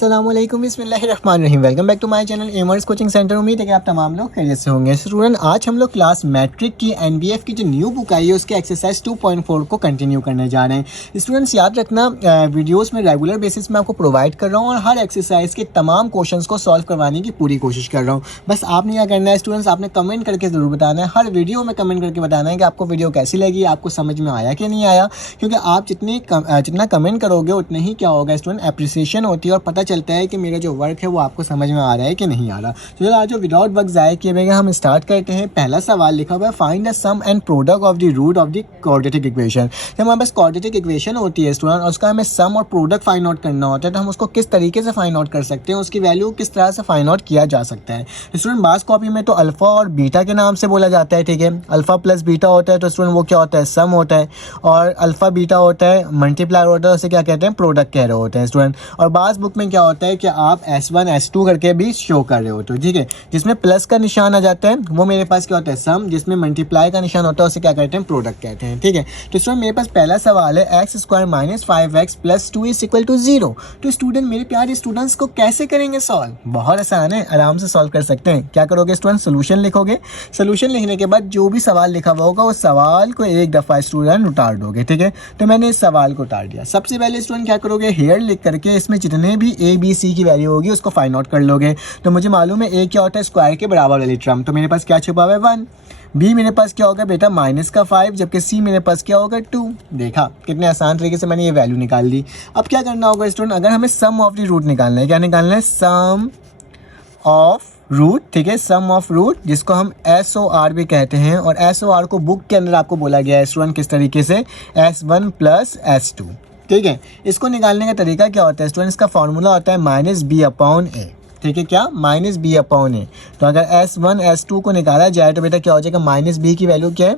अस्सलामुअलैकुम बिस्मिल्लाहिर्रहमानिर्रहीम। Welcome back to my channel एमर्स कोचिंग सेंटर। उम्मीद है कि आप तमाम लोग खैरियत से होंगे। स्टूडेंट, आज हम लोग क्लास मैट्रिक की एनबीएफ की जो न्यू बुक आई है उसके एक्सरसाइज 2.4 को कंटिन्यू करने जा रहे हैं। स्टूडेंट्स, याद रखना वीडियोस में रेगुलर बेसिस में आपको प्रोवाइड कर रहा हूँ और हर एक्सरसाइज के तमाम क्वेश्चन को सॉल्व करवाने की पूरी कोशिश कर रहा हूँ। बस आपने क्या करना है स्टूडेंट्स, आपने कमेंट करके ज़रूर बताना है, हर वीडियो में कमेंट करके बताना है कि आपको वीडियो कैसी लगी, आपको समझ में आया कि नहीं आया। क्योंकि आप जितना कमेंट करोगे उतने ही क्या होगा स्टूडेंट, अप्रिसिएशन होती है और पता चलता है कि मेरा जो वर्क है वो आपको समझ में आ रहा है कि नहीं आ रहा। तो चलो आज जो विदाउट वक्त ज़ाया किए बगैर हम स्टार्ट करते हैं। पहला सवाल लिखा हुआ है, find the sum and product of the root of the quadratic equation. जब हमारे पास क्वाड्रेटिक इक्वेशन होती है स्टूडेंट और उसका हमें सम और प्रोडक्ट फाइंड आउट करना होता है, तो हम उसको किस तरीके से फाइंड आउट कर सकते हैं, उसकी वैल्यू किस तरह से फाइंड आउट किया जा सकता है। स्टूडेंट, बास कॉपी में तो अल्फा और बीटा के नाम से बोला जाता है, ठीक है। अल्फा प्लस बीटा होता है तो स्टूडेंट वो क्या होता है, सम होता है। और अल्फा बीटा होता है, मल्टीप्लाई होता है, उसे क्या कहते हैं, प्रोडक्ट कह रहे होते हैं स्टूडेंट। और बास बुक में क्या होता है कि आप S1 S2 करके भी शो कर रहे हो, तो ठीक है। जिसमें प्लस का निशान आ जाता है वो मेरे पास क्या होता है, सम। जिसमें मल्टीप्लाई का निशान होता है उसे क्या कहते हैं, प्रोडक्ट कहते हैं, ठीक है। तो स्टूडेंट मेरे पास पहला सवाल है, x square minus 5x plus 2 is equal to 0। तो स्टूडेंट, मेरे प्यारे स्टूडेंट्स को कैसे करेंगे सॉल्व, बहुत आसान है, आराम से सॉल्व कर सकते हैं। क्या करोगे स्टूडेंट, सोल्यूशन लिखोगे। सोल्यूशन लिखने के बाद जो भी सवाल लिखा हुआ होगा उस सवाल को एक दफ़ा स्टूडेंट उतार दोगे, ठीक है। तो मैंने इस सवाल को उतार दिया। सबसे पहले स्टूडेंट क्या करोगे, हेयर लिख करके इसमें जितने भी ए बी सी की वैल्यू होगी उसको फाइंड आउट कर लोगे। तो मुझे मालूम है ए क्या होता है, स्क्वायर के बराबर वाली टर्म, तो मेरे पास क्या छुपा हुआ है, 1। बी मेरे पास क्या होगा बेटा, माइनस का 5, जबकि सी मेरे पास क्या होगा, 2। देखा कितने आसान तरीके से मैंने ये वैल्यू निकाल दी। अब क्या करना होगा स्टूडेंट, अगर हमें सम ऑफ द रूट निकालना है, क्या निकालना है, सम ऑफ रूट, ठीक है। सम ऑफ रूट जिसको हम SOR भी कहते हैं, और SOR को बुक के अंदर आपको बोला गया है स्टूडेंट किस तरीके से, S1 प्लस S2, ठीक है। इसको निकालने का तरीका क्या होता है स्टूडेंट, इसका फॉर्मूला होता है -b/a, ठीक है। क्या, -b/a। तो अगर S1 S2 को निकाला जाए तो बेटा क्या हो जाएगा, -b की वैल्यू क्या है,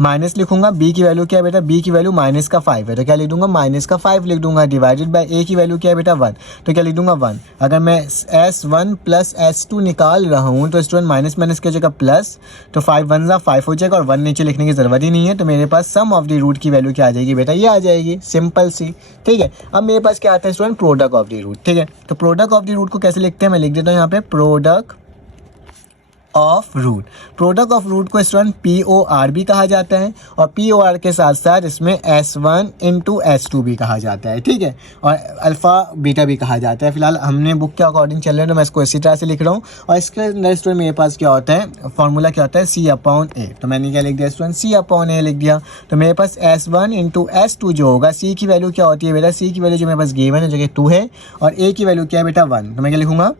माइनस लिखूंगा, b की वैल्यू क्या है बेटा, b की वैल्यू -5 है, तो क्या लिख दूंगा, -5 लिख दूंगा, डिवाइडेड बाय a की वैल्यू क्या है बेटा, 1, तो क्या लिख दूंगा, 1। अगर मैं S1 प्लस S2 निकाल रहा हूँ तो स्टूडेंट माइनस माइनस क्या हो जाएगा, प्लस, तो 5 1 जा 5 हो जाएगा और 1 नीचे लिखने की ज़रूरत ही नहीं है। तो मेरे पास सम ऑफ द रूट की वैल्यू क्या आ जाएगी बेटा, ये आ जाएगी, सिंपल सी, ठीक है। अब मेरे पास क्या आता है student, product of the root, ठीक है। तो प्रोडक्ट ऑफ द रूट को कैसे लिखते हैं, मैं लिख देता हूँ यहाँ पे, product of root. Product of root को स्टूडेंट POR भी कहा जाता है, और POR के साथ साथ इसमें S1 इंटू S2 भी कहा जाता है, ठीक है। और अल्फ़ा बीटा भी कहा जाता है। फिलहाल हमने बुक के अकॉर्डिंग चल रहे हैं तो मैं इसको इसी तरह से लिख रहा हूँ। और इसके अंदर स्टूडेंट मेरे पास क्या होता है, फॉर्मूला क्या होता है, C/A। तो मैंने क्या लिख दिया स्टूडेंट, C/A लिख दिया। तो मेरे पास S1 इंटू S2 जो होगा, C की वैल्यू क्या होती है बेटा, C की वैल्यू जो मेरे पास गिवन है जो कि 2 है, और A की वैल्यू क्या है बेटा, 1। तो मैं क्या लिखूँगा,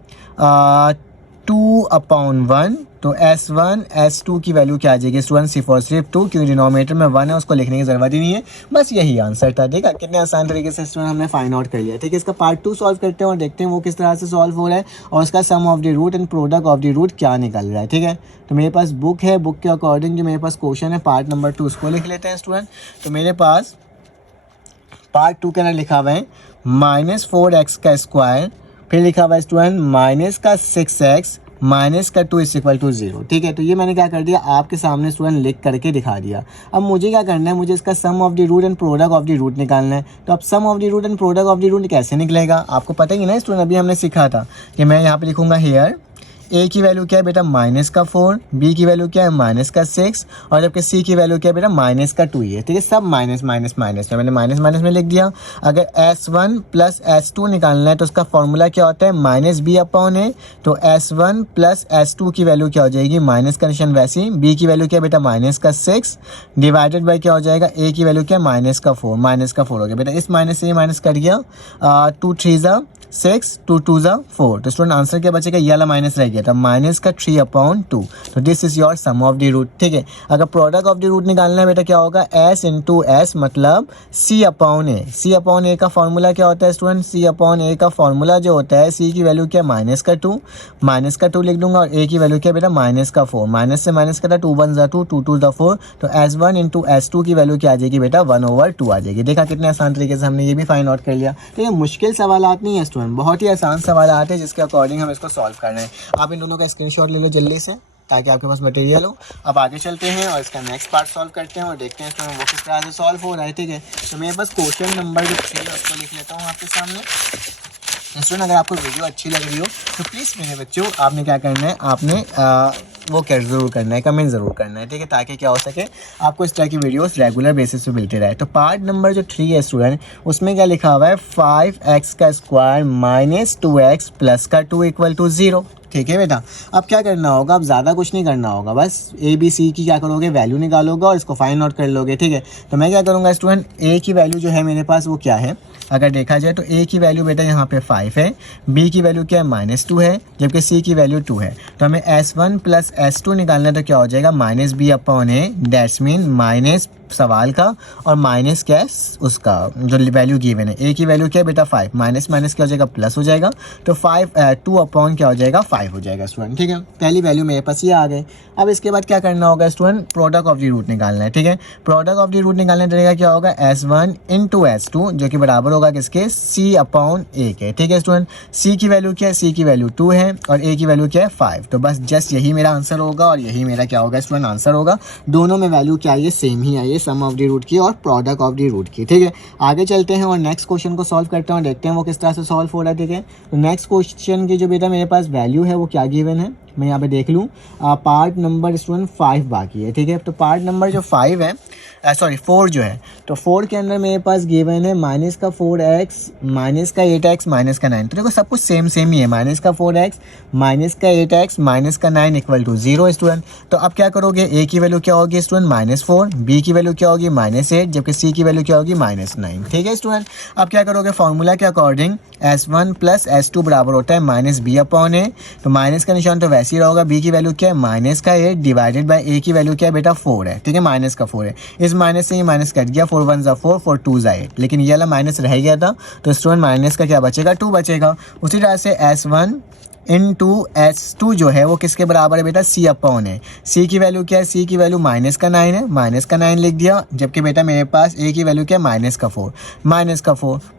2/1। तो S1 S2 की वैल्यू क्या आ जाएगी स्टूडेंट, सिर्फ और सिर्फ 2, क्योंकि डिनोमिनेटर में 1 है, उसको लिखने की ज़रूरत ही नहीं है। बस यही आंसर था, ठीक है। कितने आसान तरीके से स्टूडेंट हमने फाइंड आउट कर लिया, ठीक है। इसका पार्ट 2 सॉल्व करते हैं और देखते हैं वो किस तरह से सॉल्व हो रहा है और उसका sum of the root and product of the root क्या निकल रहा है, ठीक है। तो मेरे पास बुक है, बुक के अकॉर्डिंग जो मेरे पास क्वेश्चन है पार्ट नंबर 2 उसको लिख लेते हैं स्टूडेंट। तो मेरे पास पार्ट 2 के अंदर लिखा हुआ है -4x का स्क्वायर, फिर लिखा हुआ है student -6x -2 is equal to 0, ठीक है। तो ये मैंने क्या कर दिया, आपके सामने स्टूडेंट लिख करके दिखा दिया। अब मुझे क्या करना है, मुझे इसका sum of the root and product of the root निकालना है। तो अब sum of the root and product of the root कैसे निकलेगा, आपको पता ही ना स्टूडेंट, अभी हमने सीखा था कि मैं यहाँ पे लिखूंगा हेयर A की वैल्यू क्या है बेटा, -4, B की वैल्यू क्या है, -6, और जबकि C की वैल्यू क्या है बेटा, -2 ही है, ठीक है। सब माइनस माइनस माइनस में, मैंने माइनस माइनस में लिख दिया। अगर S1 प्लस S2 निकालना है तो उसका फॉर्मूला क्या होता है, -b/a। तो S1 प्लस S2 की वैल्यू क्या हो जाएगी, माइनस का निशान वैसे ही, B की वैल्यू क्या है बेटा, -6, डिवाइडेड बाई क्या हो जाएगा, A की वैल्यू क्या है, -4 हो गया बेटा। इस माइनस से ये माइनस कर गया, 2 3 जा 6, 2 2 जा 4। तो स्टूडेंट आंसर क्या बचेगा, ये वाला माइनस रह गया था, -3/2। तो this is your sum of the root, ठीक है। अगर प्रोडक्ट ऑफ द रूट निकालना है बेटा क्या होगा, S इंटू S मतलब C/A। C/A का फॉर्मूला क्या होता है स्टूडेंट, C/A का फॉर्मूला जो होता है, C की वैल्यू क्या है, -2 लिख दूंगा, और A की वैल्यू क्या है बेटा, -4। माइनस से माइनस कटा, 2 1 जा 2, 2 2 जा 4। तो S1 इंटू S2 की वैल्यू क्या आ जाएगी बेटा, 1/2 आ जाएगी। देखा कितने आसान तरीके से हमने ये भी फाइंड आउट कर लिया। तो ये मुश्किल सवालात नहीं है स्टूडेंट, बहुत ही आसान सवाल आते हैं जिसके अकॉर्डिंग हम इसको सॉल्व कर रहे हैं। आप इन दोनों का स्क्रीनशॉट ले लो जल्दी से ताकि आपके पास मटेरियल हो। अब आगे चलते हैं और इसका नेक्स्ट पार्ट सॉल्व करते हैं और देखते हैं वो किस तरह से सॉल्व हो रहा है, ठीक है। तो मेरे पास क्वेश्चन नंबर जो 3 है उसको लिख लेता हूँ आपके सामने। स्टूडेंट अगर आपको वीडियो अच्छी लग रही हो तो प्लीज़ मेरे बच्चों आपने क्या करना है, आपने वो क्या ज़रूर करना है, कमेंट ज़रूर करना है, ठीक है, ताकि क्या हो सके आपको इस तरह की वीडियोस रेगुलर बेसिस पे मिलती रहे। तो पार्ट नंबर जो 3 है स्टूडेंट, उसमें क्या लिखा हुआ है 5x का स्क्वायर माइनस 2x प्लस का 2 इक्वल टू 0। ठीक है बेटा, अब क्या करना होगा, अब ज़्यादा कुछ नहीं करना होगा, बस ए बी सी की क्या करोगे, वैल्यू निकालोगे और इसको फाइंड आउट कर लोगे। ठीक है, तो मैं क्या करूँगा स्टूडेंट, ए की वैल्यू जो है मेरे पास वो क्या है, अगर देखा जाए तो ए की वैल्यू बेटा यहाँ पे 5 है, बी की वैल्यू क्या है -2 है, जबकि सी की वैल्यू 2 है। तो हमें S1 प्लस S2 निकालना है, तो क्या हो जाएगा -b अपॉन ए, डेट्स मीन माइनस सवाल का और माइनस क्या है उसका जो वैल्यू गिवन है। ए की वैल्यू क्या है बेटा 5, माइनस माइनस क्या हो जाएगा प्लस हो जाएगा, तो 2 अपॉन क्या हो जाएगा 5 हो जाएगा स्टूडेंट। ठीक है, पहली वैल्यू मेरे पास ये आ गई। अब इसके बाद क्या करना होगा student, product of the root निकालना है। ठीक है, प्रोडक्ट ऑफ द रूट निकालने तरीका क्या होगा, S1 इंटू S2 जो कि बराबर होगा किसके, C अपॉन ए के। ठीक है स्टूडेंट, C की वैल्यू क्या है, C की वैल्यू 2 है और A की वैल्यू क्या है 5। तो बस जस्ट यही मेरा आंसर होगा और यही मेरा क्या होगा स्टूडेंट आंसर होगा। दोनों में वैल्यू क्या है, सेम ही है, सम ऑफ द रूट की और प्रोडक्ट ऑफ द रूट की। ठीक है, आगे चलते हैं और नेक्स्ट क्वेश्चन को सॉल्व करते हैं, देखते हैं वो किस तरह से सॉल्व हो रहा है। ठीक है, तो नेक्स्ट क्वेश्चन की जो बेटा मेरे पास वैल्यू है वो क्या गिवन है, मैं यहाँ पे देख लूँ। पार्ट नंबर स्टूडेंट 5 बाकी है। ठीक है, तो पार्ट नंबर जो 5 है, सॉरी 4 जो है, तो 4 के अंदर मेरे पास गिवन है माइनस का 4x माइनस का 8x माइनस का 9। तो देखो सब कुछ सेम सेम ही है, माइनस का 4x माइनस का 8x माइनस का 9 इक्वल टू 0 स्टूडेंट। तो अब क्या करोगे, ए की वैल्यू क्या होगी स्टूडेंट -4, बी की वैल्यू क्या होगी -8, जबकि सी की वैल्यू क्या होगी -9। ठीक है स्टूडेंट, अब क्या करोगे, फॉर्मूला के अकॉर्डिंग S1 प्लस S2 बराबर होता है -b अपॉन ए। तो माइनस का निशान तो वैसे ही रहेगा, बी की वैल्यू क्या है -8 डिवाइडेड बाई ए की वैल्यू क्या है बेटा 4 है। ठीक है, माइनस का 4 है, इस माइनस से ये माइनस कट गया, 4 1 4 4 2 8, लेकिन ये वाला माइनस रह गया था, तो स्टूडेंट माइनस का क्या बचेगा 2 बचेगा। उसी तरह से S1 इंटू S2 जो है वो किसके बराबर है बेटा, C अपॉन है। C की वैल्यू क्या है, C की वैल्यू -9 है, माइनस का 9 लिख दिया, जबकि बेटा मेरे पास A की वैल्यू क्या है -4,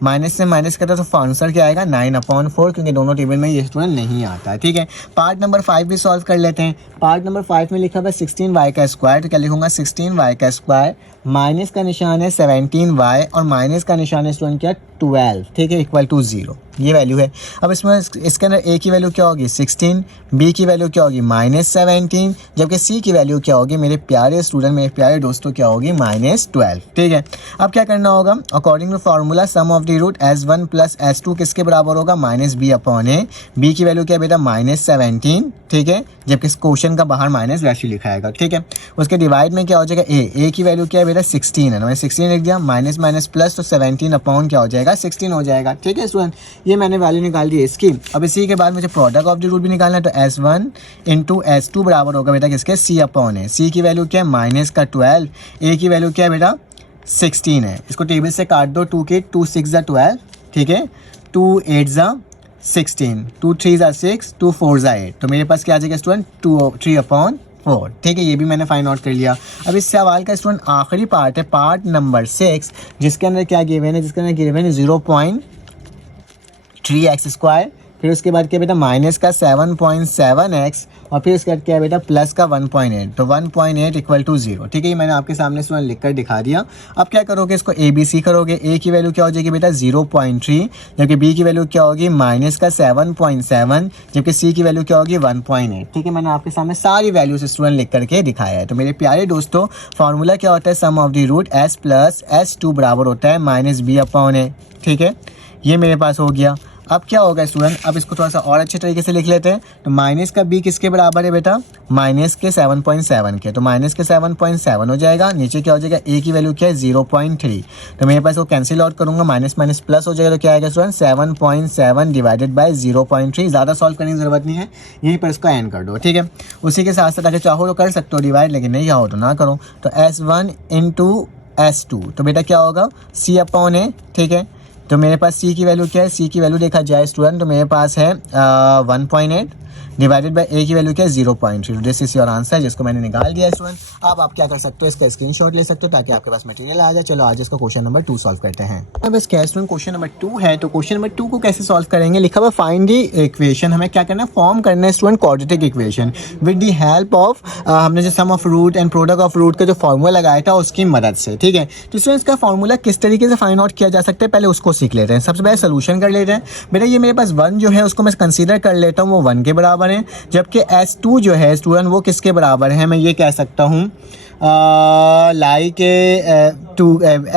माइनस से माइनस करता तो आंसर क्या आएगा 9/4, क्योंकि दोनों टेबल में ये स्टूडेंट नहीं आता है। ठीक है, पार्ट नंबर 5 भी सॉल्व कर लेते हैं। पार्ट नंबर 5 में लिखा हुआ है 16y का स्क्वायर, तो क्या लिखूंगा 16y का स्क्वायर, माइनस का निशान है 17y और माइनस का निशान है स्टूडेंट क्या 12। ठीक है, इक्वल टू 0, ये वैल्यू है। अब इसमें इसके अंदर ए की वैल्यू क्या होगी 16, बी की वैल्यू क्या होगी -17, जबकि सी की वैल्यू क्या होगी मेरे प्यारे स्टूडेंट, मेरे प्यारे दोस्तों, क्या होगी -12। ठीक है, अब क्या करना होगा, according to formula sum of the root S1 plus S2 किसके बराबर होगा, -b अपॉन ए। बी की वैल्यू क्या है बेटा -17। ठीक है, जबकि इस क्वेश्चन का बाहर माइनस वैसे लिखा है। ठीक है, उसके डिवाइड में क्या हो जाएगा, ए की वैल्यू क्या है बेटा 16 है ना, मैंने 16 लिख दिया, माइनस माइनस प्लस, तो 17 अपॉन क्या हो जाएगा 16 हो जाएगा। ठीक है स्टूडेंट, ये मैंने वैल्यू निकाल दी इसकी। अब इसी के बाद मुझे प्रोडक्ट ऑफ द रूट भी निकालना है, तो S1 इंटू S2 बराबर होगा बेटा किसके, C अपॉन है। C की वैल्यू क्या है -12, A की वैल्यू क्या है बेटा 16 है। इसको टेबल से काट दो, 2 के 2 6 ज़ा 12, ठीक है, 2 8 ज़ा 16, 2 3 ज़ा 6, 2 4 ज़ा 8, तो मेरे पास क्या आ जाएगा स्टूडेंट 3/4। ठीक है, ये भी मैंने फाइंड आउट कर लिया। अब इस सवाल का स्टूडेंट आखिरी पार्ट है, पार्ट नंबर 6, जिसके अंदर क्या गिवन है, जिसके अंदर गिवन है 0.3x स्क्वायर, फिर उसके बाद क्या बेटा माइनस का 7.7x और फिर उसके बाद क्या है बेटा प्लस का 1.8, तो 1.8 इक्वल टू 0। ठीक है, ये मैंने आपके सामने स्टूडेंट लिख कर दिखा दिया। अब क्या करोगे, इसको ABC करोगे, A की वैल्यू क्या हो जाएगी बेटा 0.3, जबकि B की वैल्यू क्या होगी माइनस का 7.7, जबकि C की वैल्यू क्या होगी 1.8। ठीक है, मैंने आपके सामने सारी वैल्यूज स्टूडेंट लिख करके दिखाया है। तो मेरे प्यारे दोस्तों, फार्मूला क्या होता है, sum of the root S plus S2 बराबर होता है -b अपॉन ए। ठीक है, ये मेरे पास हो गया। अब क्या होगा स्टूडेंट, अब इसको थोड़ा सा और अच्छे तरीके से लिख लेते हैं। तो माइनस का b किसके बराबर है बेटा, माइनस के 7.7 के, तो माइनस के 7.7 हो जाएगा। नीचे क्या हो जाएगा, a की वैल्यू क्या है 0.3, तो मेरे पास वो कैंसिल आउट करूंगा, माइनस माइनस प्लस हो जाएगा, तो क्या आएगा स्टूडेंट 7.7 डिवाइडेड बाई 0.3। ज़्यादा सॉल्व करने की जरूरत नहीं है, यहीं पर इसको एंड कर दो। ठीक है, उसी के साथ साथ अगर चाहो तो कर सकते हो डिवाइड, लेकिन नहीं चाहो तो ना करो। तो S1 इंटू S2, तो बेटा क्या होगा C अपॉन ए। ठीक है, तो मेरे पास C की वैल्यू क्या है, C की वैल्यू देखा जाए स्टूडेंट, तो मेरे पास है 1.8, डिवाइडेड बाय ए की वैल्यू क्या है 0.3। दिस इज योर आंसर, जिसको मैंने निकाल दिया स्टूडेंट। अब आप क्या कर सकते हो, इसका स्क्रीनशॉट ले सकते हो ताकि आपके पास मटेरियल आ जाए। चलो आज इसका क्वेश्चन नंबर 2 सॉल्व करते हैं। अब इसका स्टूडेंट क्वेश्चन नंबर 2 है, तो क्वेश्चन नंबर 2 को कैसे सॉल्व करेंगे, लिखा हुआ फाइंड द इक्वेशन। हमें क्या करना है, फॉर्म करना है student quadratic equation with the help of हमने जो sum of root and product of root का जो फॉर्मूला लगाया था उसकी मदद से। ठीक है, तो स्टूडेंट इसका फॉर्मूला किस तरीके से फाइंड आउट किया जा सकता है पहले उसको सीख लेते हैं। सबसे पहले सोल्यूशन कर लेते हैं। बेटा ये मेरे पास 1 जो है उसको मैं कंसीडर कर लेता हूँ, वो 1 के बराबर है, जबकि S2 जो है स्टूडेंट वो किसके बराबर है, मैं ये कह सकता हूँ लाइक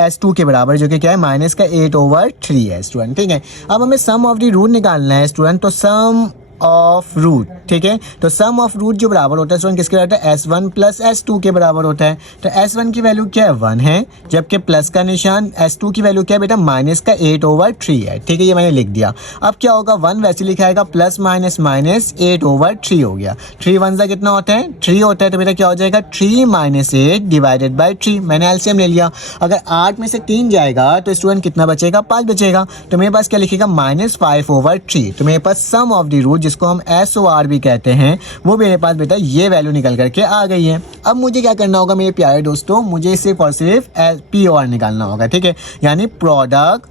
S2 के बराबर, जो कि क्या है माइनस का 8/3 है स्टूडेंट। ठीक है, अब हमें सम ऑफ द रूट निकालना है स्टूडेंट, तो सम ऑफ रूट, ठीक है, तो सम ऑफ रूट जो बराबर होता है स्टूडेंट किसके बराबर होता है, S1 प्लस S2 के बराबर होता है। तो S1 की वैल्यू क्या है 1 है, जबकि प्लस का निशान S2 की वैल्यू क्या है बेटा माइनस का 8/3 है। ठीक है, ये मैंने लिख दिया। अब क्या होगा, 1 वैसे लिखा आएगा, प्लस माइनस माइनस 8/3 हो गया। 3 1 सा कितना होता है 3 होता है, तो बेटा क्या हो जाएगा 3 - 8 डिवाइडेड बाई 3। मैंने एलसीएम ले लिया। अगर 8 में से 3 जाएगा तो स्टूडेंट कितना बचेगा, 5 बचेगा। तो मेरे पास क्या लिखेगा -5/3। तो मेरे पास सम ऑफ द रूट जिसको हम SOR भी कहते हैं वो मेरे पास बेटा ये वैल्यू निकल करके आ गई है। अब मुझे क्या करना होगा मेरे प्यारे दोस्तों, मुझे सिर्फ और सिर्फ POR निकालना होगा। ठीक है, यानी product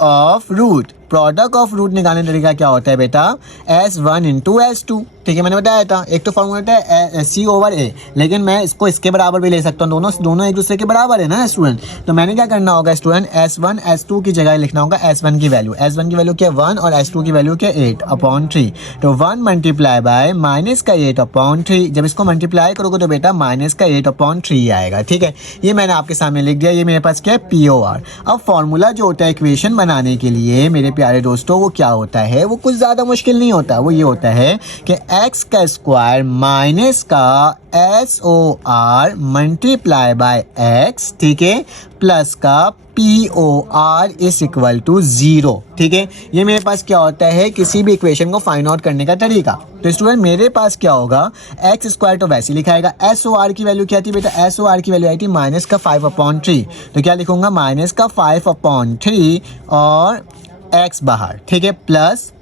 of root. Product of root निकालने का तरीका क्या होता है बेटा, S1 × S2। ठीक है, मैंने बताया था एक तो फॉर्मूला होता है C/A, लेकिन मैं इसको इसके बराबर भी ले सकता हूँ, दोनों एक दूसरे के बराबर है ना स्टूडेंट। तो मैंने क्या करना होगा स्टूडेंट, S1 S2 की जगह लिखना होगा S1 की वैल्यू। S1 की वैल्यू क्या 1 और S2 की वैल्यू क्या 8/3। तो 1 मल्टीप्लाई बाय माइनस का 8/3। जब इसको मल्टीप्लाई करोगे तो बेटा माइनस का 8/3 आएगा। ठीक है, ये मैंने आपके सामने लिख दिया। ये मेरे पास क्या है POR। अब फॉर्मूला जो होता है इक्वेशन बनाने के लिए मेरे प्यारे दोस्तों वो क्या होता है, वो कुछ ज़्यादा मुश्किल नहीं होता। वो ये होता है कि x का स्क्वायर माइनस का SOR मल्टीप्लाई बाय x, ठीक है, प्लस का POR इज इक्वल टू 0। ठीक है, ये मेरे पास क्या होता है किसी भी इक्वेशन को फाइंड आउट करने का तरीका। तो स्टूडेंट मेरे पास क्या होगा, एक्स स्क्वायर तो वैसे लिखाएगा। SOR की वैल्यू क्या थी बेटा, SOR की वैल्यू आई थी माइनस का 5/3। तो क्या लिखूंगा माइनस का 5/3 और x बाहर। ठीक है, प्लस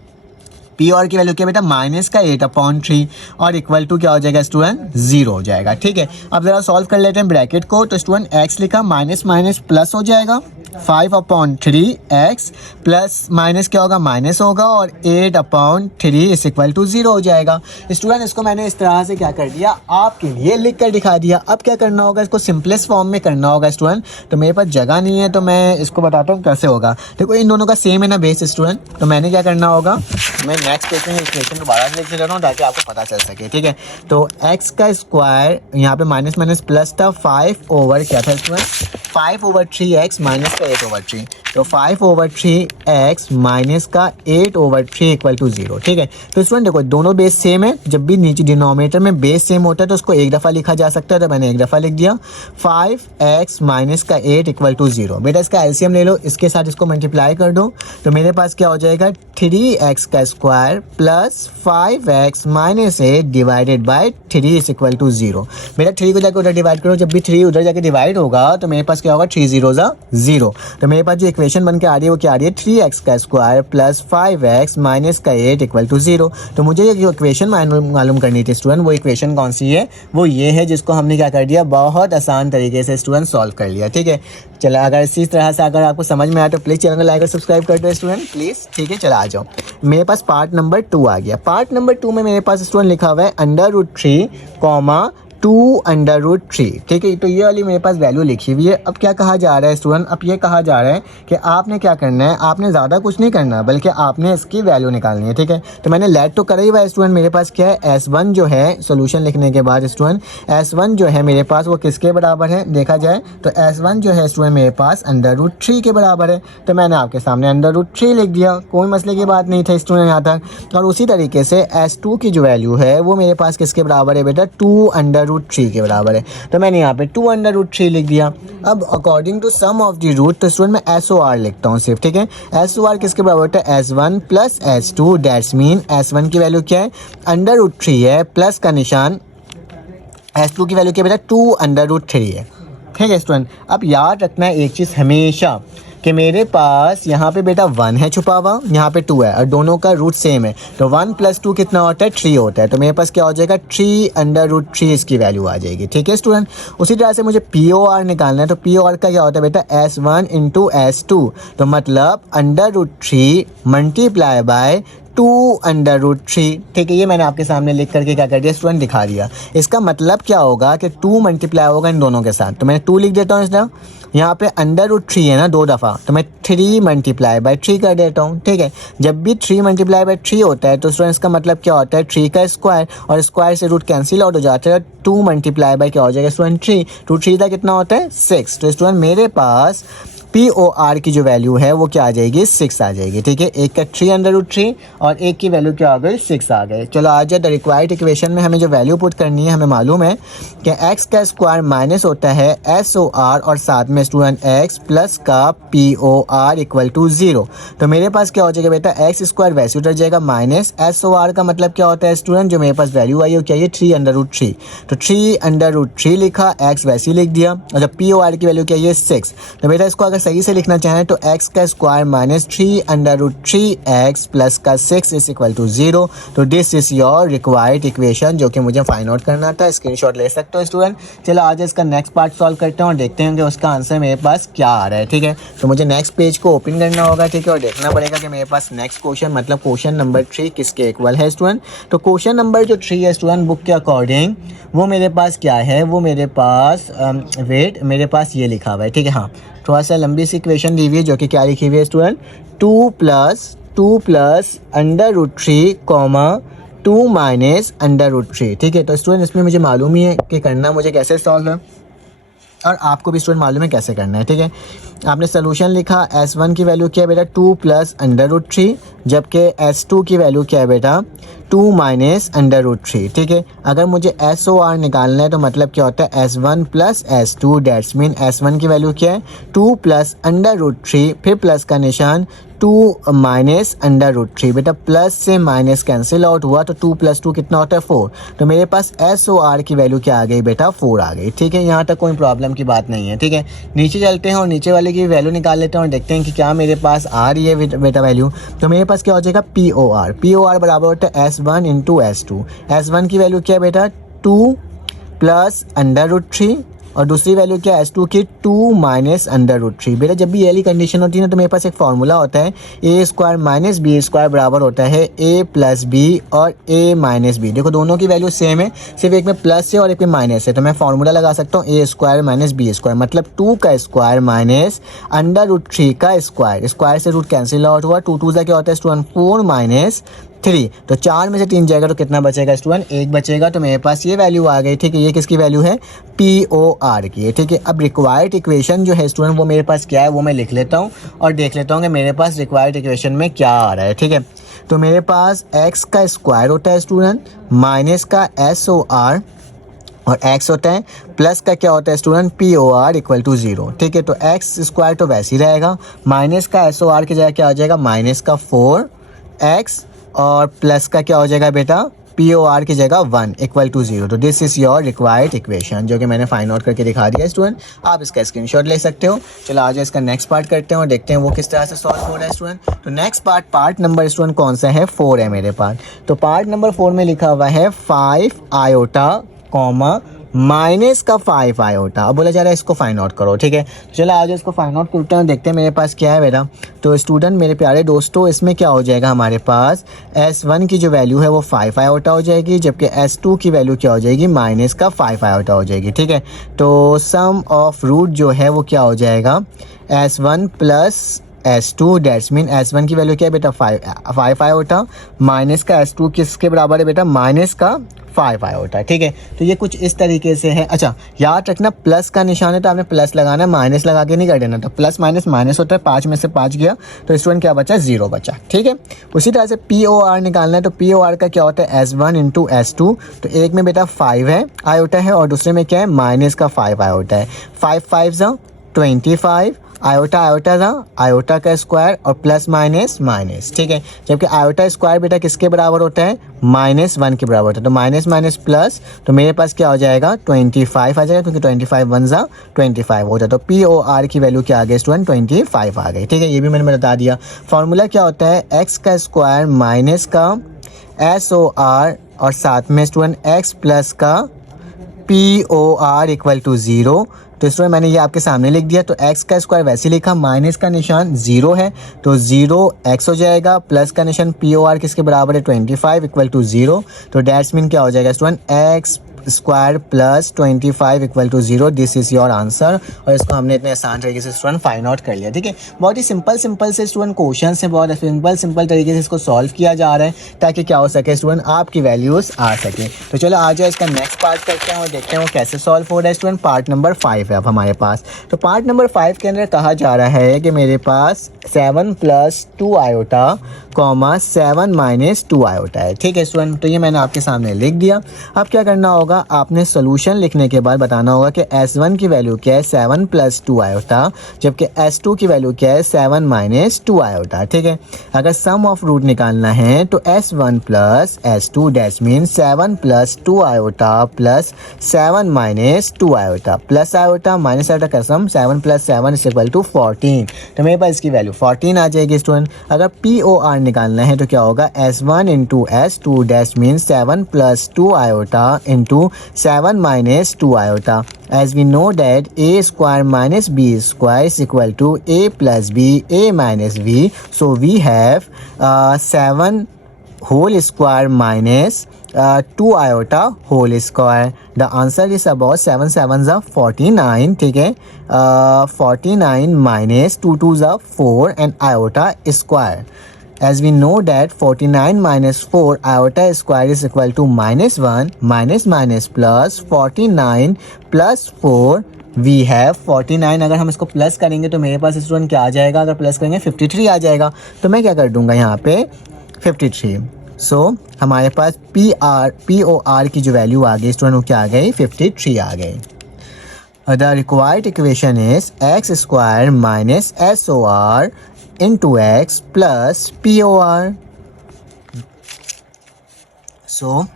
POR की वैल्यू क्या बेटा माइनस का 8/3 और इक्वल टू क्या हो जाएगा स्टूडेंट 0 हो जाएगा। ठीक है, अब जरा सॉल्व कर लेते हैं ब्रैकेट को। तो स्टूडेंट x लिखा माइनस माइनस प्लस हो जाएगा, 5/3x प्लस माइनस क्या होगा माइनस होगा और 8/3 इज इक्वल टू 0 हो जाएगा। स्टूडेंट इसको मैंने इस तरह से क्या कर दिया, आपके लिए लिख कर दिखा दिया। अब क्या करना होगा, इसको सिंपलेस्ट फॉर्म में करना होगा स्टूडेंट। तो मेरे पास जगह नहीं है तो मैं इसको बताता हूँ कैसे होगा। देखो इन दोनों का सेम है ना बेस स्टूडेंट, तो मैंने क्या करना होगा, मैं नेक्स्ट पेज में इक्वेशन दोबारा से लिख देता हूँ ताकि आपको पता चल सके। ठीक है, तो x का स्क्वायर यहाँ पे माइनस माइनस प्लस था 5 ओवर क्या था स्टूडेंट 5/3x माइनस का 8/3। तो 5/3x माइनस का 8/3 इक्वल टू 0। ठीक है, तो स्टूडेंट देखो दोनों बेस सेम है। जब भी नीचे डिनोमिनेटर में बेस सेम होता है तो उसको एक दफ़ा लिखा जा सकता है, तो मैंने एक दफ़ा लिख दिया 5x माइनस का 8 इक्वल टू 0। बेटा इसका एलसीएम ले लो, इसके साथ इसको मल्टीप्लाई कर दो तो मेरे पास क्या हो जाएगा 3x का square plus 5x minus 8 divided by 3 is equal to 0। बेटा 3 को जाकर उधर डिवाइड करो, जब भी 3 उधर जाकर डिवाइड होगा तो मेरे पास क्या होगा 3 0 0। तो मेरे पास जो इक्वेशन बन के आ रही है वो क्या आ रही है 3x का स्क्वायर प्लस 5x माइनस का 8 इक्वल टू 0। तो मुझे ये इक्वेशन मालूम करनी थी स्टूडेंट, वो इक्वेशन कौन सी है, वो ये है जिसको हमने क्या कर दिया बहुत आसान तरीके से स्टूडेंट सॉल्व कर लिया। ठीक है, चलो अगर इसी तरह से अगर आपको समझ में आया तो प्लीज़ चैनल को लाइक और सब्सक्राइब कर दो स्टूडेंट प्लीज़। ठीक है, चला आ जाओ, मेरे पास पार्ट नंबर 2 आ गया। पार्ट नंबर 2 में मेरे पास स्टूडेंट लिखा हुआ है √3, 2√3। ठीक है, तो ये वाली मेरे पास वैल्यू लिखी हुई है। अब क्या कहा जा रहा है स्टूडेंट, अब ये कहा जा रहा है कि आपने क्या करना है, आपने ज़्यादा कुछ नहीं करना बल्कि आपने इसकी वैल्यू निकालनी है। ठीक है, तो मैंने लेट तो करा ही हुआ है स्टूडेंट। मेरे पास क्या है S1 जो है सोल्यूशन लिखने के बाद स्टूडेंट S1 जो है मेरे पास वो किसके बराबर है, देखा जाए तो S1 जो है स्टूडेंट मेरे पास √3 के बराबर है। तो मैंने आपके सामने √3 लिख दिया, कोई मसले की बात नहीं था स्टूडेंट यहाँ तक। और उसी तरीके से S2 की जो वैल्यू है वो मेरे पास किसके बराबर है बेटा 2√3 के बराबर है। तो मैंने यहाँ पे 2√3 लिख दिया। अब according to sum of the root तो स्टूडेंट मैं SOR लिखता हूँ सिर्फ। ठीक है, SOR किसके बराबर होता है S1 plus S2, that's mean S1 की वैल्यू क्या है √3 है, प्लस का निशान S2 की वैल्यू क्या बेटा 2√3 है। ठीक है स्टूडेंट, अब याद रखना है एक चीज़ हमेशा कि मेरे पास यहाँ पे बेटा 1 है छुपा हुआ, यहाँ पे 2 है और दोनों का रूट सेम है, तो 1 + 2 कितना होता है 3 होता है। तो मेरे पास क्या हो जाएगा 3/√3 इसकी वैल्यू आ जाएगी। ठीक है स्टूडेंट, उसी तरह से मुझे POR निकालना है। तो POR का क्या होता है बेटा S1 × S2, तो मतलब √3 मल्टीप्लाई बाय 2/√3। ठीक है, ये मैंने आपके सामने लिख करके क्या कर दिया स्टूडेंट दिखा दिया। इसका मतलब क्या होगा कि 2 मल्टीप्लाई होगा इन दोनों के साथ, तो मैंने 2 लिख देता हूँ इसलिए यहाँ पे √3 है ना 2 दफ़ा, तो मैं 3 मल्टीप्लाई बाय 3 कर देता हूँ। ठीक है, जब भी 3 मल्टीप्लाई बाय 3 होता है तो स्टूडेंट्स का मतलब क्या होता है 3 का स्क्वायर, और स्क्वायर से रूट कैंसिल आउट हो जाता है। 2 मल्टीप्लाई बाय क्या हो जाएगा स्टूडेंट 3, 2 का कितना होता है 6। तो स्टूडेंट मेरे पास POR की जो वैल्यू है वो क्या आ जाएगी 6 आ जाएगी। ठीक है, एक का 3/√3 और एक की वैल्यू क्या आ गई 6 आ गए। चलो आज द रिक्वायर्ड इक्वेशन में हमें जो वैल्यू पुट करनी है, हमें मालूम है कि x का स्क्वायर माइनस होता है SOR और साथ में स्टूडेंट x प्लस का POR = 0। तो मेरे पास क्या हो जाएगा बेटा x स्क्वायर वैसे उतर जाएगा माइनस SOR का मतलब क्या होता है स्टूडेंट, जो मेरे पास वैल्यू आई है क्या है 3/√3, तो 3/√3 लिखा, x वैसे ही लिख दिया, और जब POR की वैल्यू क्या है 6। तो बेटा इसको अगर सही से लिखना चाहें तो x का स्क्वायर माइनस 3/√3x प्लस का 6 = 0। तो this is your required equation जो कि मुझे फाइंड आउट करना था। स्क्रीनशॉट ले सकते हो स्टूडेंट। चलो आज इसका नेक्स्ट पार्ट सॉल्व करते हैं और देखते हैं कि उसका आंसर मेरे पास क्या आ रहा है। ठीक है, तो मुझे नेक्स्ट पेज को ओपन करना होगा। ठीक है, और देखना पड़ेगा कि मेरे पास नेक्स्ट क्वेश्चन मतलब क्वेश्चन नंबर 3 किसके इक्वल है स्टूडेंट। तो क्वेश्चन नंबर जो 3 है स्टूडेंट बुक के अकॉर्डिंग वो मेरे पास क्या है, वो मेरे पास मेरे पास ये लिखा हुआ है। ठीक है, हाँ थोड़ा सा लंबी सी इक्वेशन दी हुई है जो कि क्या लिखी हुई है स्टूडेंट 2 + √3, 2 माइनस √3। ठीक है, तो स्टूडेंट इसमें मुझे मालूम ही है कि करना मुझे कैसे सॉल्व है और आपको भी स्टूडेंट मालूम है कैसे करना है। ठीक है, आपने सोल्यूशन लिखा, S1 की वैल्यू क्या है बेटा 2 + √3, जबकि S2 की वैल्यू क्या है बेटा 2 माइनस √3। ठीक है, अगर मुझे SOR निकालना है तो मतलब क्या होता है S1 + S2, dates mean S1 की वैल्यू क्या है 2 + √3, फिर प्लस का निशान 2 माइनस √3। बेटा प्लस से माइनस कैंसिल आउट हुआ तो 2 + 2 कितना होता है 4। तो मेरे पास SOR की वैल्यू क्या आ गई बेटा 4 आ गई। ठीक है, यहाँ तक कोई प्रॉब्लम की बात नहीं है। ठीक है, नीचे चलते हैं और नीचे वाले की वैल्यू निकाल लेते हैं और देखते हैं कि क्या मेरे पास आ रही है बेटा वैल्यू। तो मेरे पास क्या हो जाएगा POR बराबर होता है S1 × S2। S1 की वैल्यू क्या है बेटा 2 + √3 और दूसरी वैल्यू क्या है S2 की 2 माइनस √3। बेटा जब भी ये वाली कंडीशन होती है ना तो मेरे पास एक फार्मूला होता है A² - B² बराबर होता है A + B और A - B। देखो दोनों की वैल्यू सेम है, सिर्फ एक में प्लस है और एक में माइनस है, तो मैं फार्मूला लगा सकता हूँ A² - B², मतलब 2 का स्क्वायर माइनस √3 का स्क्वायर, स्क्वायर से रूट कैंसिल आउट हुआ, 2 का क्या होता है स्टूडेंट 4 माइनस 3, तो 4 में से 3 जाएगा तो कितना बचेगा स्टूडेंट 1 बचेगा। तो मेरे पास ये वैल्यू आ गई। ठीक है, ये किसकी वैल्यू है POR की है। ठीक है, अब रिक्वायर्ड इक्वेशन जो है स्टूडेंट वो मेरे पास क्या है वो मैं लिख लेता हूँ और देख लेता हूँ कि मेरे पास रिक्वायर्ड इक्वेशन में क्या आ रहा है। ठीक है, तो मेरे पास x का स्क्वायर होता है स्टूडेंट माइनस का SOR और x होता है प्लस का क्या होता है स्टूडेंट POR = 0। ठीक है, तो x स्क्वायर तो वैसे ही रहेगा, माइनस का SOR की जगह क्या आ जाएगा माइनस का 4x और प्लस का क्या हो जाएगा बेटा POR की जगह 1 = 0। तो this is your required equation जो कि मैंने फाइंड आउट करके दिखा दिया स्टूडेंट। आप इसका स्क्रीनशॉट ले सकते हो। चलो आज इसका नेक्स्ट पार्ट करते हैं और देखते हैं वो किस तरह से सॉल्व हो रहा है स्टूडेंट। तो नेक्स्ट पार्ट नंबर स्टूडेंट कौन सा है 4 है मेरे पास। तो पार्ट नंबर 4 में लिखा हुआ है 5 आयोटा माइनस का 5 आयोटा। अब बोला जा रहा है इसको फाइंड आउट करो। ठीक है, तो चलो आज इसको फाइंड आउट करते हैं, देखते हैं मेरे पास क्या है बेटा। तो स्टूडेंट मेरे प्यारे दोस्तों इसमें क्या हो जाएगा हमारे पास S1 की जो वैल्यू है वो 5 आयोटा हो जाएगी, जबकि S2 की वैल्यू क्या हो जाएगी माइनस का 5 आयोटा हो जाएगी। ठीक है, तो सम ऑफ रूट जो है वो क्या हो जाएगा S1 + S2, dates mean S1 की वैल्यू क्या है बेटा 5 आयोटा माइनस का S2 किसके बराबर है बेटा माइनस का 5 आयोटा। ठीक है, तो ये कुछ इस तरीके से है। अच्छा याद रखना प्लस का निशान है तो आपने प्लस लगाना है, माइनस लगा के नहीं कर देना। तो प्लस माइनस माइनस होता है, 5 में से 5 गया तो स्टूडेंट क्या बचा 0 बचा। ठीक है, उसी तरह से POR निकालना है तो POR का क्या होता है S1 × S2। तो एक में बेटा 5 है आयोटा है और दूसरे में क्या है माइनस का 5 आयोटा है। 5 5 × 25 आयोटा आयोटा था, आयोटा का स्क्वायर और प्लस माइनस माइनस, ठीक है। जबकि आयोटा स्क्वायर बेटा किसके बराबर होता है, -1 के बराबर होता है। तो माइनस माइनस प्लस, तो मेरे पास क्या हो जाएगा 25 आ जाएगा, क्योंकि 25 1 जा 25 होता है। तो POR की वैल्यू क्या आ गई स्टूडेंट, 25 आ गई, ठीक है। ये भी मैंने बता दिया। फॉर्मूला क्या होता है, एक्स का स्क्वायर माइनस का SOR और साथ में स्टूडेंट एक्स प्लस का POR इक्वल टू 0। तो स्टूडेंट मैंने ये आपके सामने लिख दिया। तो x का स्क्वायर वैसे लिखा, माइनस का निशान 0 है तो 0x हो जाएगा, प्लस का निशान POR किसके बराबर है 25 इक्वल टू 0। तो डैट्स मीन क्या हो जाएगा student, x square plus 25 equal to 0। This is your answer. और इसको हमने इतने आसान तरीके से स्टूडेंट फाइंड आउट कर लिया, ठीक है। बहुत ही सिंपल से स्टूडेंट क्वेश्चन है, बहुत सिंपल तरीके से इसको सॉल्व किया जा रहा है, ताकि क्या हो सके स्टूडेंट, आपकी वैल्यूज़ आ सके। तो चलो आ जाए इसका नेक्स्ट पार्ट करते हैं और देखते हैं वो कैसे सॉल्व हो रहा है स्टूडेंट। पार्ट नंबर 5 है अब हमारे पास। तो पार्ट नंबर 5 के अंदर कहा जा रहा है कि मेरे पास 7 + 2 आयोटा, 7 - 2 आयोटा है, ठीक है स्टूडेंट। तो ये मैंने आपके सामने लिख दिया। अब क्या करना होगा, आपने सोल्यूशन लिखने के बाद बताना होगा कि S1 की वैल्यू क्या है 7 + 2 आयोटा, जबकि S2 की वैल्यू क्या है 7 - 2 आयोटा, ठीक है। अगर सम ऑफ रूट निकालना है तो S1 + S2 that's mean 7 + 2 iota plus 7 - 2 iota, plus iota minus iota का सम 7 + 7 = 14। तो मेरे पास इसकी वैल्यू 14 आ जाएगी स्टूडेंट। अगर POR निकालना है तो क्या होगा, S1 × S2 that's mean 7 + 2 iota into 7 - 2 iota. As we know that a square minus b square is equal to a plus b, a minus b. So we have 7 whole square minus 2 iota whole square. The answer is about 7 7s are 49, ठीक है। 49 minus 2 2s are 4 and iota square. As we know that 49 - 4 iota square is equal to -1 minus plus 49 + 4 we have 49। अगर हम इसको plus करेंगे तो मेरे पास student क्या आ जाएगा, अगर प्लस करेंगे 53 आ जाएगा। तो मैं क्या कर दूंगा यहाँ पे 53। सो हमारे पास POR की जो वैल्यू आ गई स्टूडेंट वो क्या आ गई 53 आ गई। The required equation is x² - SOR into x plus POR. So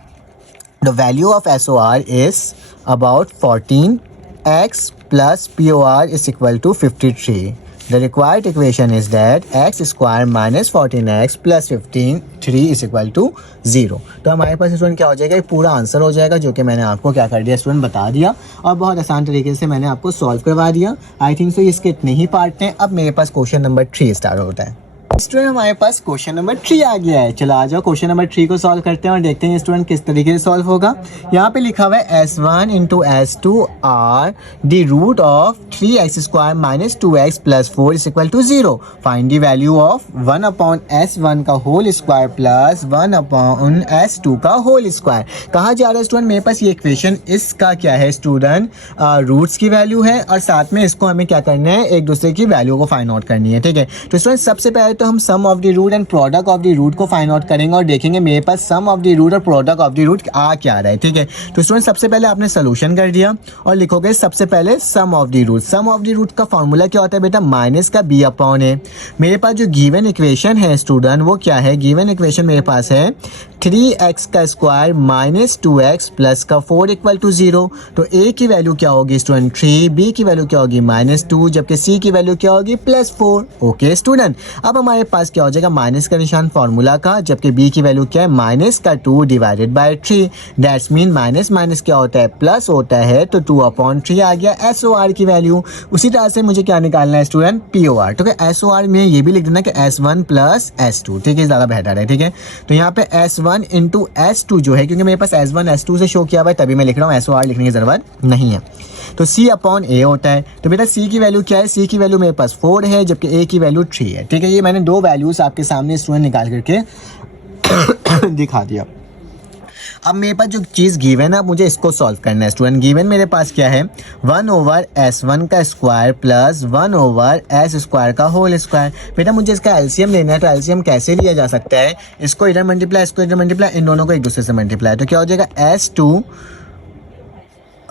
the value of SOR is about 14, x plus POR is equal to 53. The required equation is that x² - 14x plus 53 is equal to 0। तो हमारे पास student क्या हो जाएगा, ये पूरा answer हो जाएगा, जो कि मैंने आपको क्या कर दिया स्टूडेंट बता दिया और बहुत आसान तरीके से मैंने आपको सॉल्व करवा दिया। आई थिंक सो इसके इतने ही पार्ट हैं। अब मेरे पास क्वेश्चन नंबर 3 स्टार्ट होता है। स्टूडेंट हमारे पास क्वेश्चन नंबर 3 आ गया है। चलो आ जाओ क्वेश्चन नंबर 3 को सॉल्व करते हैं और देखते हैं स्टूडेंट किस तरीके से सॉल्व होगा। यहाँ पे लिखा हुआ है S1 × S2 are the root of 3x² - 2x + 4 is equal to 0। Find the value of 1/S1 का होल स्क्वायर प्लस 1/S2 का होल स्क्वायर। कहा जा रहा है स्टूडेंट मेरे पास ये इक्वेशन, इसका क्या है स्टूडेंट, रूट्स की वैल्यू है और साथ में इसको हमें क्या करना है, एक दूसरे की वैल्यू को फाइंड आउट करनी है, ठीक है। तो स्टूडेंट सबसे पहले तो हम sum of the root and product of the root को फाइंड आउट करेंगे और देखेंगे मेरे पास सम ऑफ द रूट और प्रोडक्ट ऑफ द रूट आ क्या रहा है, ठीक है। तो स्टूडेंट सबसे पहले आपने सोल्यूशन कर दिया और लिखोगे सबसे पहले sum of the root. Sum of the root का फॉर्मूला क्या होता है बेटा, माइनस का b/a। मेरे पास जो गिवन इक्वेशन है स्टूडेंट वो क्या है, गिवन इक्वेशन मेरे पास है 3x² - 2x प्लस का 4 = 0। तो a की वैल्यू क्या होगी स्टूडेंट 3, b की वैल्यू क्या होगी -2, जबकि c की वैल्यू क्या होगी +4। ओके स्टूडेंट, अब हमारे पास क्या हो जाएगा माइनस का निशान फार्मूला का, जबकि b की वैल्यू क्या है -2 / 3। दैट्स मीन माइनस माइनस क्या होता है प्लस होता है, तो 2/3 आ गया SOR की वैल्यू। उसी तरह से मुझे क्या निकालना है स्टूडेंट POR। तो SOR में ये भी लिख देना कि S1 + S2, ठीक है, ज़्यादा बेहतर है, ठीक है। तो यहाँ पे S1 × S2 जो है, क्योंकि मेरे पास S1 S2 से शो किया हुआ है तभी मैं लिख रहा हूँ, SOR लिखने की ज़रूरत नहीं है। तो C/A होता है। तो बेटा C की वैल्यू क्या है, C की वैल्यू मेरे पास 4 है, जबकि A की वैल्यू 3 है, ठीक है। ये मैंने दो वैल्यूज़ आपके सामने स्टूडेंट निकाल करके दिखा दिया। अब मेरे पास जो चीज़ गिवन है मुझे इसको सॉल्व करना है स्टूडेंट। गिवन मेरे पास क्या है 1/S1 का स्क्वायर प्लस 1/S² का होल स्क्वायर। बेटा मुझे इसका एलसीएम लेना है, तो एलसीएम कैसे लिया जा सकता है, इसको इधर मल्टीप्लाई, इसको इधर मल्टीप्लाई, इन दोनों को एक दूसरे से मल्टीप्लाई। तो क्या हो जाएगा S2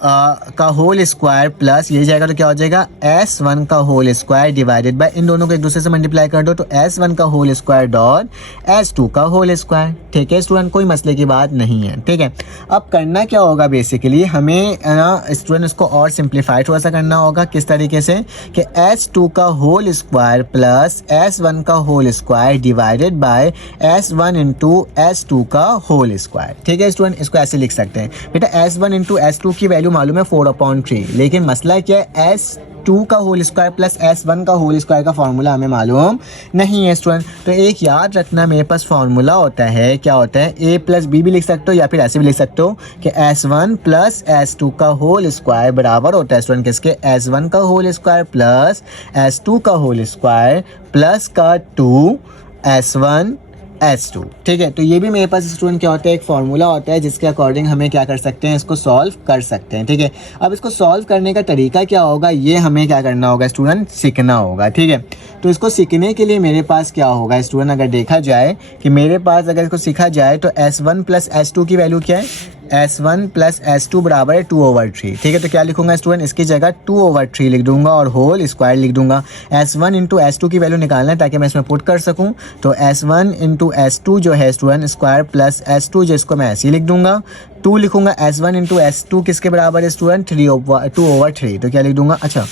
का होल स्क्वायर प्लस ये जाएगा तो क्या हो जाएगा S1 का होल स्क्वायर डिवाइडेड बाय, इन दोनों को एक दूसरे से मल्टीप्लाई कर दो तो S1 का होल स्क्वायर डॉट S2 का होल स्क्वायर। ठीक है स्टूडेंट, कोई मसले की बात नहीं है। ठीक है, अब करना क्या होगा बेसिकली हमें ना स्टूडेंट इसको और सिंप्लीफाई थोड़ा सा करना होगा। किस तरीके से कि S2 का होल स्क्वायर प्लस S1 का whole square divided by S1 into S2 का होल स्क्वायर। ठीक है स्टूडेंट, इसको ऐसे लिख सकते हैं बेटा S1 इंटू S2 की वैल्यू मालूम है 4/3, लेकिन मसला क्या है S2 का होल स्क्वायर प्लस S1 का होल स्क्वायर का फार्मूला हमें मालूम नहीं है स्टूडेंट। तो एक याद रखना, मेरे पास फार्मूला होता है, क्या होता है A प्लस बी भी लिख सकते हो या फिर ऐसे भी लिख सकते हो कि S1 प्लस S2 का होल स्क्वायर बराबर होता है स्टूडेंट किसके, S1 का होल स्क्वायर प्लस S2 का होल स्क्वायर प्लस का 2S1 S2। ठीक है, तो ये भी मेरे पास स्टूडेंट क्या होता है, एक फार्मूला होता है जिसके अकॉर्डिंग हमें क्या कर सकते हैं, इसको सॉल्व कर सकते हैं। ठीक है, अब इसको सॉल्व करने का तरीका क्या होगा ये हमें क्या करना होगा स्टूडेंट, सीखना होगा। ठीक है, तो इसको सीखने के लिए मेरे पास क्या होगा स्टूडेंट, अगर देखा जाए कि मेरे पास अगर इसको सीखा जाए तो S1 प्लस S2 की वैल्यू क्या है, S1 प्लस S2 बराबर है 2/3। ठीक है, तो क्या लिखूंगा स्टूडेंट, इसकी जगह 2/3 लिख दूंगा और होल स्क्वायर लिख दूंगा। S1 इंटू S2 की वैल्यू निकालना है ताकि मैं इसमें पुट कर सकूं, तो S1 इंटू S2 जो है स्टूडेंट स्क्वायर प्लस S2 जिसको मैं ऐसे ही लिख दूंगा। 2 लिखूंगा, S1 इंटू S2 किसके बराबर है स्टूडेंट, 2/3। तो क्या लिख दूंगा, अच्छा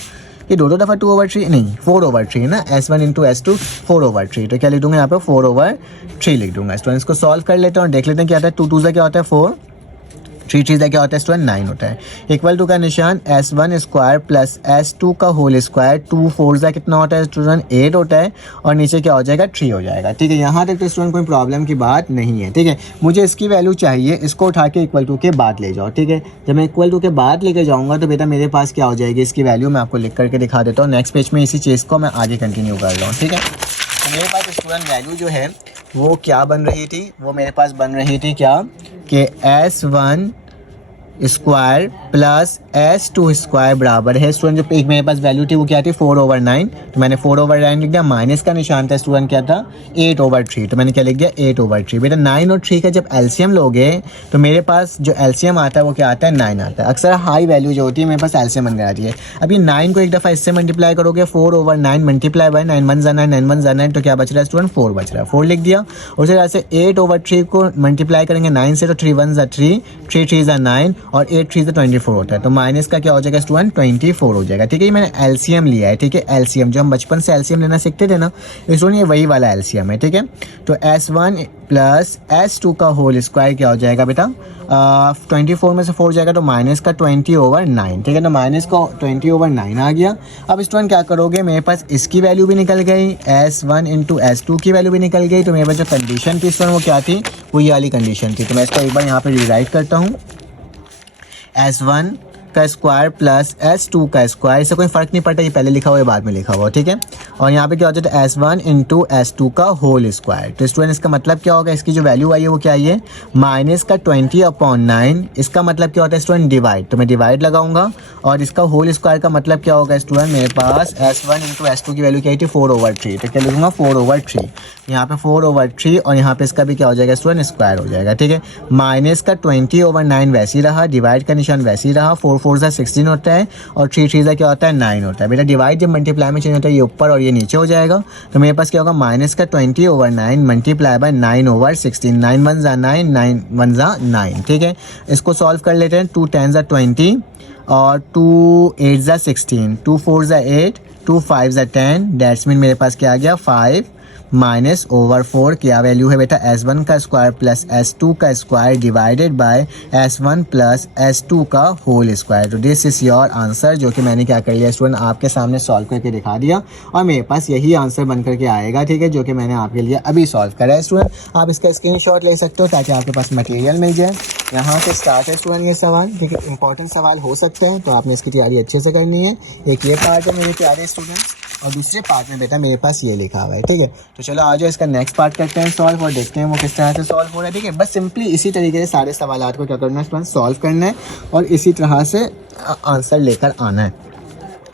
ये दो दफ़ा 2/3 नहीं 4/3 है ना, S1 इंटू S2 4/3। तो क्या लिख दूंगा यहाँ पे 4/3 लिख दूंगा स्टूडेंट। इसको सॉल्व कर लेते हैं और देख लेते हैं क्या आता है। 2 2 से क्या होता है 4, 3 3 से क्या होता है स्टूडेंट 9 होता है। इक्वल टू का निशान S1 स्क्वायर प्लस S2 का होल स्क्वायर, 2 4 से कितना होता है स्टूडेंट 8 होता है और नीचे क्या हो जाएगा 3 हो जाएगा। ठीक है, यहाँ तक तो स्टूडेंट कोई प्रॉब्लम की बात नहीं है। ठीक है, मुझे इसकी वैल्यू चाहिए, इसको उठा के इक्वल टू के बाद ले जाओ। ठीक है, जब मैं इक्वल टू के बाद लेके जाऊँगा तो बेटा मेरे पास क्या हो जाएगी इसकी वैल्यू, मैं आपको लिख करके दिखा देता हूँ। नेक्स्ट पेज में इसी चीज़ को मैं आगे कंटिन्यू कर रहा हूँ। ठीक है, तो मेरे पास स्टूडेंट वैल्यू जो है वो क्या बन रही थी, वो मेरे पास बन रही थी क्या कि S1 square plus S2 square बराबर है स्टूडेंट, जो एक मेरे पास वैल्यू थी वो क्या थी 4/9, तो मैंने 4/9 लिख दिया। माइनस का निशान था स्टूडेंट क्या था 8/3, तो मैंने क्या लिख दिया 8/3। बेटा 9 और 3 का जब एलसीएम लोगे तो मेरे पास जो एलसीएम आता है वो क्या आता है 9 आता है। अक्सर हाई वैल्यू जो होती है मेरे पास एलसीएम बन जाती है। अब ये 9 को एक दफ़ा इससे मल्टीप्लाई करोगे 4/9 मल्टीप्लाई बाय 9 1 9 9 1 9, तो क्या बच रहा है स्टूडेंट 4 बच रहा है, 4 लिख दिया। उसी तरह से 8/3 को मल्टीप्लाई करेंगे 9 से तो 3 1 3, 3 3 9 और 8 3 से 24 होता है, तो माइनस का क्या हो जाएगा स्टूडेंट 24 हो जाएगा। ठीक है, मैंने एलसीएम लिया है। ठीक है, एलसीएम जो हम बचपन से एलसीएम लेना सीखते थे ना स्टूडेंट, ये वही वाला एलसीएम है। ठीक है, तो S1 प्लस S2 का होल स्क्वायर क्या हो जाएगा बेटा 24 में से 4 जाएगा तो माइनस का 20/9। ठीक है, तो माइनस का 20/9 आ गया। अब स्टूडेंट क्या करोगे, मेरे पास इसकी वैल्यू भी निकल गई, S1 इंटू S2 की वैल्यू भी निकल गई, तो मेरे पास जो कंडीशन थी स्टूडेंट वो क्या थी, वो ये वाली कंडीशन थी। तो मैं इसको एक बार यहाँ पर रिराइट करता हूँ, S1 का स्क्वायर प्लस S2 का स्क्वायर, इससे कोई फ़र्क नहीं पड़ता, ये पहले लिखा हुआ है बाद में लिखा हुआ। ठीक है, और यहाँ पे क्या हो जाता है S1 इंटू S2 का होल स्क्वायर। तो स्टूडेंट इसका मतलब क्या होगा, इसकी जो वैल्यू आई है वो क्या आई है माइनस का 20/9। इसका मतलब क्या होता है स्टूडेंट डिवाइड, तो मैं डिवाइड लगाऊंगा। और इसका होल स्क्वायर का मतलब क्या होगा स्टूडेंट, मेरे पास S1 इंटू S2 की वैल्यू क्या आई थी 4/3, तो क्या लिखूंगा 4/3, यहाँ पे 4/3 और यहाँ पे इसका भी क्या हो जाएगा स्टूडेंट स्क्वायर हो जाएगा। ठीक है, माइनस का 20/9 वैसे ही रहा, डिवाइड का निशान वैसे ही रहा, 4 4 से 16 होता है और 3 3 से क्या होता है 9 होता है। बेटा डिवाइड जब मल्टीप्लाई में चेंज होता है ये ऊपर और ये नीचे हो जाएगा, तो मेरे पास क्या होगा माइनस का 20/9 मल्टीप्लाई बाय 9/16, 9 1 9 9 1 9। ठीक है, इसको सॉल्व कर लेते हैं। 2 10 20 और 2 8 16, 2 4 8, 2 5 10, डेट्स मीन मेरे पास क्या आ गया 5 -/4। क्या वैल्यू है बेटा S1 का स्क्वायर प्लस S2 का square divided by S1 plus S2 का होल स्क्वायर। तो दिस इज़ योर आंसर, जो कि मैंने क्या कर लिया स्टूडेंट आपके सामने सॉल्व करके दिखा दिया और मेरे पास यही आंसर बन करके आएगा। ठीक है, जो कि मैंने आपके लिए अभी सॉल्व करा है स्टूडेंट। आप इसका स्क्रीनशॉट ले सकते हो ताकि आपके पास मटेरियल मिल जाए। यहाँ से स्टार्ट है स्टूडेंट ये सवाल, क्योंकि इंपॉर्टेंट सवाल हो सकते हैं, तो आपने इसकी तैयारी अच्छे से करनी है। एक ये पार्ट है मेरे प्यारे स्टूडेंट्स और दूसरे पार्ट में बेटा मेरे पास ये लिखा हुआ है। ठीक है, तो चलो आ जाओ इसका नेक्स्ट पार्ट करते हैं सॉल्व और देखते हैं वो किस तरह से सॉल्व हो रहा है। ठीक है, बस सिंपली इसी तरीके से सारे सवालात को क्या करना है स्टूडेंट सॉल्व करना है और इसी तरह से आंसर लेकर आना है।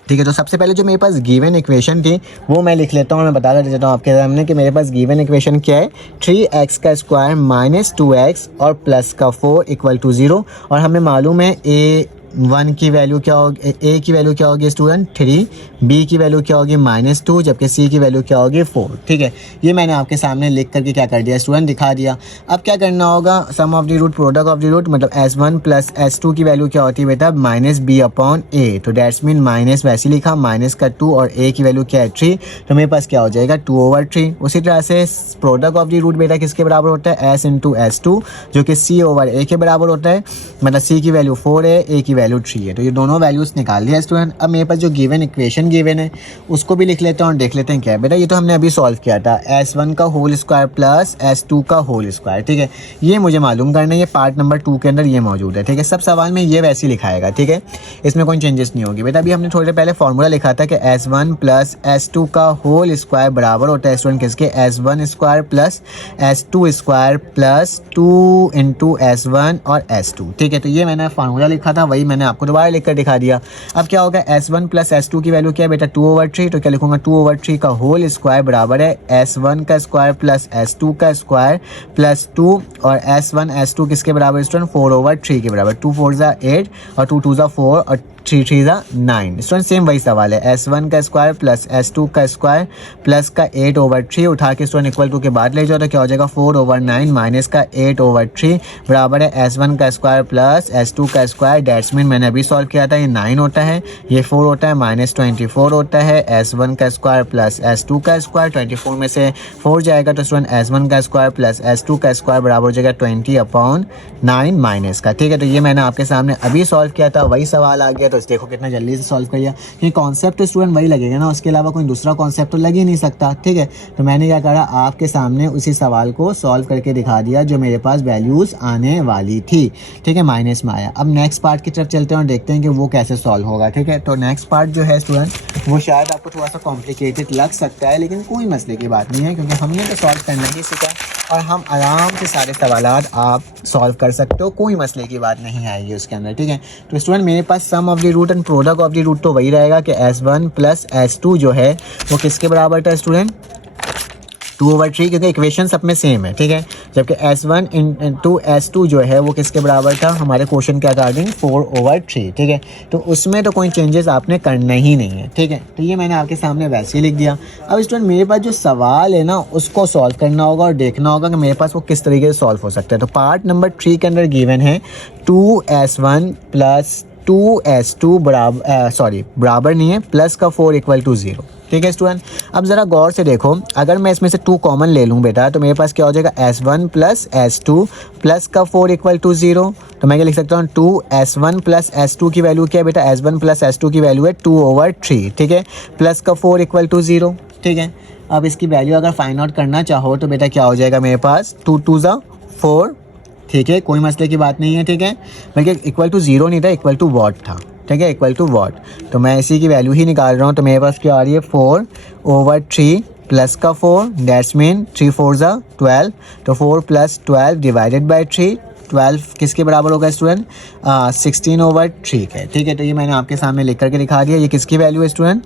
ठीक है, तो सबसे पहले जो मेरे पास गिवन इक्वेशन थी वो मैं लिख लेता हूँ, मैं बता देता हूँ आपके सामने कि मेरे पास गिवन इक्वेशन क्या है 3x का स्क्वायर -2x और प्लस का 4 = 0। और हमें मालूम है a 1 की वैल्यू क्या होगी, ए की वैल्यू क्या होगी स्टूडेंट 3, बी की वैल्यू क्या होगी -2, जबकि सी की वैल्यू क्या होगी 4। ठीक है, ये मैंने आपके सामने लिख करके क्या कर दिया स्टूडेंट, दिखा दिया। अब क्या करना होगा, sum of the root product of the root, मतलब S1 प्लस S2 की वैल्यू क्या होती है बेटा -b/a। तो डेट्स मीन माइनस वैसे लिखा, माइनस का 2 और a की वैल्यू क्या है 3, तो मेरे पास क्या हो जाएगा 2/3। उसी तरह से प्रोडक्ट ऑफ द रूट बेटा किसके बराबर होता है, S × S2, जो कि C/a के बराबर होता है। मतलब C की वैल्यू 4 है, A की वैल्यू 3 है। तो ये दोनों वैल्यूज़ निकाल लिया स्टूडेंट। अब मेरे पास जो गिवन इक्वेशन गिवन है उसको भी लिख लेता हूँ और देख लेते हैं क्या है बेटा। ये तो हमने अभी सॉल्व किया था, S1 का होल स्क्वायर प्लस S2 का होल स्क्वायर। ठीक है, ये मुझे मालूम करना है, ये पार्ट नंबर 2 के अंदर ये मौजूद है। ठीक है, सब सवाल में ये वैसे ही लिखाएगा। ठीक है, इसमें कोई चेंजेस नहीं होगी बेटा। अभी हमने थोड़ी देर पहले फॉर्मूला लिखा था कि S1 प्लस S2 का होल स्क्वायर बराबर होता है स्टूडेंट किसके, S1 square plus S2 square plus 2 × S1 और S2। ठीक है, तो ये मैंने फार्मूला लिखा था, वही मैंने आपको दोबारा लिख कर दिखा दिया। अब क्या होगा, S1 प्लस S2 की वैल्यू क्या है बेटा 2/3, तो क्या लिखूंगा 2/3 का होल स्क्वायर बराबर है S1 का स्क्वायर प्लस S2 का स्क्वायर प्लस 2, और S1 S2 किसके बराबर स्टूडेंट 4/3 के बराबर। 2 4 ज़ा 8 और 2 2 ज़ा 4 और 3 3 ज़ा 9। स्टूडेंट सेम वही सवाल है, S1 का स्क्वायर प्लस S2 का स्क्वायर प्लस का 8/3 उठा के स्टूडेंट इक्वल टू के बाद ले जाओ तो क्या हो जाएगा 4/9 माइनस का 8/3 बराबर है S1 का स्क्वायर प्लस S2 का स्क्वायर। डेट्स मीन मैंने अभी सॉल्व किया था, ये 9 होता है, ये 4 होता है, -24 होता है। S1 का स्क्वायर प्लस S2 का स्क्वायर, 24 में से 4 जाएगा तो स्टूडेंट S1 का स्क्वायर प्लस S2 का स्क्वायर बराबर हो जाएगा 20/9 माइनस का। ठीक है, तो ये मैंने आपके सामने अभी सॉल्व किया था, वही सवाल आ गया। तो देखो कितना जल्दी से सॉल्व कर लिया, क्योंकि कॉन्सेप्ट तो स्टूडेंट वही लगेगा ना, उसके अलावा कोई दूसरा कॉन्सेप्ट तो लग ही नहीं सकता। ठीक है, तो मैंने क्या करा, आपके सामने उसी सवाल को सॉल्व करके दिखा दिया जो मेरे पास वैल्यूज़ आने वाली थी। ठीक है, माइनस में आया। अब नेक्स्ट पार्ट की तरफ चलते हैं और देखते हैं कि वो कैसे सॉल्व होगा। ठीक है, तो नेक्स्ट पार्ट जो है स्टूडेंट वो शायद आपको थोड़ा सा कॉम्प्लिकेटेड लग सकता है, लेकिन कोई मसले की बात नहीं है, क्योंकि हमने तो सॉल्व करना ही सीखा और हम आराम से सारे सवालात आप सॉल्व कर सकते हो, कोई मसले की बात नहीं आएगी उसके अंदर। ठीक है, तो स्टूडेंट मेरे पास sum of the root and product of the root तो वही रहेगा कि S1 प्लस S2 जो है वो किसके बराबर था स्टूडेंट 2/3, क्योंकि इक्वेशन सब में सेम है। ठीक है, जबकि S1 × S2 जो है वो किसके बराबर था हमारे क्वेश्चन के अकॉर्डिंग 4/3। ठीक है, तो उसमें तो कोई चेंजेस आपने करना ही नहीं है। ठीक है, तो ये मैंने आपके सामने वैसे ही लिख दिया। अब स्टूडेंट मेरे पास जो सवाल है ना उसको सॉल्व करना होगा और देखना होगा कि मेरे पास वो किस तरीके से सॉल्व हो सकता है। तो पार्ट नंबर 3 के अंदर गिवन है 2S1 प्लस 2S2 बराबर नहीं है, प्लस का 4 = 0। ठीक है स्टूडेंट, अब ज़रा गौर से देखो, अगर मैं इसमें से 2 कॉमन ले लूँ बेटा तो मेरे पास क्या हो जाएगा S1 प्लस S2 प्लस का 4 = 0। तो मैं क्या लिख सकता हूँ 2S1 प्लस S2 की वैल्यू क्या है बेटा, S1 प्लस S2 की वैल्यू है 2/3। ठीक है, प्लस का 4 = 0। ठीक है, अब इसकी वैल्यू अगर फाइंड आउट करना चाहो तो बेटा क्या हो जाएगा मेरे पास 2 2 ज़ा 4। ठीक है, कोई मसले की बात नहीं है। ठीक है, बल्कि =0 नहीं था, =वॉट था। ठीक है, =वॉट, तो मैं इसी की वैल्यू ही निकाल रहा हूँ। तो मेरे पास क्या आ रही है 4/3 प्लस का 4, दैट्स मीन 3 4 ज़ा 12, तो 4 + 12 डिवाइडेड बाई 3, 12 किसके बराबर होगा स्टूडेंट 16/3 है। ठीक है, तो ये मैंने आपके सामने लिख करके दिखा दिया। ये किसकी वैल्यू है student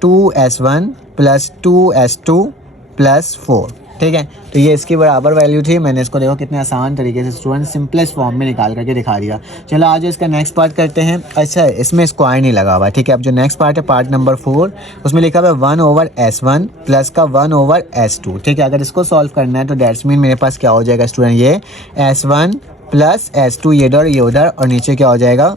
2S1 plus 2S2 plus 4। ठीक है, तो ये इसकी बराबर वैल्यू थी। मैंने इसको देखो कितने आसान तरीके से स्टूडेंट सिंपलेस्ट फॉर्म में निकाल करके दिखा दिया। चलो आज इसका नेक्स्ट पार्ट करते हैं। अच्छा, इसमें स्क्वायर नहीं लगा हुआ। ठीक है, अब जो नेक्स्ट पार्ट है पार्ट नंबर 4, उसमें लिखा हुआ है 1/S1 प्लस का 1/S2। ठीक है, अगर इसको सॉल्व करना है तो डेट्स मीन मेरे पास क्या हो जाएगा स्टूडेंट, ये S1 प्लस S2 ये उधर और नीचे क्या हो जाएगा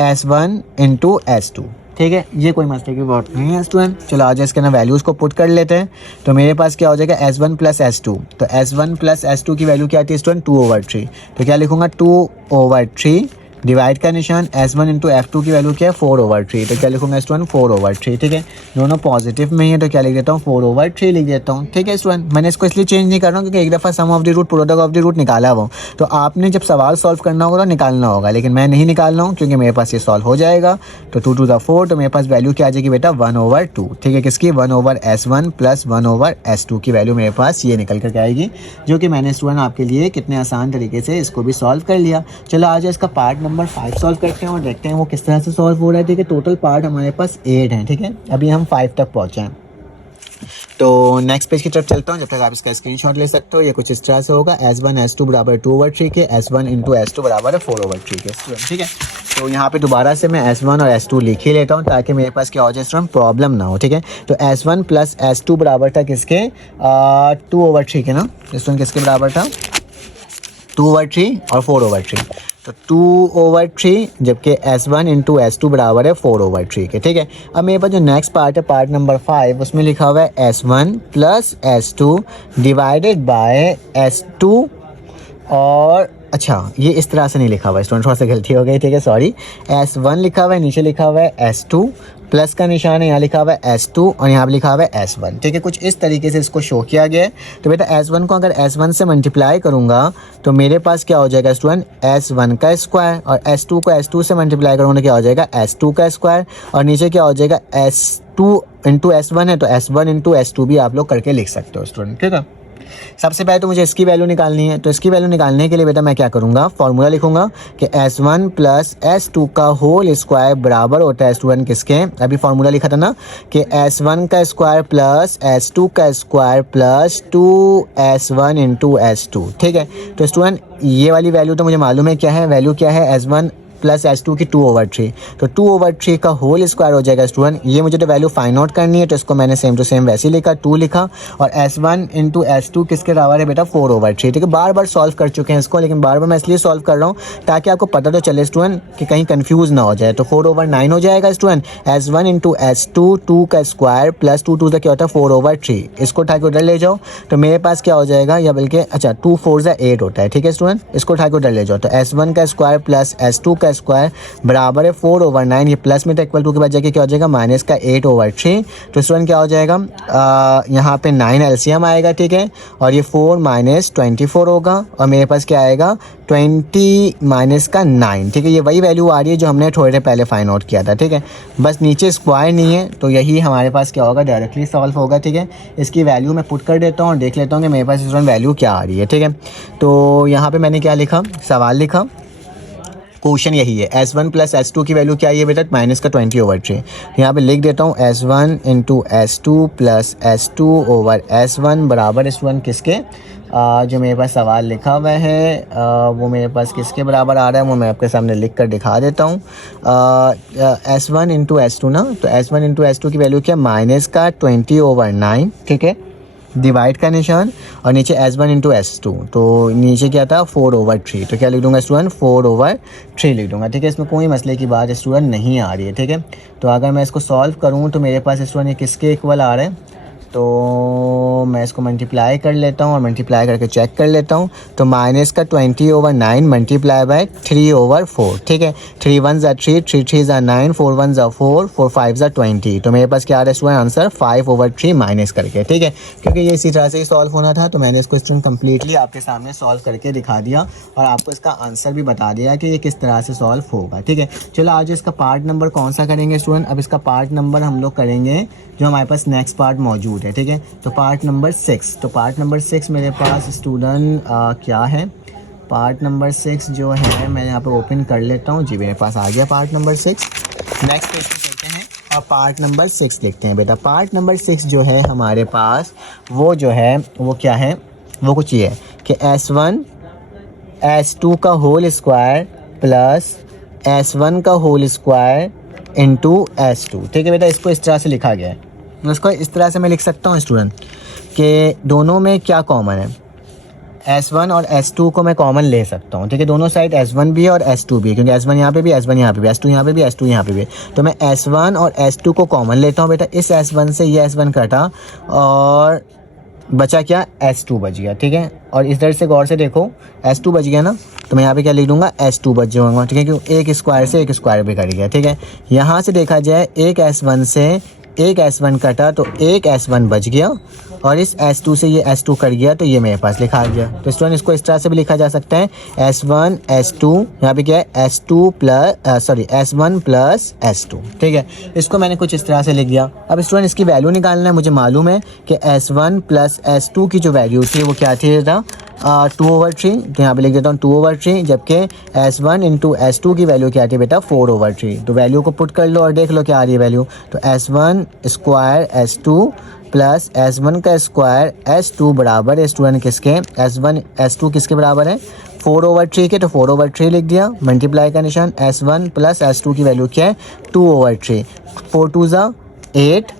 S1 × S2। ठीक है, ये कोई मसले की बात नहीं है स्टूडेंट। चलो आज इसके ना वैल्यूज़ को पुट कर लेते हैं। तो मेरे पास क्या हो जाएगा S1 प्लस S2, तो S1 प्लस S2 की वैल्यू क्या आती है स्टूडेंट 2/3। तो क्या लिखूंगा 2/3 डिवाइड का निशान, S1 × F2 की वैल्यू क्या है 4/3, तो क्या लिखूंगा स्टूडेंट 4/3। ठीक है, दोनों पॉजिटिव में ही है तो क्या लिख देता हूँ 4/3 लिख देता हूँ। ठीक है स्टूडेंट, मैंने इसको इसलिए चेंज नहीं कर रहा हूँ क्योंकि एक दफ़ा sum of the root product of the root निकाला हुआ, तो आपने जब सवाल सॉल्व करना होगा तो निकालना होगा, लेकिन मैं नहीं निकाल रहा हूँ क्योंकि मेरे पास ये सॉल्व हो जाएगा। तो 2 2 ज़ा 4, तो मेरे पास वैल्यू क्या आ जाएगी बेटा 1/2। ठीक है, किसकी 1/S1 प्लस 1/S2 की वैल्यू मेरे पास ये निकल कर आएगी, जो कि मैंने स्टूडेंट आपके लिए कितने आसान तरीके से इसको भी सॉल्व कर लिया। चलो आज इसका पार्ट नंबर 5 सॉल्व करते हैं और देखते हैं वो किस तरह से सॉल्व हो रहा है। ठीक है, टोटल पार्ट हमारे पास 8 हैं। ठीक है, अभी हम 5 तक पहुँचे हैं। तो नेक्स्ट पेज की तरफ चलता हूँ, जब तक आप इसका स्क्रीनशॉट ले सकते हो। ये कुछ इस तरह से होगा, S1 S2 बराबर 2/3 के, S1 इंटू S2 बराबर 4/3 के स्टूडेंट, ठीक है। तो यहाँ पे दोबारा से मैं S1 और S2 लिख ही लेता हूँ ताकि मेरे पास क्या हो जाए स्टूडेंट, प्रॉब्लम ना हो, ठीक है। तो S1 प्लस S2 बराबर था किसके, 2/3 के ना स्टूडेंट, किसके बराबर था, 2/3 और 4/3। तो 2/3 जबकि S1 इंटू S2 बराबर है 4/3 के, ठीक है। अब मेरे पास जो नेक्स्ट पार्ट है, पार्ट नंबर 5, उसमें लिखा हुआ है S1 plus S2 divided by S2, और अच्छा ये इस तरह से नहीं लिखा हुआ है स्टूडेंट, थोड़ा सा गलती हो गई, ठीक है, सॉरी। S1 लिखा हुआ है, नीचे लिखा हुआ है S2, प्लस का निशान है, यहाँ लिखा हुआ है S2 और यहाँ पे लिखा हुआ है S1, ठीक है। कुछ इस तरीके से इसको शो किया गया है। तो बेटा S1 को अगर S1 से मल्टीप्लाई करूँगा तो मेरे पास क्या हो जाएगा स्टूडेंट, S1 का स्क्वायर, और S2 को S2 से मल्टीप्लाई करूँगा तो क्या हो जाएगा, S2 का स्क्वायर, और नीचे क्या हो जाएगा, S2 इंटू S1 है तो S1 इंटू S2 भी आप लोग करके लिख सकते हो स्टूडेंट, ठीक है। सबसे पहले तो मुझे इसकी वैल्यू निकालनी है, तो इसकी वैल्यू निकालने के लिए बेटा मैं क्या करूँगा, फॉर्मूला लिखूंगा कि S1 प्लस S2 का होल स्क्वायर बराबर होता है स्टूडेंट किसके, अभी फॉर्मूला लिखा था ना कि S1 का स्क्वायर प्लस S2 का square plus 2S1 into S2, ठीक है। तो स्टूडेंट ये वाली वैल्यू तो मुझे मालूम है क्या है, वैल्यू क्या है, S1 प्लस S2 की 2/3, तो 2/3 का होल स्क्वायर हो जाएगा स्टूडेंट। ये मुझे तो वैल्यू फाइंड आउट करनी है, तो इसको मैंने सेम टू सेम वैसे ही लिखा, 2 लिखा, और S1 इंटू S2 किसके बराबर है बेटा, 4/3, ठीक है। बार बार सॉल्व कर चुके हैं इसको, लेकिन बार बार मैं इसलिए सॉल्व कर रहा हूँ ताकि आपको पता तो चले स्टूडेंट कि कहीं कन्फ्यूज़ ना हो जाए। तो 4/9 हो जाएगा स्टूडेंट, S1 इंटू S2 2 का स्क्वायर प्लस 2 2 का क्या होता है 4/3, इसको उठा के उधर ले जाओ तो मेरे पास क्या हो जाएगा, या बल्कि अच्छा 2 4 8 होता है, ठीक है स्टूडेंट, इसको उठा के उधर ले जाओ। तो S1 का स्क्वायर प्लस S2 का स्क्वायर बराबर है 4/9, ये प्लस में था, इक्वल टू के बाद जाके क्या हो जाएगा, माइनस का 8/3। तो स्टूडेंट क्या हो जाएगा, यहाँ पे 9 एलसीएम आएगा, ठीक है, और ये 4 माइनस 24 होगा, और मेरे पास क्या आएगा 20 माइनस का 9, ठीक है। ये वही वैल्यू आ रही है जो हमने थोड़ी देर पहले फाइंड आउट किया था, ठीक है। बस नीचे स्क्वायर नहीं है तो यही हमारे पास क्या होगा, डायरेक्टली सॉल्व होगा, ठीक है। इसकी वैल्यू मैं पुट कर देता हूँ और देख लेता हूँ कि मेरे पास स्टूडेंट वैल्यू क्या आ रही है, ठीक है। तो यहाँ पे मैंने क्या लिखा, सवाल लिखा, क्वेश्चन यही है, S1 प्लस S2 की वैल्यू क्या है बेटा, माइनस का 20/3। यहाँ पे लिख देता हूँ S1 into S2 plus S2 over S1 बराबर स्टूडेंट किसके, जो मेरे पास सवाल लिखा हुआ है वो मेरे पास किसके बराबर आ रहा है, वो मैं आपके सामने लिख कर दिखा देता हूँ। S1 इंटू S2 ना, तो S1 इंटू S2 की वैल्यू क्या, माइनस का 20/9, ठीक है, डिवाइड का निशान, और नीचे S1 इंटू S2, तो नीचे क्या था 4/3, तो क्या लिख दूंगा स्टूडेंट 4/3 लिख दूंगा, ठीक है। इसमें कोई मसले की बात स्टूडेंट नहीं आ रही है, ठीक है। तो अगर मैं इसको सॉल्व करूँ तो मेरे पास स्टूडेंट ये किसके इक्वल आ रहा है, तो मैं इसको मल्टीप्लाई कर लेता हूँ और मल्टीप्लाई करके चेक कर लेता हूँ। तो माइनस का 20/9 मल्टीप्लाई बाय 3/4, ठीक है। 3 1 ज़ा 3, 3 3 ज़ा 9, 4 1 ज़ा 4, 4 5 ज़ा 20, तो मेरे पास क्या आ रहा है स्टूडेंट आंसर 5/3 माइनस करके, ठीक है। क्योंकि ये इसी तरह से ही सॉल्व होना था तो मैंने इसको स्टूडेंट कम्प्लीटली आपके सामने सॉल्व करके दिखा दिया और आपको इसका आंसर भी बता दिया कि ये किस तरह से सॉल्व होगा, ठीक है। चलो आज इसका पार्ट नंबर कौन सा करेंगे स्टूडेंट, अब इसका पार्ट नंबर हम लोग करेंगे जो हमारे पास नेक्स्ट पार्ट मौजूद है, ठीक है। तो पार्ट नंबर 6, तो पार्ट नंबर 6 मेरे पास स्टूडेंट क्या है, पार्ट नंबर 6 जो है मैं यहाँ पे ओपन कर लेता हूँ, जी मेरे पास आ गया पार्ट नंबर 6। नेक्स्ट पेज पे चलते हैं और पार्ट नंबर 6 लिखते हैं बेटा। पार्ट नंबर 6 जो है हमारे पास वो जो है वो क्या है, वो कुछ ये है कि S1 S2 का होल स्क्वायर प्लस S1 का होल स्क्वायर इंटू S2, ठीक है बेटा। इसको इस तरह से लिखा गया है, उसको इस तरह से मैं लिख सकता हूँ स्टूडेंट कि दोनों में क्या कॉमन है, S1 और S2 को मैं कॉमन ले सकता हूँ, ठीक है। दोनों साइड S1 भी है और S2 भी है, क्योंकि S1 यहाँ पे भी, S1 यहाँ पे भी, S2 यहाँ पे भी, S2 यहाँ पे भी, तो मैं S1 और S2 को कॉमन लेता हूँ बेटा। इस S1 से ये S1 कटा और बचा क्या, S2 बच गया, ठीक है। और इधर से गौर से देखो S2 बच गया ना, तो मैं यहाँ पे क्या लिख दूंगा S2 बच जाऊँगा, ठीक है, क्योंकि एक स्क्वायर से एक स्क्वायर भी कट गया, ठीक है। यहाँ से देखा जाए एक S1 से एक S1 कटा तो एक S1 बच गया और इस S2 से ये S2 कट गया तो ये मेरे पास लिखा गया। तो स्टूडेंट इसको इस तरह से भी लिखा जा सकता है S1 S2, यहाँ पे क्या है S2 plus S1 plus S2, ठीक है। इसको मैंने कुछ इस तरह से लिख दिया। अब स्टूडेंट इसकी वैल्यू निकालना है, मुझे मालूम है कि S1 प्लस S2 की जो वैल्यू थी वो क्या थी बेटा 2/3, तो यहाँ पे लिख देता हूँ 2/3, जबकि S1 इंटू S2 की वैल्यू क्या थी बेटा 4/3। तो वैल्यू को पुट कर लो और देख लो क्या आ रही है वैल्यू, तो S1 square S2 plus S1 का स्क्वायर S2 बराबर है स्टूडेंट किसके, S1 S2 किसके बराबर है 4/3 के, तो 4/3 लिख दिया, मल्टीप्लाई का निशान, S1 प्लस S2 की वैल्यू क्या है 2/3, 4 2 ज़ा 8,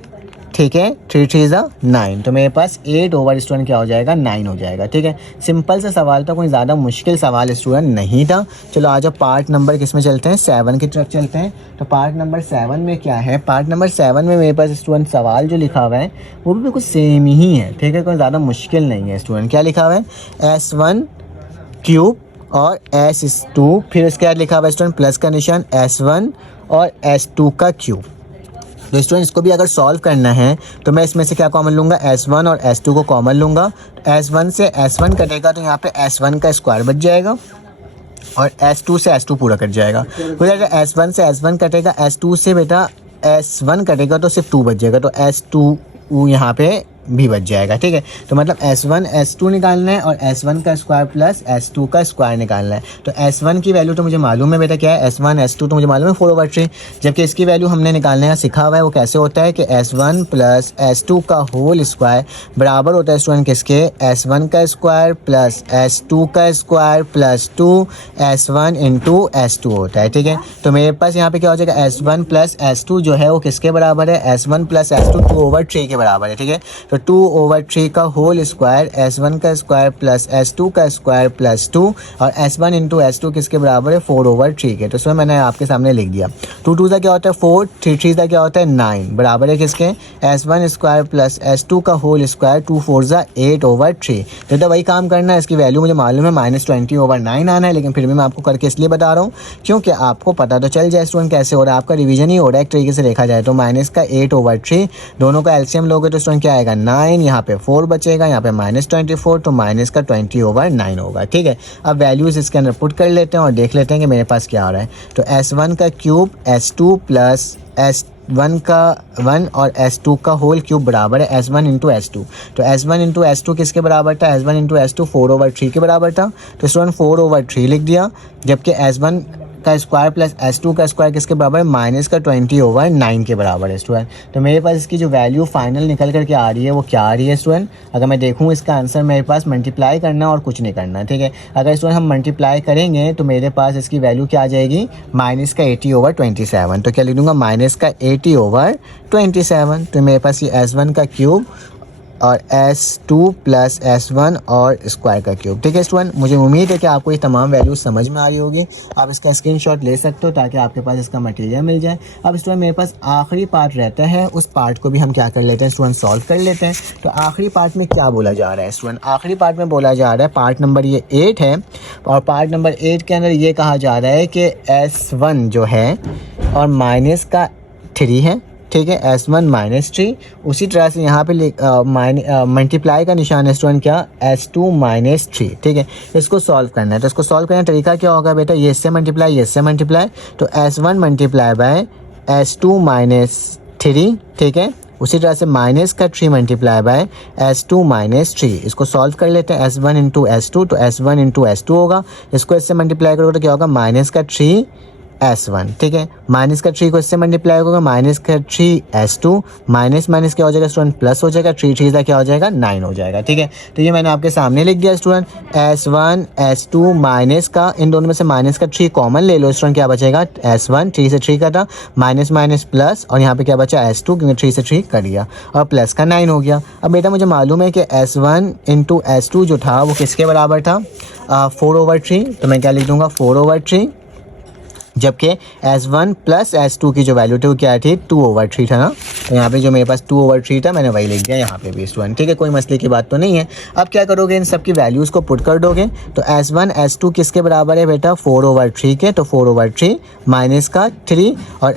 ठीक है, 3 3 ज़ा 9, तो मेरे पास 8 ओवर स्टूडेंट क्या हो जाएगा 9 हो जाएगा। ठीक है, सिंपल सा सवाल था, कोई ज़्यादा मुश्किल सवाल स्टूडेंट नहीं था। चलो आज अब पार्ट नंबर किस में चलते हैं, 7 की तरफ चलते हैं। तो पार्ट नंबर 7 में क्या है, पार्ट नंबर 7 में मेरे पास स्टूडेंट सवाल जो लिखा हुआ है वो भी बिल्कुल सेम ही है। ठीक है, कोई ज़्यादा मुश्किल नहीं है स्टूडेंट। क्या लिखा हुआ है, S1 क्यूब और S2, फिर उसके बाद लिखा हुआ है स्टूडेंट प्लस का निशान S1 और S2 का क्यूब। तो स्टूडेंट इसको भी अगर सॉल्व करना है तो मैं इसमें से क्या कॉमन लूँगा, S1 और S2 को कॉमन लूँगा। S1 से S1 कटेगा तो यहाँ पे S1 का स्क्वायर बच जाएगा और S2 से S2 पूरा कट जाएगा। फिर अगर S1 से S1 कटेगा, S2 से बेटा S1 कटेगा तो सिर्फ 2 बच जाएगा, तो S2 यहाँ पे भी बच जाएगा। ठीक है, तो मतलब S1 S2 निकालना है और S1 का स्क्वायर प्लस S2 का स्क्वायर निकालना है। तो S1 की वैल्यू तो मुझे मालूम है बेटा क्या है, S1 S2 तो मुझे मालूम है 4/3, जबकि इसकी वैल्यू हमने निकालने का सिखा हुआ है। वो कैसे होता है कि S1 प्लस S2 का होल स्क्वायर बराबर होता है स्टूडेंट किसके, S1 का स्क्वायर प्लस S2 का square plus 2 S1 into S2 होता है। ठीक है, तो मेरे पास यहाँ पे क्या हो जाएगा, S1 प्लस S2 जो है वो किसके बराबर है, S1 प्लस S2 2/3 के बराबर है। ठीक है, तो 2/3 का होल स्क्वायर S1 का स्क्वायर प्लस S2 का स्क्वायर प्लस 2 और S1 इंटू S2 किसके बराबर है 4/3 के। तो इसमें मैंने आपके सामने लिख दिया। 2 2 का क्या होता है 4, 3 3 का क्या होता है 9, बराबर है किसके, S1 स्क्वायर प्लस S2 का होल स्क्वायर, 2 4 8/3। तो वही काम करना है, इसकी वैल्यू मुझे मालूम है -20/9 आना है, लेकिन फिर भी मैं आपको करके इसलिए बता रहा हूँ क्योंकि आपको पता तो चल जाए स्टूडेंट कैसे हो रहा है, आपका रिवीजन ही हो रहा है एक तरीके से देखा जाए तो। -8/3 दोनों का एलसीएम लोगे तो स्टूडेंट क्या आएगा 9, यहाँ पे 4 बचेगा, यहाँ पे -24, तो -20/9 होगा। ठीक है, अब वैल्यूज़ इसके अंदर पुट कर लेते हैं और देख लेते हैं कि मेरे पास क्या आ रहा है। तो S1 का क्यूब S2 प्लस S1 का 1 और S2 का होल क्यूब बराबर है S1 इंटू S2। तो S1 इंटू S2 किसके बराबर था, S1 इंटू S2 4/3 के बराबर था, तो स्टूडेंट 4/3 लिख दिया, जबकि S1 का स्क्वायर प्लस S2 का स्क्वायर किसके बराबर है, -20/9 के बराबर है स्टूडेंट। तो मेरे पास इसकी जो वैल्यू फाइनल निकल करके आ रही है वो क्या आ रही है स्टूडेंट, अगर मैं देखूँ इसका आंसर मेरे पास मल्टीप्लाई करना और कुछ नहीं करना। ठीक है, अगर स्टूडेंट हम मल्टीप्लाई करेंगे तो मेरे पास इसकी वैल्यू क्या आ जाएगी, -80/27। तो क्या लिख दूँगा, -80/27। तो मेरे पास ये S1 का क्यूब और S2 प्लस S1 और स्क्वायर का क्यूब। ठीक है स्टूडेंट, मुझे उम्मीद है कि आपको ये तमाम वैल्यूज समझ में आ रही होगी। आप इसका स्क्रीनशॉट ले सकते हो ताकि आपके पास इसका मटेरियल मिल जाए। अब स्टूडेंट मेरे पास आखिरी पार्ट रहता है, उस पार्ट को भी हम क्या कर लेते हैं स्टूडेंट, सॉल्व कर लेते हैं। तो आखिरी पार्ट में क्या बोला जा रहा है स्टूडेंट, आखिरी पार्ट में बोला जा रहा है, पार्ट नंबर ये 8 है और पार्ट नंबर 8 के अंदर ये कहा जा रहा है कि S1 जो है और माइनस का 3 है। ठीक है, S1 -3, उसी तरह से यहाँ पे मल्टीप्लाई का निशान है स्टूडेंट क्या, S2 -3। ठीक है, इसको सॉल्व करना है। तो इसको सॉल्व करने का तरीका क्या होगा बेटा, ये इससे मल्टीप्लाई, ये इससे मल्टीप्लाई, तो S1 मल्टीप्लाई बाय S2 -3। ठीक है, उसी तरह से माइनस का 3 मल्टीप्लाई बाय S2 -3। इसको सॉल्व कर लेते हैं, S1 इंटू S2, तो S1 इंटू S2 होगा, इसको इससे मल्टीप्लाई करोगे तो क्या होगा, -3 S1। ठीक है, माइनस का 3 को इससे मल्टीप्लाई होगा, -3 S2, माइनस क्या हो जाएगा स्टूडेंट, प्लस हो जाएगा, 3 3 क्या हो जाएगा 9 हो जाएगा। ठीक है, तो ये मैंने आपके सामने लिख दिया स्टूडेंट, S1 S2 माइनस का, इन दोनों में से माइनस का 3 कॉमन ले लो स्टूडेंट, क्या बचेगा S1, 3 से 3 का था, माइनस प्लस, और यहाँ पे क्या बचा S2, क्योंकि 3 से 3 कर दिया और प्लस का 9 हो गया। अब बेटा मुझे मालूम है कि S1 इंटू S2 जो था वो किसके बराबर था, 4/3, तो मैं क्या लिख दूँगा 4/3, जबकि S1 प्लस S2 की जो वैल्यू थी वो क्या थी, 2/3 था ना। तो यहाँ पे जो मेरे पास 2/3 था मैंने वही लिख दिया यहाँ पे भी स्टूडेंट। ठीक है, कोई मसले की बात तो नहीं है। अब क्या करोगे, इन सब की वैल्यूज़ को पुट कर दोगे। तो S1 S2 किसके बराबर है बेटा, 4/3 के, तो 4/3 माइनस का 3 और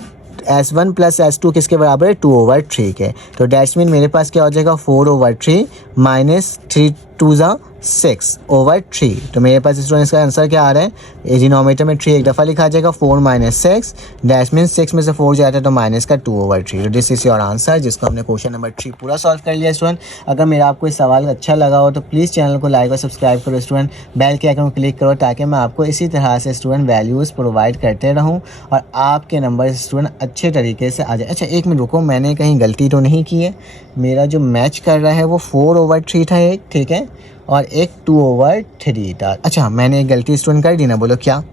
S1 प्लस S2 किसके बराबर है, 2/3 के। तो डैट्स मीन मेरे पास क्या हो जाएगा 4/3 -3 2 6/3। तो मेरे पास स्टूडेंट इसका आंसर क्या आ रहा है, ए डिनोमीटर में 3 एक दफ़ा लिखा जाएगा, 4 - 6 डैश मीन 6 में से 4 जाता है तो माइनस का 2/3। तो दिस इज़ योर आंसर, जिसको हमने क्वेश्चन नंबर 3 पूरा सॉल्व कर लिया स्टूडेंट। अगर मेरा आपको इस सवाल अच्छा लगा हो तो प्लीज़ चैनल को लाइक और सब्सक्राइब करो स्टूडेंट, बेल के आइकन को क्लिक करो ताकि मैं आपको इसी तरह से स्टूडेंट वैल्यूज़ प्रोवाइड करते रहूँ और आपके नंबर स्टूडेंट अच्छे तरीके से आ जाए। अच्छा एक मिनट रुको, मैंने कहीं गलती तो नहीं की है, मेरा जो मैच कर रहा है वो 4/3 था एक, ठीक है, और एक 2/3 था। अच्छा मैंने एक गलती स्टूडेंट कर दी ना, बोलो क्या?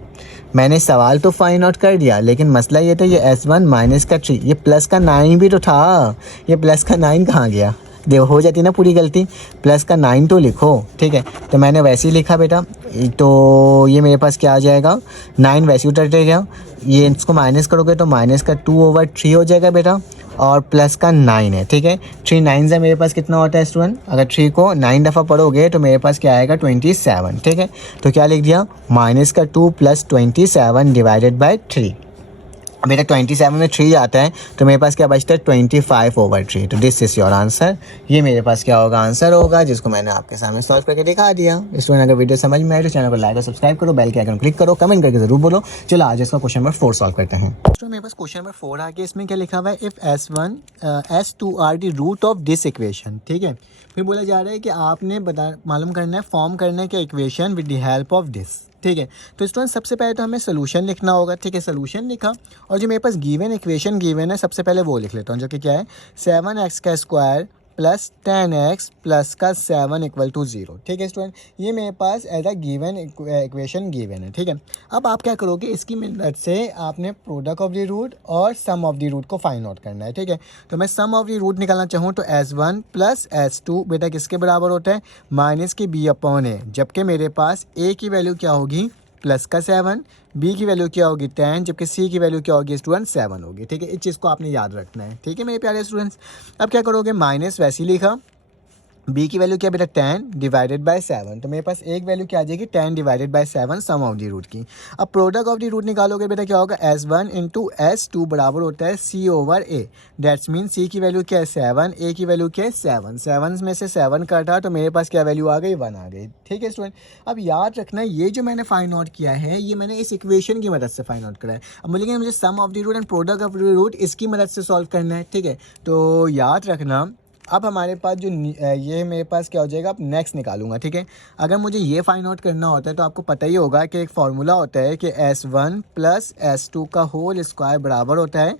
मैंने सवाल तो फाइंड आउट कर दिया लेकिन मसला ये था ये S1 माइनस का 3, ये प्लस का 9 भी तो था, ये प्लस का 9 कहाँ गया? देखो हो जाती ना पूरी गलती, प्लस का 9 तो लिखो, ठीक है, तो मैंने वैसे ही लिखा बेटा। तो ये मेरे पास क्या आ जाएगा, 9 वैसे ही उतरते गया, ये इसको माइनस करोगे तो माइनस का 2/3 हो जाएगा बेटा, और प्लस का 9 है, ठीक है। 3 9 से मेरे पास कितना होता है स्टूडेंट, अगर 3 को 9 दफ़ा पढ़ोगे तो मेरे पास क्या आएगा 27, ठीक है। तो क्या लिख दिया, माइनस का 2 + 27 डिवाइडेड बाई 3। बेटा 27 में 3 आता है तो मेरे पास क्या बचता है 25/3। तो दिस इज़ योर आंसर, ये मेरे पास क्या होगा, आंसर होगा, जिसको मैंने आपके सामने सॉल्व करके दिखा दिया। स्टूडेंट अगर वीडियो समझ में आए तो चैनल को लाइक और सब्सक्राइब करो, बेल के आइकन क्लिक करो, कमेंट करके जरूर बोलो। चलो आज इसका क्वेश्चन नंबर 4 सॉल्व करते हैं। तो मेरे पास क्वेश्चन नंबर 4 आ गया, इसमें क्या लिखा हुआ है, if S2 are the root of this equation, ठीक है। फिर बोला जा रहा है कि आपने मालूम करना है, फॉर्म करना है कि equation with the help of this, ठीक है। तो स्टूडेंट सबसे पहले तो हमें सोल्यूशन लिखना होगा, ठीक है। सोल्यूशन लिखा और जो मेरे पास गिवन इक्वेशन गिवन है सबसे पहले वो लिख लेता हूँ, जो कि क्या है 7x का स्क्वायर प्लस 10x प्लस का 7 = 0, ठीक है स्टूडेंट। ये मेरे पास as a given equation given है, ठीक है। अब आप क्या करोगे, इसकी मदद से आपने प्रोडक्ट ऑफ द रूट और सम ऑफ द रूट को फाइंड आउट करना है, ठीक है। तो मैं सम ऑफ द रूट निकालना चाहूँ तो S1 + S2 बेटा किसके बराबर होता है, माइनस के b/a, जबकि मेरे पास a की वैल्यू क्या होगी प्लस का 7, b की वैल्यू क्या होगी 10, जबकि c की वैल्यू क्या होगी स्टूडेंट 7 होगी, ठीक है। इस चीज़ को आपने याद रखना है, ठीक है मेरे प्यारे स्टूडेंट्स। अब क्या करोगे, माइनस वैसे ही लिखा, b की वैल्यू क्या बेटा 10 डिवाइडेड बाय 7, तो मेरे पास एक वैल्यू क्या आ जाएगी 10 divided by 7 sum of the root की। अब प्रोडक्ट ऑफ द रूट निकालोगे बेटा क्या होगा, S1 × S2 बराबर होता है C/A, दैट्स मीन c की वैल्यू क्या है 7, a की वैल्यू क्या है 7, 7 में से 7 काटा तो मेरे पास क्या वैल्यू आ गई 1 आ गई, ठीक है स्टूडेंट। अब याद रखना ये जो मैंने फाइंड आउट किया है ये मैंने इस इक्वेशन की मदद से फाइंड आउट करा है। अब बोलेंगे मुझे sum of the root and product of the root इसकी मदद से सॉल्व करना है, ठीक है। तो याद रखना अब हमारे पास जो ये मेरे पास क्या हो जाएगा, अब नेक्स्ट निकालूंगा, ठीक है। अगर मुझे ये फाइंड आउट करना होता है तो आपको पता ही होगा कि एक फार्मूला होता है कि S1 + S2 का होल स्क्वायर बराबर होता है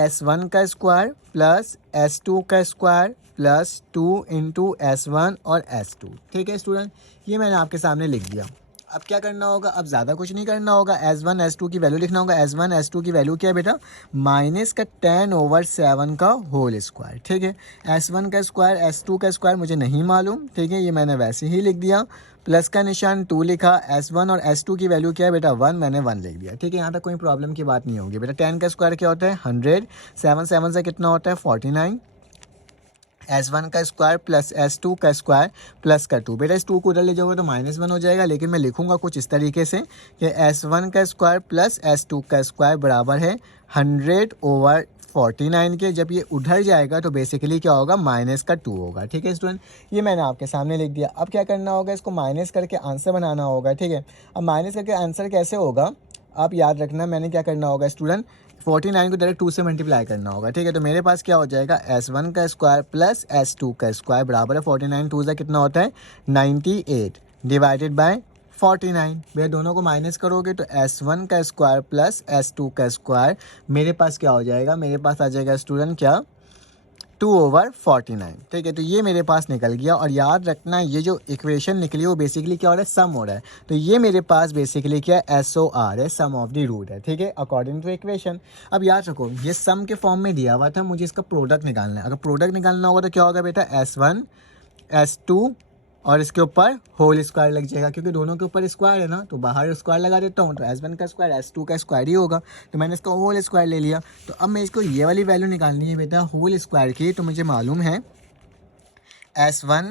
S1 का स्क्वायर प्लस S2 का स्क्वायर प्लस 2 × S1 और S2, ठीक है स्टूडेंट। ये मैंने आपके सामने लिख दिया। अब क्या करना होगा, अब ज़्यादा कुछ नहीं करना होगा, S1 S2 की वैल्यू लिखना होगा। S1 S2 की वैल्यू क्या है बेटा, माइनस का 10/7 का होल स्क्वायर, ठीक है। S1 का स्क्वायर S2 का स्क्वायर मुझे नहीं मालूम, ठीक है, ये मैंने वैसे ही लिख दिया। प्लस का निशान 2 लिखा, S1 और S2 की वैल्यू क्या है बेटा 1, मैंने 1 लिख दिया, ठीक है। यहाँ तक कोई प्रॉब्लम की बात नहीं होगी बेटा। 10 का स्क्वायर क्या होता है 100, 7 7 से कितना होता है 49, S1 का स्क्वायर प्लस S2 का स्क्वायर प्लस का 2, बेटा इस 2 को उधर ले जाओगे तो -1 हो जाएगा, लेकिन मैं लिखूंगा कुछ इस तरीके से कि S1 का स्क्वायर प्लस S2 का स्क्वायर बराबर है 100/49 के। जब ये उधर जाएगा तो बेसिकली क्या होगा -2 होगा, ठीक है स्टूडेंट। ये मैंने आपके सामने लिख दिया। अब क्या करना होगा, इसको माइनस करके आंसर बनाना होगा, ठीक है। अब माइनस करके आंसर कैसे होगा, आप याद रखना, मैंने क्या करना होगा स्टूडेंट 49 को डायरेक्ट 2 से मल्टीप्लाई करना होगा, ठीक है। तो मेरे पास क्या हो जाएगा S1 का स्क्वायर प्लस S2 का स्क्वायर बराबर है 49 2 से कितना होता है 98 डिवाइडेड बाय 49। भैया दोनों को माइनस करोगे तो S1 का स्क्वायर प्लस S2 का स्क्वायर मेरे पास क्या हो जाएगा, मेरे पास आ जाएगा स्टूडेंट क्या 2/49, ठीक है। तो ये मेरे पास निकल गया। और याद रखना ये जो इक्वेशन निकली वो बेसिकली क्या हो रहा है, सम हो रहा है। तो ये मेरे पास बेसिकली क्या है SOR है, सम ऑफ द रूट है, ठीक है, अकॉर्डिंग टू इक्वेशन। अब याद रखो ये सम के फॉर्म में दिया हुआ था, मुझे इसका प्रोडक्ट निकालना है। अगर प्रोडक्ट निकालना होगा तो क्या होगा बेटा S1 S2 और इसके ऊपर होल स्क्वायर लग जाएगा, क्योंकि दोनों के ऊपर स्क्वायर है ना, तो बाहर स्क्वायर लगा देता हूँ तो S1 का स्क्वायर S2 का स्क्वायर ही होगा। तो मैंने इसका होल स्क्वायर ले लिया। तो अब मैं इसको ये वाली वैल्यू निकालनी है बेटा होल स्क्वायर की। तो मुझे मालूम है S1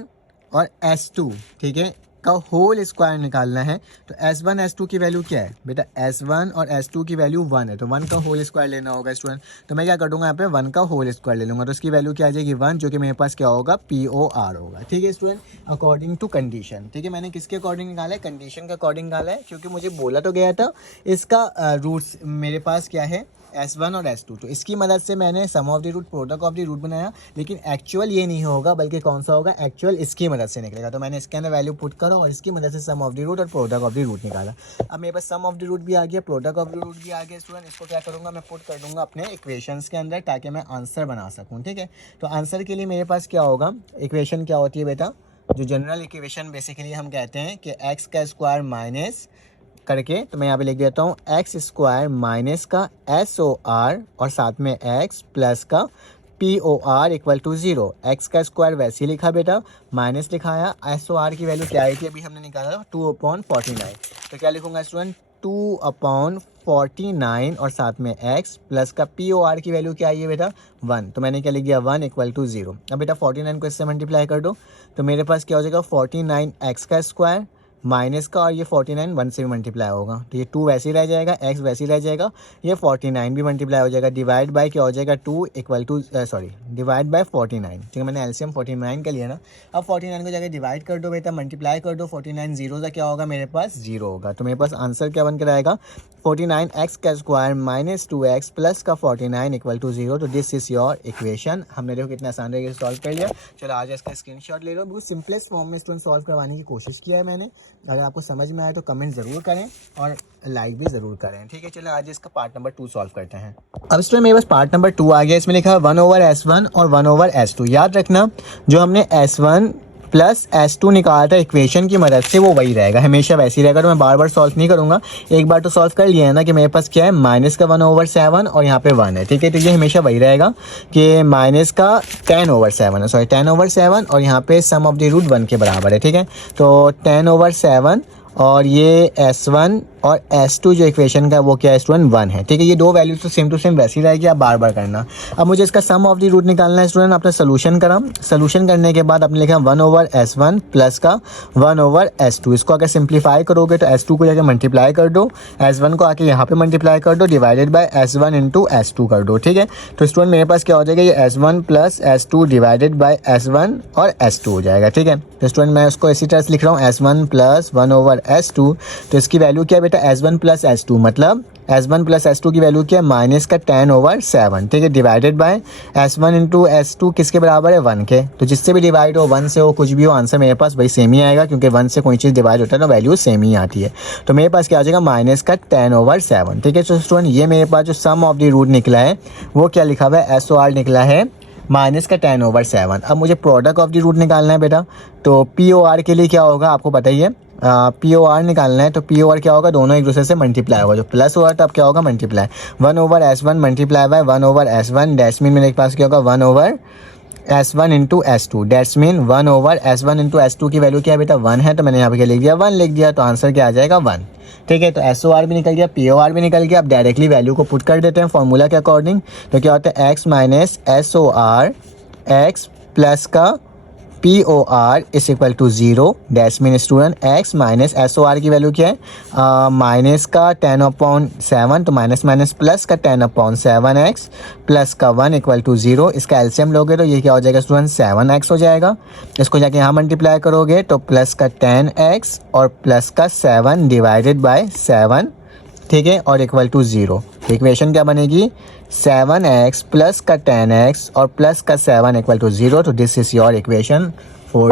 और S2, ठीक है, का होल स्क्वायर निकालना है तो S1 S2 की वैल्यू क्या है बेटा, S1 और S2 की वैल्यू 1 है, तो 1 का होल स्क्वायर लेना होगा स्टूडेंट। तो मैं क्या कर दूंगा यहाँ पे 1 का होल स्क्वायर ले लूँगा, तो उसकी वैल्यू क्या आ जाएगी 1, जो कि मेरे पास क्या होगा POR होगा। ठीक है स्टूडेंट, अकॉर्डिंग टू कंडीशन। ठीक है, मैंने किसके अकॉर्डिंग निकाला है, कंडीशन के अकॉर्डिंग निकाला है, क्योंकि मुझे बोला तो गया था इसका रूट्स मेरे पास क्या है S1 और S2, तो इसकी मदद से मैंने sum of the root product of the root बनाया, लेकिन एक्चुअल ये नहीं होगा, बल्कि कौन सा होगा, एक्चुअल इसकी मदद से निकलेगा। तो मैंने इसके अंदर वैल्यू पुट करो और इसकी मदद से सम ऑफ द रूट और प्रोडक्ट ऑफ द रूट निकाला। अब मेरे पास सम ऑफ द रूट भी आ गया, प्रोडक्ट ऑफ द रूट भी आ गया स्टूडेंट। इसको क्या करूँगा, मैं पुट कर दूंगा अपने इक्वेशंस के अंदर, ताकि मैं आंसर बना सकूँ। ठीक है, तो आंसर के लिए मेरे पास क्या होगा, इक्वेशन क्या होती है बेटा, जो जनरल इक्वेशन बेसिकली हम कहते हैं कि एक्स का स्क्वायर माइनस करके, तो मैं यहाँ पे लिख देता हूँ एक्स स्क्वायर माइनस का SOR और साथ में एक्स प्लस का POR इक्वल टू 0। एक्स का स्क्वायर वैसे ही लिखा बेटा, माइनस लिखाया, SOR की वैल्यू क्या आई थी अभी हमने निकाला 2/49। तो क्या लिखूंगा स्टूडेंट, 2/49 और साथ में एक्स प्लस का POR की वैल्यू क्या आई है बेटा 1, तो मैंने क्या लिख दिया 1 इक्वल टू 0। अब बेटा 49 को इससे मल्टीप्लाई कर दो, तो मेरे पास क्या हो जाएगा 49 एक्स का स्क्वायर माइनस का, और ये 49 1 से भी मल्टीप्लाई होगा, तो ये 2 वैसे ही रह जाएगा, x वैसे ही रह जाएगा, ये 49 भी मल्टीप्लाई हो जाएगा, डिवाइड बाय क्या हो जाएगा 2 इक्वल टू डिवाइड बाय 49। ठीक है, मैंने एलसीएम 49 का लिया ना। अब 49 को जाकर डिवाइड कर दो बेटा, मल्टीप्लाई कर दो, 49 जीरो का क्या होगा मेरे पास 0 होगा। तो मेरे पास आंसर क्या बन कर आएगा 49 एक्स का स्क्वायर माइनस 2x प्लस का 49 इक्वल टू 0। तो दिस इज योर इक्वेशन। हमने देखो कितना आसान तरीके से सॉल्व कर लिया। चलो आज इसका स्क्रीनशॉट ले लो, बिल्कुल सिंपलेस्ट फॉर्म में स्टूडेंट सॉल्व करवाने की कोशिश किया है मैंने। अगर आपको समझ में आए तो कमेंट ज़रूर करें और लाइक भी ज़रूर करें। ठीक है, चलो आज इसका पार्ट नंबर 2 सॉल्व करते हैं। अब स्टूडेंट मेरे पास पार्ट नंबर 2 आ गया, इसमें लिखा है 1/S1 और 1/S2। याद रखना जो हमने S1 प्लस S2 निकाला था इक्वेशन की मदद से, वो वही रहेगा, हमेशा वैसे ही रहेगा। तो मैं बार बार सॉल्व नहीं करूंगा, एक बार तो सॉल्व कर लिया है ना कि मेरे पास क्या है माइनस का 1/7 और यहाँ पे 1 है। ठीक है, तो ये हमेशा वही रहेगा कि माइनस का 10/7 है, सॉरी 10/7 और यहाँ पे सम ऑफ द रूट 1 के बराबर है। ठीक है, तो 10/7 और ये S1 और S2 जो इक्वेशन का वो क्या है स्टूडेंट 1 है। ठीक है, ये दो वैल्यूज तो सेम टू सेम वैसी रहेगी, आप बार बार करना। अब मुझे इसका सम ऑफ द रूट निकालना है स्टूडेंट। आपने सोल्यूशन करा, सोल्यूशन करने के बाद आपने लिखा 1/S1 प्लस का 1/S2। इसको अगर सिंप्लीफाई करोगे तो S2 को जाकर मल्टीप्लाई कर दो, S1 को आके यहाँ पे मल्टीप्लाई कर दो, divided by S1 into S2 कर दो। ठीक है, तो स्टूडेंट मेरे पास क्या हो जाएगा, ये S1 plus S2 divided by S1 और S2 हो जाएगा। ठीक है, तो स्टूडेंट मैं उसको इसी तरह से लिख रहा हूँ S1 प्लस 1/S2। तो इसकी वैल्यू क्या है बेटा S1 प्लस S2, मतलब S1 प्लस S2 की वैल्यू क्या है माइनस का 10/7। ठीक है, divided by S1 into S2 किसके बराबर है 1 के। तो जिससे भी डिवाइड हो 1 से हो कुछ भी हो, आंसर मेरे पास वही सेम ही आएगा, क्योंकि 1 से कोई चीज़ डिवाइड होता है ना वैल्यू सेम ही आती है। तो मेरे पास क्या आ जाएगा माइनस का 10/7। ठीक है, तो स्टूडेंट ये मेरे पास जो सम ऑफ द रूट निकला है वो क्या लिखा हुआ है SOR निकला है माइनस का 10/7। अब मुझे प्रोडक्ट ऑफ द रूट निकालना है बेटा, तो POR के लिए क्या होगा आपको पता ही है, POR निकालना है। तो POR क्या होगा, दोनों एक दूसरे से मल्टीप्लाई होगा, जो प्लस हुआ तब क्या होगा multiply, 1/S1 multiply by 1/S1, dash mean मेरे पास क्या होगा 1/S1 into S2, that's mean 1/S1 into S2 की वैल्यू क्या है बेटा 1 है, तो मैंने यहाँ पे क्या लिख दिया 1 लिख दिया, तो आंसर क्या आ जाएगा 1। ठीक है, तो SOR भी निकल गया, POR भी निकल गया। अब डायरेक्टली वैल्यू को पुट कर देते हैं फॉर्मूला के अकॉर्डिंग। तो क्या होता है x minus SOR x plus का POR is equal to 0, dash mean student x minus SOR की वैल्यू क्या है माइनस का 10/7, तो माइनस माइनस प्लस का 10/7x प्लस का 1 इक्वल टू 0। इसका एलसीएम लोगे तो ये क्या हो जाएगा स्टूडेंट 7x हो जाएगा। इसको जाके यहाँ मल्टीप्लाई करोगे तो प्लस का 10x और प्लस का 7 डिवाइडेड बाय 7। ठीक है, और इक्वल टू 0। इक्वेशन क्या बनेगी 7x प्लस का 10x और प्लस का 7 इक्वल टू 0। तो this is your equation for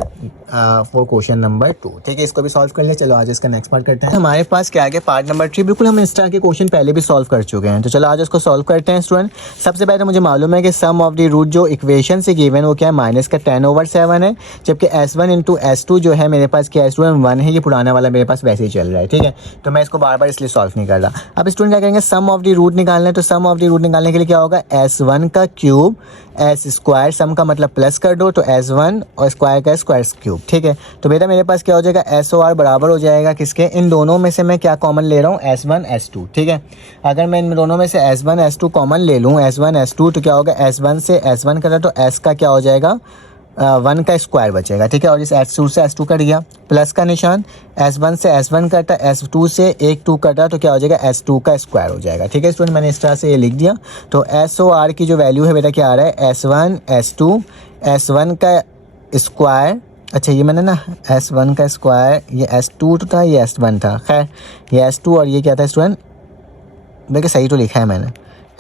question number 2। ठीक है, इसको भी सॉल्व कर लिया। चलो आज इसका नेक्स्ट पार्ट करते हैं। हमारे पास क्या है पार्ट नंबर 3, बिल्कुल हम इस तरह के क्वेश्चन पहले भी सॉल्व कर चुके हैं। तो चलो आज इसको सॉल्व करते हैं स्टूडेंट। सबसे पहले मुझे मालूम है कि सम ऑफ द रूट जो इक्वेशन से गिवन वो क्या है माइनस का 10/7 है, जबकि S1 इंटू S2 जो है मेरे पास क्या है स्टूडेंट 1 है। ये पुराना वाला मेरे पास वैसे ही चल रहा है। ठीक है, तो मैं इसको बार बार इसलिए सॉल्व नहीं कर रहा। अब स्टूडेंट क्या करेंगे सम ऑफ द रूट निकालना है। तो सम ऑफ द रूट निकालने के लिए क्या होगा S1 का क्यूब S स्क्वायर, सम का मतलब प्लस कर दो, तो S1 और स्क्वायर का स्क्वायर क्यूब। ठीक है, तो बेटा मेरे पास क्या हो जाएगा SOR बराबर हो जाएगा किसके, इन दोनों में से मैं क्या कॉमन ले रहा हूँ S1 S2। ठीक है, अगर मैं इन दोनों में से S1 S2 कॉमन ले लूँ S1 S2, तो क्या होगा S1 से S1 करा तो S का क्या हो जाएगा 1 का स्क्वायर बचेगा, ठीक है। और इस S2 से S2 कट गया, प्लस का निशान, S1 से S1 कटा, S2 से एक 2 कटा, तो क्या हो जाएगा, S2 का स्क्वायर हो जाएगा, ठीक है स्टूडेंट। मैंने इस तरह से ये लिख दिया। तो SOR की जो वैल्यू है बेटा क्या आ रहा है, S1 S2, S1 का स्क्वायर, अच्छा ये मैंने ना S1 का स्क्वायर, ये S2 तो था, ये S1 था, खैर ये S2 और ये क्या था स्टूडेंट, देखिए सही तो लिखा है मैंने,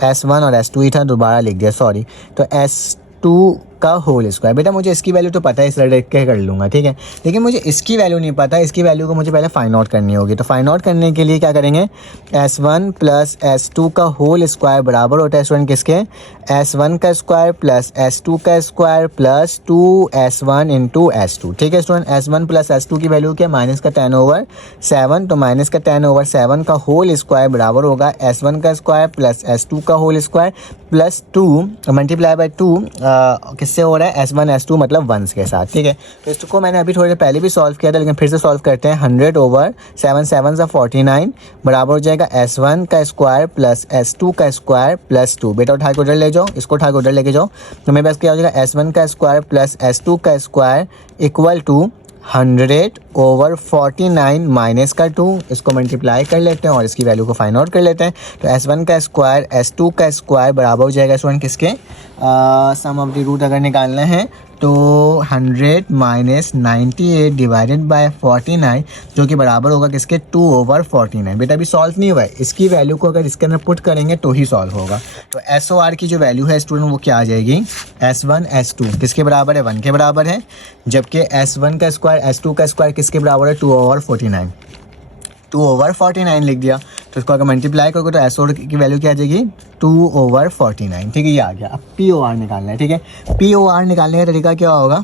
S1 और S2 ही था, दोबारा लिख दिया, सॉरी। तो S2 का होल स्क्वायर, बेटा मुझे इसकी वैल्यू तो पता है, इसलिए देख के कर लूँगा, ठीक है। लेकिन मुझे इसकी वैल्यू नहीं पता, इसकी वैल्यू को मुझे पहले फाइंड आउट करनी होगी। तो फाइंड आउट करने के लिए क्या करेंगे, S1 प्लस S2 का होल स्क्वायर बराबर होता है स्टूडेंट किसके, S1 का स्क्वायर प्लस S2 का square plus 2S1 into S2, ठीक है स्टूडेंट। S1 प्लस S2 की वैल्यू क्या, माइनस का 10/7, तो माइनस का 10/7 का होल स्क्वायर बराबर होगा S1 का स्क्वायर प्लस S2 का whole square plus 2 multiply by 2 किससे हो रहा है, S1 S2 मतलब 1 के साथ, ठीक है। तो इसको मैंने अभी थोड़ी देर पहले भी सॉल्व किया था, लेकिन फिर से सॉल्व करते हैं। 100/7, 7 सा 49 बराबर हो जाएगा S1 का स्क्वायर प्लस S2 का स्क्वायर प्लस 2। बेटा उठा के उधर ले जाओ, इसको उठा के उधर लेके जाओ, तो मेरे पास क्या हो जाएगा, S1 का स्क्वायर प्लस S2 का स्क्वायर इक्वल टू 100/49 माइनस का 2, इसको मल्टीप्लाई कर लेते हैं और इसकी वैल्यू को फाइंड आउट कर लेते हैं। तो S1 का स्क्वायर S2 का स्क्वायर बराबर हो जाएगा स्टूडेंट किसके, सम ऑफ द रूट अगर निकालना है तो 100 माइनस 98 डिवाइडेड बाय 49, जो कि बराबर होगा किसके, 2/49। बेटा अभी सॉल्व नहीं हुआ है, इसकी वैल्यू को अगर इसके अंदर पुट करेंगे तो ही सॉल्व होगा। तो SOR की जो वैल्यू है स्टूडेंट वो क्या आ जाएगी, S1 S2 किसके बराबर है, 1 के बराबर है, जबकि S1 का स्क्वायर S2 का स्क्वायर किसके बराबर है, 2/49, 2/49 लिख दिया। तो इसको अगर मल्टीप्लाई करोगे तो SOR की वैल्यू क्या आ जाएगी, 2/49, ठीक है, ये आ गया। अब POR निकालना है, ठीक है। POR निकालने का तरीका क्या होगा,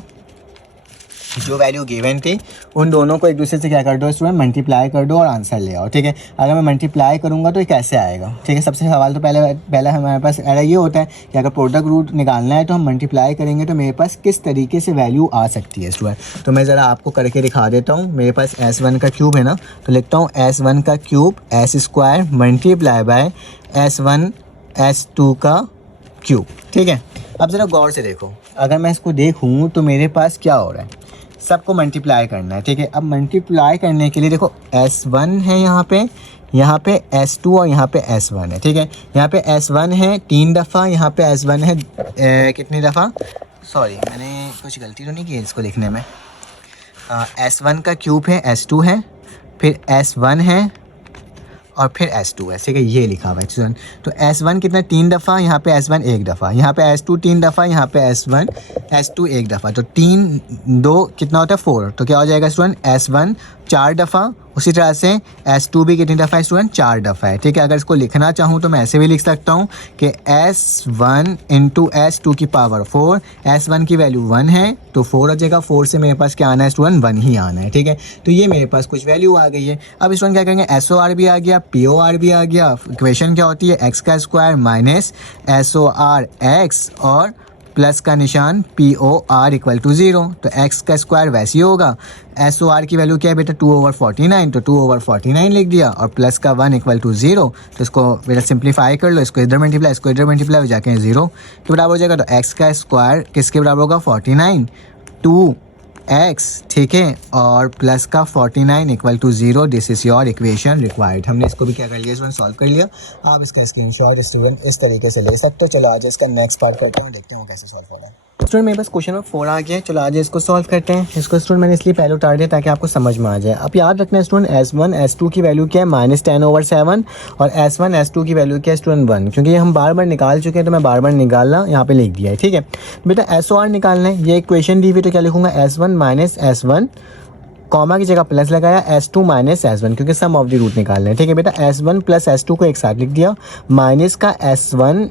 जो वैल्यू गिवन थी उन दोनों को एक दूसरे से क्या कर दो स्टूडेंट, मल्टीप्लाई कर दो और आंसर ले आओ, ठीक है। अगर मैं मल्टीप्लाई करूँगा तो ये कैसे आएगा, ठीक है। सबसे सवाल तो पहले हमारे पास एरा ये होता है कि अगर प्रोडक्ट रूट निकालना है तो हम मल्टीप्लाई करेंगे तो मेरे पास किस तरीके से वैल्यू आ सकती है स्टूडेंट। तो मैं ज़रा आपको करके दिखा देता हूँ। मेरे पास S1 का क्यूब है ना, तो लिखता हूँ S1 का cube S square multiply by S1 S2 का क्यूब, ठीक है। अब ज़रा गौर से देखो, अगर मैं इसको देखूँ तो मेरे पास क्या हो रहा है, सबको मल्टीप्लाई करना है, ठीक है। अब मल्टीप्लाई करने के लिए देखो S1 है यहाँ पे S2 और यहाँ पे S1 है, ठीक है। यहाँ पे S1 है 3 दफ़ा, यहाँ पे S1 है कितनी दफ़ा, सॉरी मैंने कुछ गलती तो नहीं की है इसको लिखने में। S1 का क्यूब है, S2 है, फिर S1 है और फिर S2 है, ठीक है, ये लिखा हुआ है स्टूडेंट। तो S1 कितना 3 दफ़ा, यहाँ पे S1 1 दफ़ा, यहाँ पे S2 3 दफ़ा, यहाँ पे S2 1 दफ़ा, तो 3 2 कितना होता है 4, तो क्या हो जाएगा स्टूडेंट, S1 4 दफ़ा, उसी तरह से S2 भी कितनी दफ़ा है स्टूडेंट, 4 दफ़ा है, ठीक है। अगर इसको लिखना चाहूँ तो मैं ऐसे भी लिख सकता हूँ कि S1 इंटू S2 की पावर 4, S1 की वैल्यू 1 है तो 4 हो जाएगा, 4 से मेरे पास क्या आना है स्टूडेंट, 1 ही आना है, ठीक है। तो ये मेरे पास कुछ वैल्यू आ गई है। अब स्टूडेंट क्या करेंगे, SOR भी आ गया, POR भी आ गया। इक्वेशन क्या होती है, x का स्क्वायर माइनस SOR x और प्लस का निशान POR इक्वल टू 0। तो x का स्क्वायर वैसे ही होगा, SOR की वैल्यू क्या है बेटा 2/49, तो 2/49 लिख दिया और प्लस का 1 इक्वल टू 0। तो इसको बेटा सिंप्लीफाई कर लो, इसको इधर मल्टीप्लाई, इसको इधर मल्टीप्लाई हो जाके 0 के बराबर हो जाएगा। तो x का स्क्वायर किसके बराबर होगा, 49 2x, ठीक है, और प्लस का 49 equal to 0। This is your equation required. हमने इसको भी क्या कर लिया स्टूडेंट, सॉल्व कर लिया। आप इसका स्क्रीनशॉट स्टूडेंट इस तरीके से ले सकते हो। चलो आज इसका नेक्स्ट पार्ट करते हैं, देखते हैं वो कैसे सॉल्व हो रहा है। स्टूडेंट मेरे पास क्वेश्चन नंबर 4 आ गया है, चलो आज इसको सॉल्व करते हैं। इसको स्टूडेंट मैंने इसलिए पहले उतार दिया ताकि आपको समझ में आ जाए। अब याद रखना है स्टूडेंट S1 S2 की वैल्यू क्या है, -10/7 और S1 S2 की वैल्यू क्या है स्टूडेंट 1, क्योंकि ये हम बार बार निकाल चुके हैं तो मैं बार बार निकालना यहाँ पे लिख दिया है, ठीक है। बेटा SOR निकालना है, ये इक्वेशन दी हुई तो क्या लिखूंगा, S1 माइनस S1 कॉमा की जगह प्लस लगाया S2 माइनस S1, क्योंकि सम ऑफ द रूट निकालना है, ठीक है बेटा। S1 प्लस S2 को एक साथ लिख दिया, माइनस का S1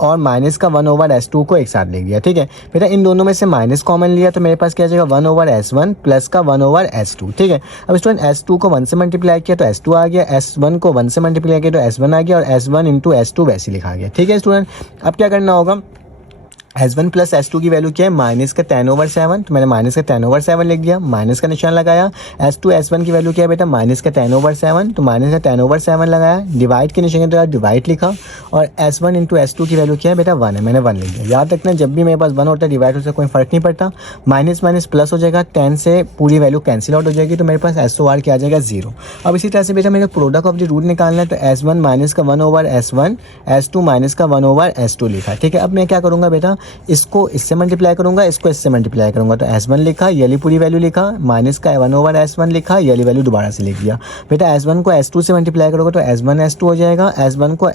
और माइनस का 1/S2 को एक साथ लिख दिया, ठीक है बेटा। इन दोनों में से माइनस कॉमन लिया तो मेरे पास क्या आ जाएगा 1/S1 प्लस का 1/S2, ठीक है। अब स्टूडेंट S2 को 1 से मल्टीप्लाई किया तो S2 आ गया, S1 को 1 से मल्टीप्लाई किया तो S1 आ गया और S1 इंटू S2 वैसे लिखा गया, ठीक है स्टूडेंट। अब क्या करना होगा, S1 प्लस S2 की वैल्यू क्या है, माइनस का 10/7, तो मैंने माइनस का 10/7 लिख दिया, माइनस का निशान लगाया। S2 S1 की वैल्यू क्या है बेटा, माइनस का 10/7, तो माइनस का 10/7 लगाया, डिवाइड के निशान के द्वारा डिवाइड लिखा, और S1 इंटू S2 की वैल्यू क्या है बेटा, 1 है, मैंने 1 लिख दिया। याद रखना जब भी मेरे पास 1 होता है डिवाइड होता है कोई फर्क नहीं पड़ता, माइनस माइनस प्लस हो जाएगा, 10 से पूरी वैल्यू कैंसिल आउट हो जाएगी, तो मेरे पास SOR क्या आ जाएगा, 0। अब इसी तरह से बेटा मेरे प्रोडक्ट ऑफ द रूट निकालना है, तो S1 माइनस का 1/S1, S2 माइनस का 1/S2 लिखा, ठीक है। अब मैं क्या करूँगा बेटा, इसको इससे मल्टीप्लाई करूंगा, इसको इससे मल्टीप्लाई करूंगा, तो S1 लिखा, ये वाली पूरी वैल्यू लिखा, माइनस का 1/S1 लिखा, ये वाली वैल्यू दोबारा से लिख दिया। बेटा S1 को S2 से मल्टीप्लाई करोगे तो S1 S2 हो जाएगा, S1 को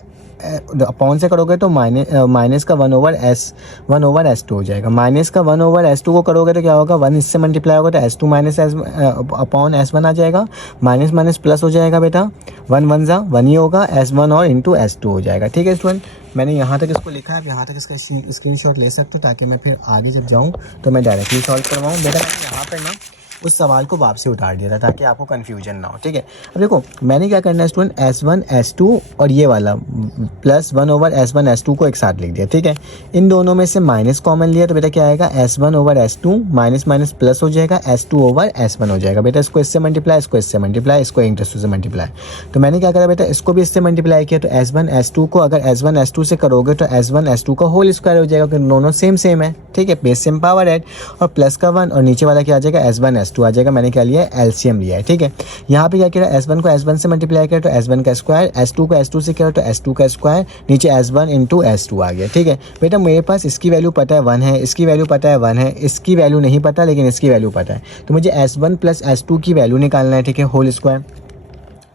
अपॉन से करोगे तो माइनस का 1/S2 हो जाएगा, माइनस का 1/S2 को करोगे तो क्या होगा, 1 इससे मल्टीप्लाई होगा तो S2 माइनस अपॉन S1 आ जाएगा, माइनस माइनस प्लस हो जाएगा बेटा, 1 1 जा 1 ही होगा, S1 और इंटू S2 हो जाएगा, ठीक है स्टूडेंट। मैंने यहाँ तक इसको लिखा है, यहाँ तक इसका स्क्रीनशॉट ले सकते हो ताकि मैं फिर आगे जब जाऊँ तो मैं डायरेक्टली सॉल्व करवाऊँ। बेटा यहाँ पर ना उस सवाल को वापसी उतार दिया था ताकि आपको कन्फ्यूजन ना हो, ठीक है। अब देखो मैंने क्या करना है स्टूडेंट, S1 S2 और ये वाला प्लस 1/S1 S2 को एक साथ लिख दिया, ठीक है। इन दोनों में से माइनस कॉमन लिया तो बेटा क्या आएगा, S1/S2 माइनस माइनस प्लस हो जाएगा, S2/S1 हो जाएगा। बेटा इसको इससे मल्टीप्लाई, इसको इससे मल्टीप्लाई, इसको इंटू से मल्टीप्लाई, तो मैंने क्या करा बेटा, इसको भी इससे मल्टीप्लाई किया, तो S1 S2 को अगर S1 S2 से करोगे तो S1 S2 का होल स्क्वायर हो जाएगा, क्योंकि दोनों सेम है, ठीक है, बेस सेम पावर ऐड, और प्लस का 1 और नीचे वाला क्या आ जाएगा, S1 S2 आ जाएगा। मैंने क्या लिया है, एलसीएम लिया है, ठीक है। यहाँ पे क्या किया, S1 को S1 से मल्टीप्लाई किया तो S1 का स्क्वायर, S2 को S2 से किया तो S2 का स्क्वायर, नीचे S1 इंटू S2 आ गया, ठीक है। बेटा मेरे पास इसकी वैल्यू पता है 1 है, इसकी वैल्यू पता है 1 है, इसकी वैल्यू नहीं पता लेकिन इसकी वैल्यू पता है, तो मुझे S1 प्लस S2 की वैल्यू निकालना है, ठीक है, होल स्क्वायर।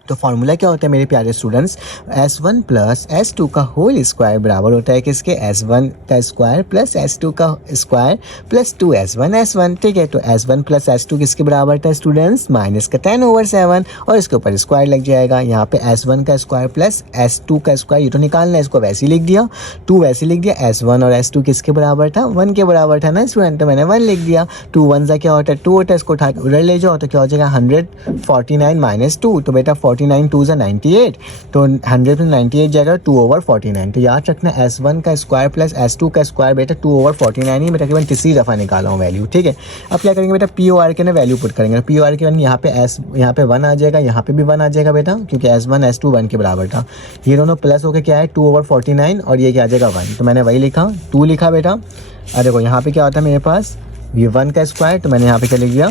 तो फार्मूला क्या होता है मेरे प्यारे स्टूडेंट्स, S1 प्लस S2 का होल स्क्वायर बराबर होता है किसके, S1 का स्क्वायर प्लस S2 का स्क्वायर प्लस 2S1 S1, ठीक है। तो S1 प्लस S2 किसके बराबर था स्टूडेंट्स, माइनस का 10/7, और इसके ऊपर स्क्वायर लग जाएगा। यहाँ पे S1 का स्क्वायर प्लस S2 का स्क्वायर, ये तो निकालना है, इसको वैसे ही लिख दिया, 2 वैसे लिख दिया। S1 और S2 किसके बराबर था, 1 के बराबर था ना स्टूडेंट, तो मैंने 1 लिख दिया। 2 1 सा क्या होता है, 2 होता है, इसको उठा के उधर ले जाओ तो क्या हो जाएगा, 149 माइनस 2, तो बेटा 49 2 सा 98, तो 100 में 98 जाएगा 2/49। तो याद रखना S1 का स्क्वायर प्लस S2 का स्क्वायर बेटा 2/49 ही मैं तकरीबन तीसरी दफ़ा निकाला हूँ वैल्यू, ठीक है। अब क्या करेंगे बेटा, POR के ना वैल्यू पुट करेंगे, POR के यहाँ पे 1 आ जाएगा, यहाँ पे भी 1 आ जाएगा बेटा, क्योंकि S1 S2 1 के बराबर था। ये दोनों प्लस होकर क्या है 2/49, और ये क्या आ जाएगा 1, तो मैंने वही लिखा 2 लिखा बेटा। अरे देखो यहाँ पे क्या होता है मेरे पास, ये 1 का स्क्वायर, तो मैंने यहाँ पे क्या लिख दिया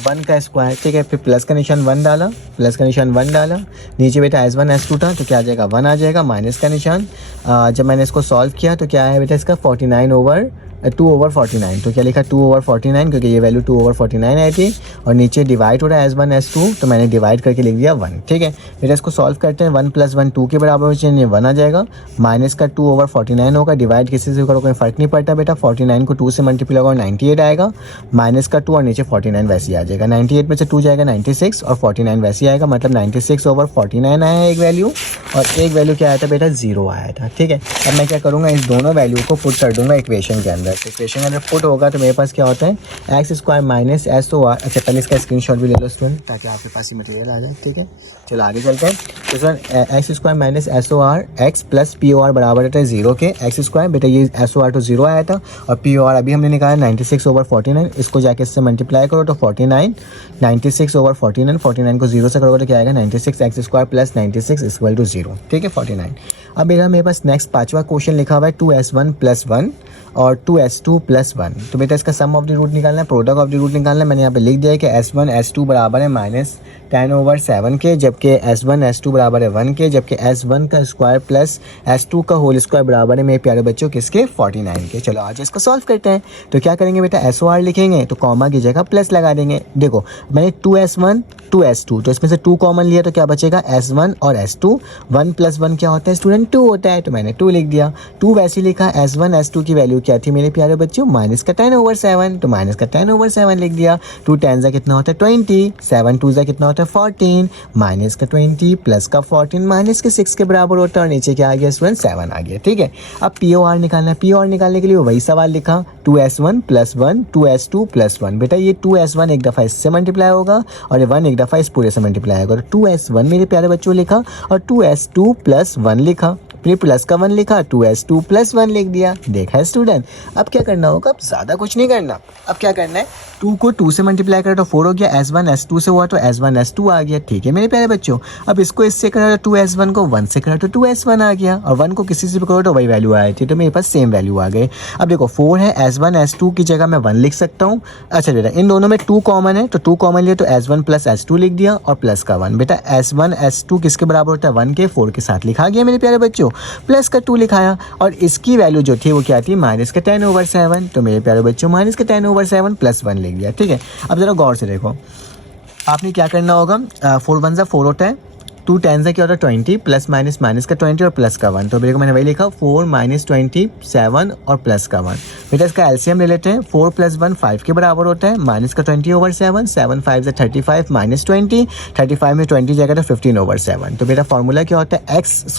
1 का स्क्वायर, ठीक है। फिर प्लस का निशान 1 डाला, प्लस का निशान 1 डाला, नीचे बेटा S1 S2 था तो क्या आ जाएगा 1 आ जाएगा, माइनस का निशान। जब मैंने इसको सॉल्व किया तो क्या है बेटा इसका 2/49, तो क्या लिखा 2/49, क्योंकि ये वैल्यू 2/49 आई थी, और नीचे डिवाइड हो रहा है S1 S2, तो मैंने डिवाइड करके लिख दिया 1, ठीक है। बेटा इसको सॉल्व करते हैं, 1 + 1 2 के बराबर हो जाए, 1 आ जाएगा, माइनस का 2/49 होगा, डिवाइड किसी से करो कोई फर्क नहीं पड़ता बेटा, 49 को 2 से मल्टीप्लाई करो 98 आएगा, माइनस का 2 और नीचे 49 वैसे ही आ जाएगा, 98 में से 2 जाएगा 96 और 49 वैसे ही आएगा, मतलब 96/49 आया है एक वैल्यू, और एक वैल्यू क्या आया था बेटा 0 आया था, ठीक है। अब मैं क्या करूँगा, इस दोनों वैल्यू को पुट कर दूंगा इक्वेशन के अंदर, इक्वेशन अगर पुट होगा तो मेरे पास क्या होता है x² माइनस SOR। अच्छा पहले इसका स्क्रीनशॉट भी ले लो स्टूडेंट ताकि आपके पास ही मटेरियल आ जाए, ठीक है। चलो आगे चलते हैं। तो sir x² minus SOR x plus POR बराबर होता है 0 के, x² बेटा ये SOR तो 0 आया था, और POR अभी हमने निकाला 96/49, इसको जाके इससे मल्टीप्लाई करो तो 49, 96/49, 49 को 0 से करोगे तो क्या आएगा 96x² प्लस 96 इक्वल टू 0, ठीक है 49। अब मेरे पास नेक्स्ट 5वां क्वेश्चन लिखा हुआ है 2S1 + 1 और 2S2 + 1। तो बेटा इसका सम ऑफ द रूट निकालना है, प्रोडक्ट ऑफ द रूट निकालना है। मैंने यहाँ पे लिख दिया है कि S1 S2 बराबर है -10/7 के, जबकि S1 S2 बराबर है 1 के, जबकि S1 का स्क्वायर प्लस S2 का होल स्क्वायर बराबर है मेरे प्यारे बच्चों किसके 49 के। चलो आज इसको सॉल्व करते हैं। तो क्या करेंगे बेटा SOR लिखेंगे तो कॉमा की जगह प्लस लगा देंगे। देखो मैंने 2S1 2S2 तो इसमें से 2 कॉमन लिया तो क्या बचेगा S1 और S2। 1 + 1 क्या होता है स्टूडेंट 2 होता है, तो मैंने 2 लिख दिया। 2 वैसे लिखा, S1 S2 की वैल्यू क्या थी मेरे प्यारे बच्चों -10/7, तो -10/7 लिख दिया। 2 10 का कितना होता है 20, 7 2 का कितना होता है 14, -20 प्लस का 14 -6 के बराबर होता है, और नीचे क्या आ गया स्टूडेंट 7 आ गया, ठीक है। अब POR निकालना है, POR निकालने के लिए वही सवाल लिखा 2S1 + 1 2S2 + 1। बेटा ये 2S1 एक दफ़ा इससे मल्टीप्लाई होगा और 1 एक दफ़ा इस पूरे से मल्टीप्लाई होगा, तो 2S1 मेरे प्यारे बच्चों लिखा और 2S2 + 1 लिखा। फिर प्लस का 1 लिखा, 2s2 + 1 लिख दिया। देखा है स्टूडेंट। अब क्या करना होगा, अब ज़्यादा कुछ नहीं करना। अब क्या करना है, 2 को 2 से मल्टीप्लाई करा तो 4 हो गया, s1 s2 से हुआ तो s1 s2 आ गया। ठीक है मेरे प्यारे बच्चों। अब इसको इससे करा तो 2s1 को 1 से करा तो 2s1 आ गया, और 1 को किसी से भी करो तो वही वैल्यू आई थी, तो मेरे पास सेम वैल्यू आ गई। अब देखो 4 है, s1 s2 की जगह मैं 1 लिख सकता हूँ। अच्छा बेटा इन दोनों में 2 कॉमन है, तो 2 कॉमन लिए तो s1 + s2 लिख दिया, और प्लस का 1। बेटा s1 s2 किसके बराबर होता है, 1 के। 4 के साथ लिखा गया मेरे प्यारे बच्चों, प्लस का 2 लिखाया, और इसकी वैल्यू जो थी वो क्या थी, -10/7। तो मेरे प्यारे बच्चों -10/7 + 1 लिख दिया। ठीक है। अब जरा गौर से देखो, आपने क्या करना होगा, 4 1 4 होता है, 2 10 क्या होता है 20, प्लस माइनस माइनस का 20 और प्लस का 1। तो मेरे को मैंने वही लिखा 4 - 27 और प्लस का 1। बेटा इसका एलसीएम ले लेते हैं। 4 + 1 5 के बराबर होता है, माइनस का 20/7, 7 5 35 -20, 35 में 20 जाएगा तो 15/7। तो मेरा फॉर्मूला क्या होता है, x² -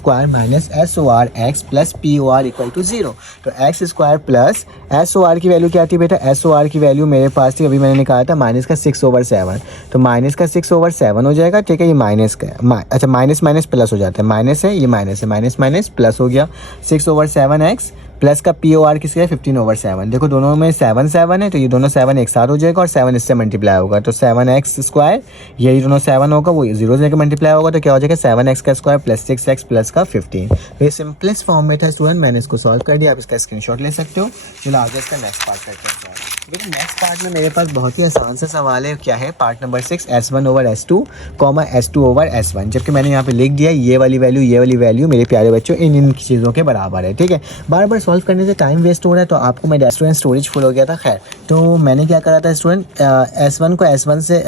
SOR x + POR = 0। तो x² प्लस SOR की वैल्यू क्या थी बेटा, SOR की वैल्यू मेरे पास थी, अभी मैंने निकाला था -6/7। तो -6/7 हो जाएगा। ठीक है, ये माइनस का, अच्छा माइनस माइनस प्लस हो जाता है, माइनस है ये माइनस है, माइनस माइनस प्लस हो गया। 6/7x प्लस का POR किसका है, 15/7। देखो दोनों में 7 7 है, तो ये दोनों 7 एक साथ हो जाएगा, और 7 इससे मल्टीप्लाई होगा तो 7x², यही दोनों 7 होगा, वो 0 से मल्टीप्लाई होगा, तो क्या हो जाएगा 7x² + 6x + का 15। तो ये सिंपलेस्ट फॉर्म में था स्टूडेंट, मैंने इसको सॉल्व कर दिया। आप इसका स्क्रीनशॉट ले सकते हो। चलो आगे इसका नेक्स्ट पार्ट करते हैं। देखिए नेक्स्ट पार्ट में मेरे पास बहुत ही आसान सा सवाल है, क्या है, पार्ट नंबर 6, s1/s2, s2/s1। जबकि मैंने यहाँ पे लिख दिया ये वाली वैल्यू मेरे प्यारे बच्चों इन चीज़ों के बराबर है। ठीक है, बार बार सॉल्व करने से टाइम वेस्ट हो रहा है, तो आपको मेरा स्टूडेंट स्टोरेज फुल हो गया था। खैर, तो मैंने क्या करा था स्टूडेंट, s1 को s1 से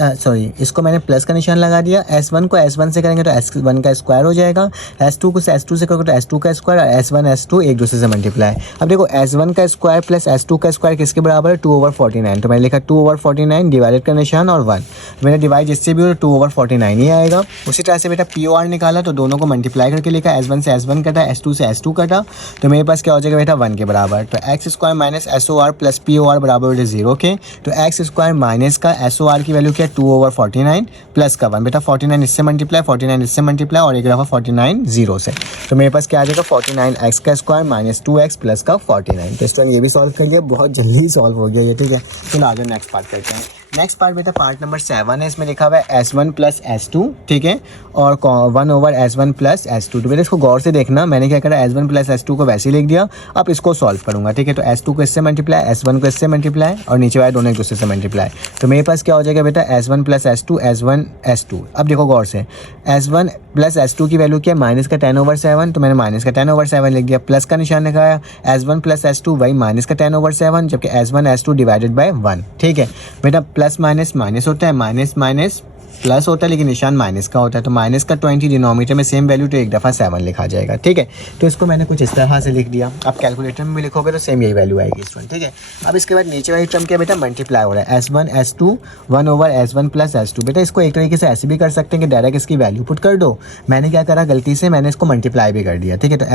इसको मैंने प्लस का निशान लगा दिया। s1 को s1 से करेंगे तो s1 का स्क्वायर हो जाएगा, s2 को s2 से करोगे तो s2 का स्क्वायर, और s1 s2 एक दूसरे से मल्टीप्लाई। अब देखो s1 का स्क्वायर प्लस s2 का स्क्वायर किसके बराबर है, 2/49। तो मैंने लिखा 2/49, डिवाइडेड का निशान और 1। मैंने डिवाइड जिससे भी हो 2/49 ही आएगा। उसी तरह से बेटा POR निकाला, तो दोनों को मल्टीप्लाई करके लिखा, s1 से s1 कटा, s2 से s2 कटा, तो मेरे पास क्या हो जाएगा बेटा 1 के बराबर। तो x² - SOR + POR बराबर है 0 के। तो x² माइनस का SOR की वैल्यू क्या है, 2/49 प्लस का 1। बेटा 49 इससे मल्टीप्लाई, 49 इससे मल्टीप्लाई, और एक दफ़ा 49 0 से। तो मेरे पास क्या आ जाएगा 49x² - 2x + का 49। तो स्टूडेंट ये भी सॉल्व कर लिया, बहुत जल्दी सॉल्व हो गया ये। ठीक है, चलो आगे नेक्स्ट पार्ट करते हैं। नेक्स्ट पार्ट बेटा पार्ट नंबर 7 है, इसमें लिखा हुआ है s1 + s2। ठीक है, और 1/s1 + s2। तो बेटा इसको गौर से देखना, मैंने क्या करा, s1 + s2 को वैसे ही लिख दिया। अब इसको सॉल्व करूंगा। ठीक है, तो s2 को इससे मल्टीप्लाई, s1 को इससे मल्टीप्लाई, और नीचे वाले दोनों एक दूसरे से मल्टीप्लाई। तो मेरे पास क्या हो जाएगा बेटा, s1 + s2, s1 s2। अब देखो गौर से, s1 + s2 की वैल्यू क्या है, -10/7। तो मैंने -10/7 लिख दिया, प्लस का निशान लगाया, s1 + s2 वही -10/7, जबकि s1 s2 डिवाइडेड बाय 1। ठीक है बेटा, प्लस माइनस माइनस होता है, माइनस माइनस प्लस होता है, लेकिन निशान माइनस का होता है। तो माइनस का 20 डिनोमीटर में सेम वैल्यू, तो एक दफ़ा 7 लिखा जाएगा। ठीक है, तो इसको मैंने कुछ इस तरह से लिख दिया। आप कैलकुलेटर में भी लिखोगे तो सेम यही वैल्यू आएगी स्टूडेंट। ठीक है, अब इसके बाद नीचे वाली टर्म क्या बेटा, मल्टीप्लाई हो रहा है, s1 s2 1/s1 + s2। बेटा इसको एक तरीके से ऐसे भी कर सकते हैं कि डायरेक्ट इसकी वैल्यू पुट कर दो। मैंने क्या करा, गलती से मैंने इसको मल्टीप्लाई भी कर दिया। ठीक है, तो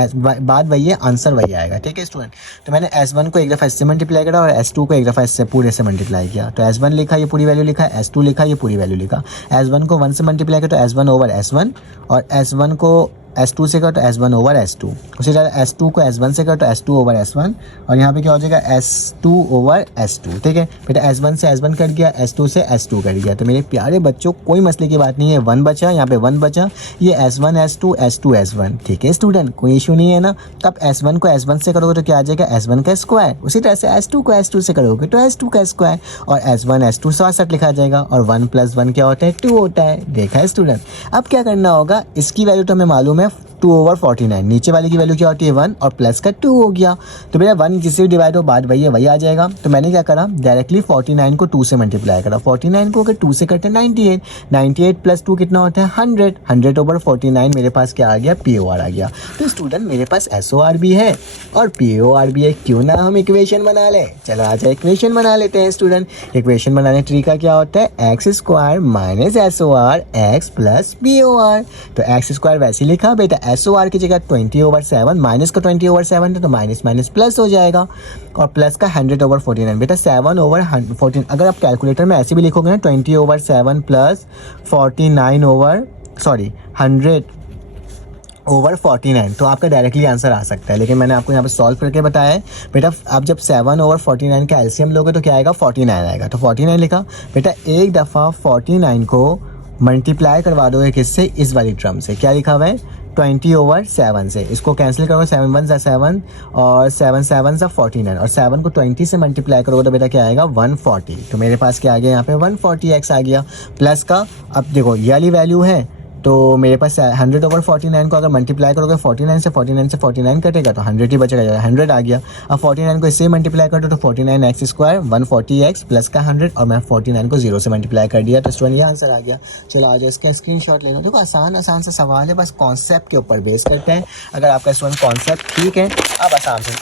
बात वही है, आंसर वही आएगा। ठीक है स्टूडेंट, तो मैंने s1 को एक दफ़ा इससे मल्टीप्लाई करा, और s2 को एक दफ़ा इससे पूरे से मल्टीप्लाई किया। तो s1 लिखा, ये पूरी वैल्यू लिखा, s2 लिखा, ये पूरी वैल्यू लिखा। s1 को 1 से मल्टीप्लाई किया तो s1/s1, और s1 को s2 से करो तो s1/s2। उसी तरह s2 को s1 से करो तो s2/s1, और यहाँ पे क्या हो जाएगा s2/s2। ठीक है बेटा, s1 से s1 कट गया, s2 से s2 कट गया। तो मेरे प्यारे बच्चों कोई मसले की बात नहीं है, 1 बचा, यहाँ पे 1 बचा, ये s1 s2 s2 s1। ठीक है स्टूडेंट, कोई इशू नहीं है ना। तब s1 को s1 से करोगे तो क्या आ जाएगा, s1 का स्क्वायर। उसी तरह से s2 को s2 से करोगे तो s2 का स्क्वायर, और s1 s2 67 लिखा जाएगा, और 1 + 1 क्या होता है, 2 होता है। देखा है स्टूडेंट। अब क्या करना होगा, इसकी वैल्यू तो हमें मालूम है 2/49, नीचे वाले की वैल्यू क्या होती है 1, और प्लस का 2 हो गया। तो भैया 1 जिससे भी डिवाइड हो, बात वही है, वही आ जाएगा। तो मैंने क्या करा, डायरेक्टली 49 को 2 से मल्टीप्लाई करा। 49 को अगर 2 से करते 98, 98 + 2 कितना होता है 100, 100/49 मेरे पास क्या आ गया, POR आ गया। तो स्टूडेंट मेरे पास SOR भी है और POR भी है, क्यों ना हम इक्वेशन बना ले। चलो आजा इक्वेशन बना लेते हैं स्टूडेंट। इक्वेशन बनाने का तरीका क्या होता है, x² - SOR x + POR। तो x² वैसे लिखा बेटा, SOR की जगह 20/7, माइनस का 20/7 है, तो माइनस माइनस प्लस हो जाएगा, और प्लस का 100/49। बेटा 7/14, अगर आप कैलकुलेटर में ऐसे भी लिखोगे ना, 20/7 + 100 ओवर 49, तो आपका डायरेक्टली आंसर आ सकता है, लेकिन मैंने आपको यहाँ पे सॉल्व करके बताया है। बेटा आप जब 7 ओवर 49 का एलसीएम लोगे तो क्या आएगा, 49 आएगा। तो 49 लिखा। बेटा एक दफ़ा 49 को मल्टीप्लाई करवा दोगे किससे, इस वाली टर्म से, क्या लिखा हुआ है 20 ओवर 7 से। इसको कैंसिल करोगे, 7 1 ज़ा 7 और 7 7 ज़ा 49, और 7 को 20 से मल्टीप्लाई करोगे तो बेटा क्या आएगा 140। तो मेरे पास क्या आ गया यहाँ पे 140x आ गया प्लस का। अब देखो ये वाली वैल्यू है, तो मेरे पास 100 ओवर 49 को अगर मल्टीप्लाई करोगे 49 से 49 कटेगा तो 100 ही बचेगा, 100 आ गया। अब 49 को इससे मल्टीप्लाई कर दो तो 49x स्क्वायर 140x प्लस का 100, और मैं 49 को 0 से मल्टीप्लाई कर दिया तो स्टूडेंट ये आंसर आ गया। चलो आज इसका स्क्रीनशॉट ले लो। देखो आसान सा सवाल है, बस कॉन्सेप्ट के ऊपर बेस करते हैं। अगर आपका स्टूडेंट कॉन्सेप्ट ठीक है आप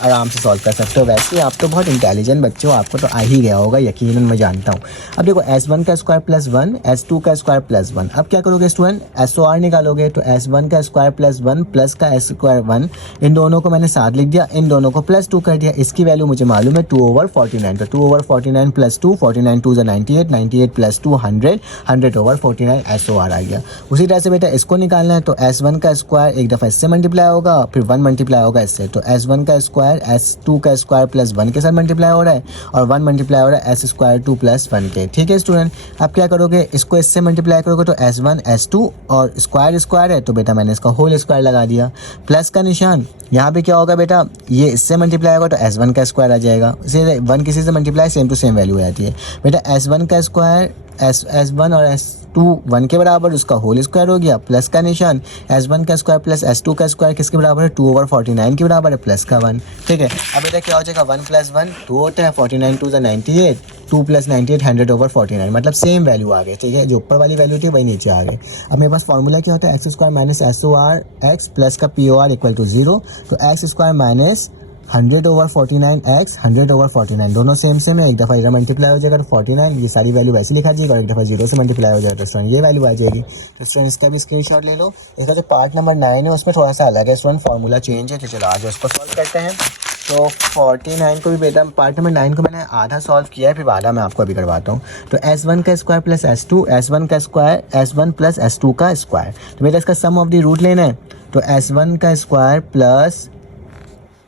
आराम से सॉल्व कर सकते हो। वैसे आप तो बहुत इंटेलिजेंट बच्चे हो, आपको तो आ ही गया होगा यकीनन, मैं जानता हूँ। अब देखो S1 का स्क्वायर प्लस 1, S2 का स्क्वायर प्लस 1। अब क्या करोगे स्टूडेंट, SOR निकालोगे तो S1 का स्क्वायर प्लस 1 प्लस का S स्क्वायर 1, इन दोनों को मैंने साथ लिख दिया, इन दोनों को प्लस 2 कर दिया। इसकी वैल्यू मुझे मालूम है 2 ओवर 49, तो 2 over 49 plus 2, 49 2 98, 98 plus 2 100, 100 over 49 SOR आ गया। उसी तरह से बेटा इसको निकालना है, तो S1 का स्क्वायर एक दफ़ा इससे मल्टीप्लाई होगा, फिर 1 मल्टीप्लाई होगा इससे, तो S1 का स्क्वायर S2 का स्क्वायर प्लस 1 के साथ मल्टीप्लाई हो रहा है, और 1 मल्टीप्लाई हो रहा है S स्क्वायर 2 प्लस 1 के। ठीक है स्टूडेंट, अब क्या करोगे, इसको इससे मल्टीप्लाई करोगे तो S1 S2 और स्क्वायर स्क्वायर है तो बेटा मैंने इसका होल स्क्वायर लगा दिया, प्लस का निशान। यहाँ पे क्या होगा बेटा, ये इससे मल्टीप्लाई होगा तो S1 का स्क्वायर आ जाएगा, इसे 1 किसी से multiply same to same value आ जाती है। बेटा S1 का स्क्वायर S1 और S2 1 के बराबर, उसका होल स्क्वायर हो गया, प्लस का निशान। S1 का स्क्वायर प्लस S2 का स्क्वायर किसके बराबर है, 2 ओवर 49 के बराबर है, प्लस का 1। ठीक है, अब बेटा क्या हो जाएगा 1 प्लस 1 2 होता है, 49 2 98, 2 प्लस 98 100 ओवर 49, मतलब सेम वैल्यू आ गई। ठीक है, जो ऊपर वाली वैल्यू थी वही नीचे आ गई। अब मेरे पास फॉर्मूला क्या होता है, x square minus SOR x plus का POR इक्वल टू 0, तो x square minus 100 over 49 x 100 over 49 दोनों सेम है। एक दफ़ा इधर मल्टीप्लाई हो जाएगा तो 49, ये सारी वैल्यू वैसे लिखा जाएगा, और एक दफ़ा 0 से मल्टीप्लाई हो जाएगा तो स्टूडेंट ये वैल्यू आ जाएगी। तो स्टूडेंट इसका भी स्क्रीनशॉट ले लो। इसका जो पार्ट नंबर 9 है उसमें थोड़ा सा अलग है स्टूडेंट, फार्मूला चेंज है, तो चलो आज उसको सॉल्व करते हैं। तो 49 को भी बेटा पार्ट नंबर 9 को मैंने आधा सॉल्व किया है, फिर आधा मैं आपको अभी करवाता हूँ। तो S1 का स्क्वायर प्लस S2, S1 का स्क्वायर S1 प्लस S2 का स्क्वायर, तो बेटा इसका सम ऑफ द रूट लेना है, तो S1 का स्क्वायर प्लस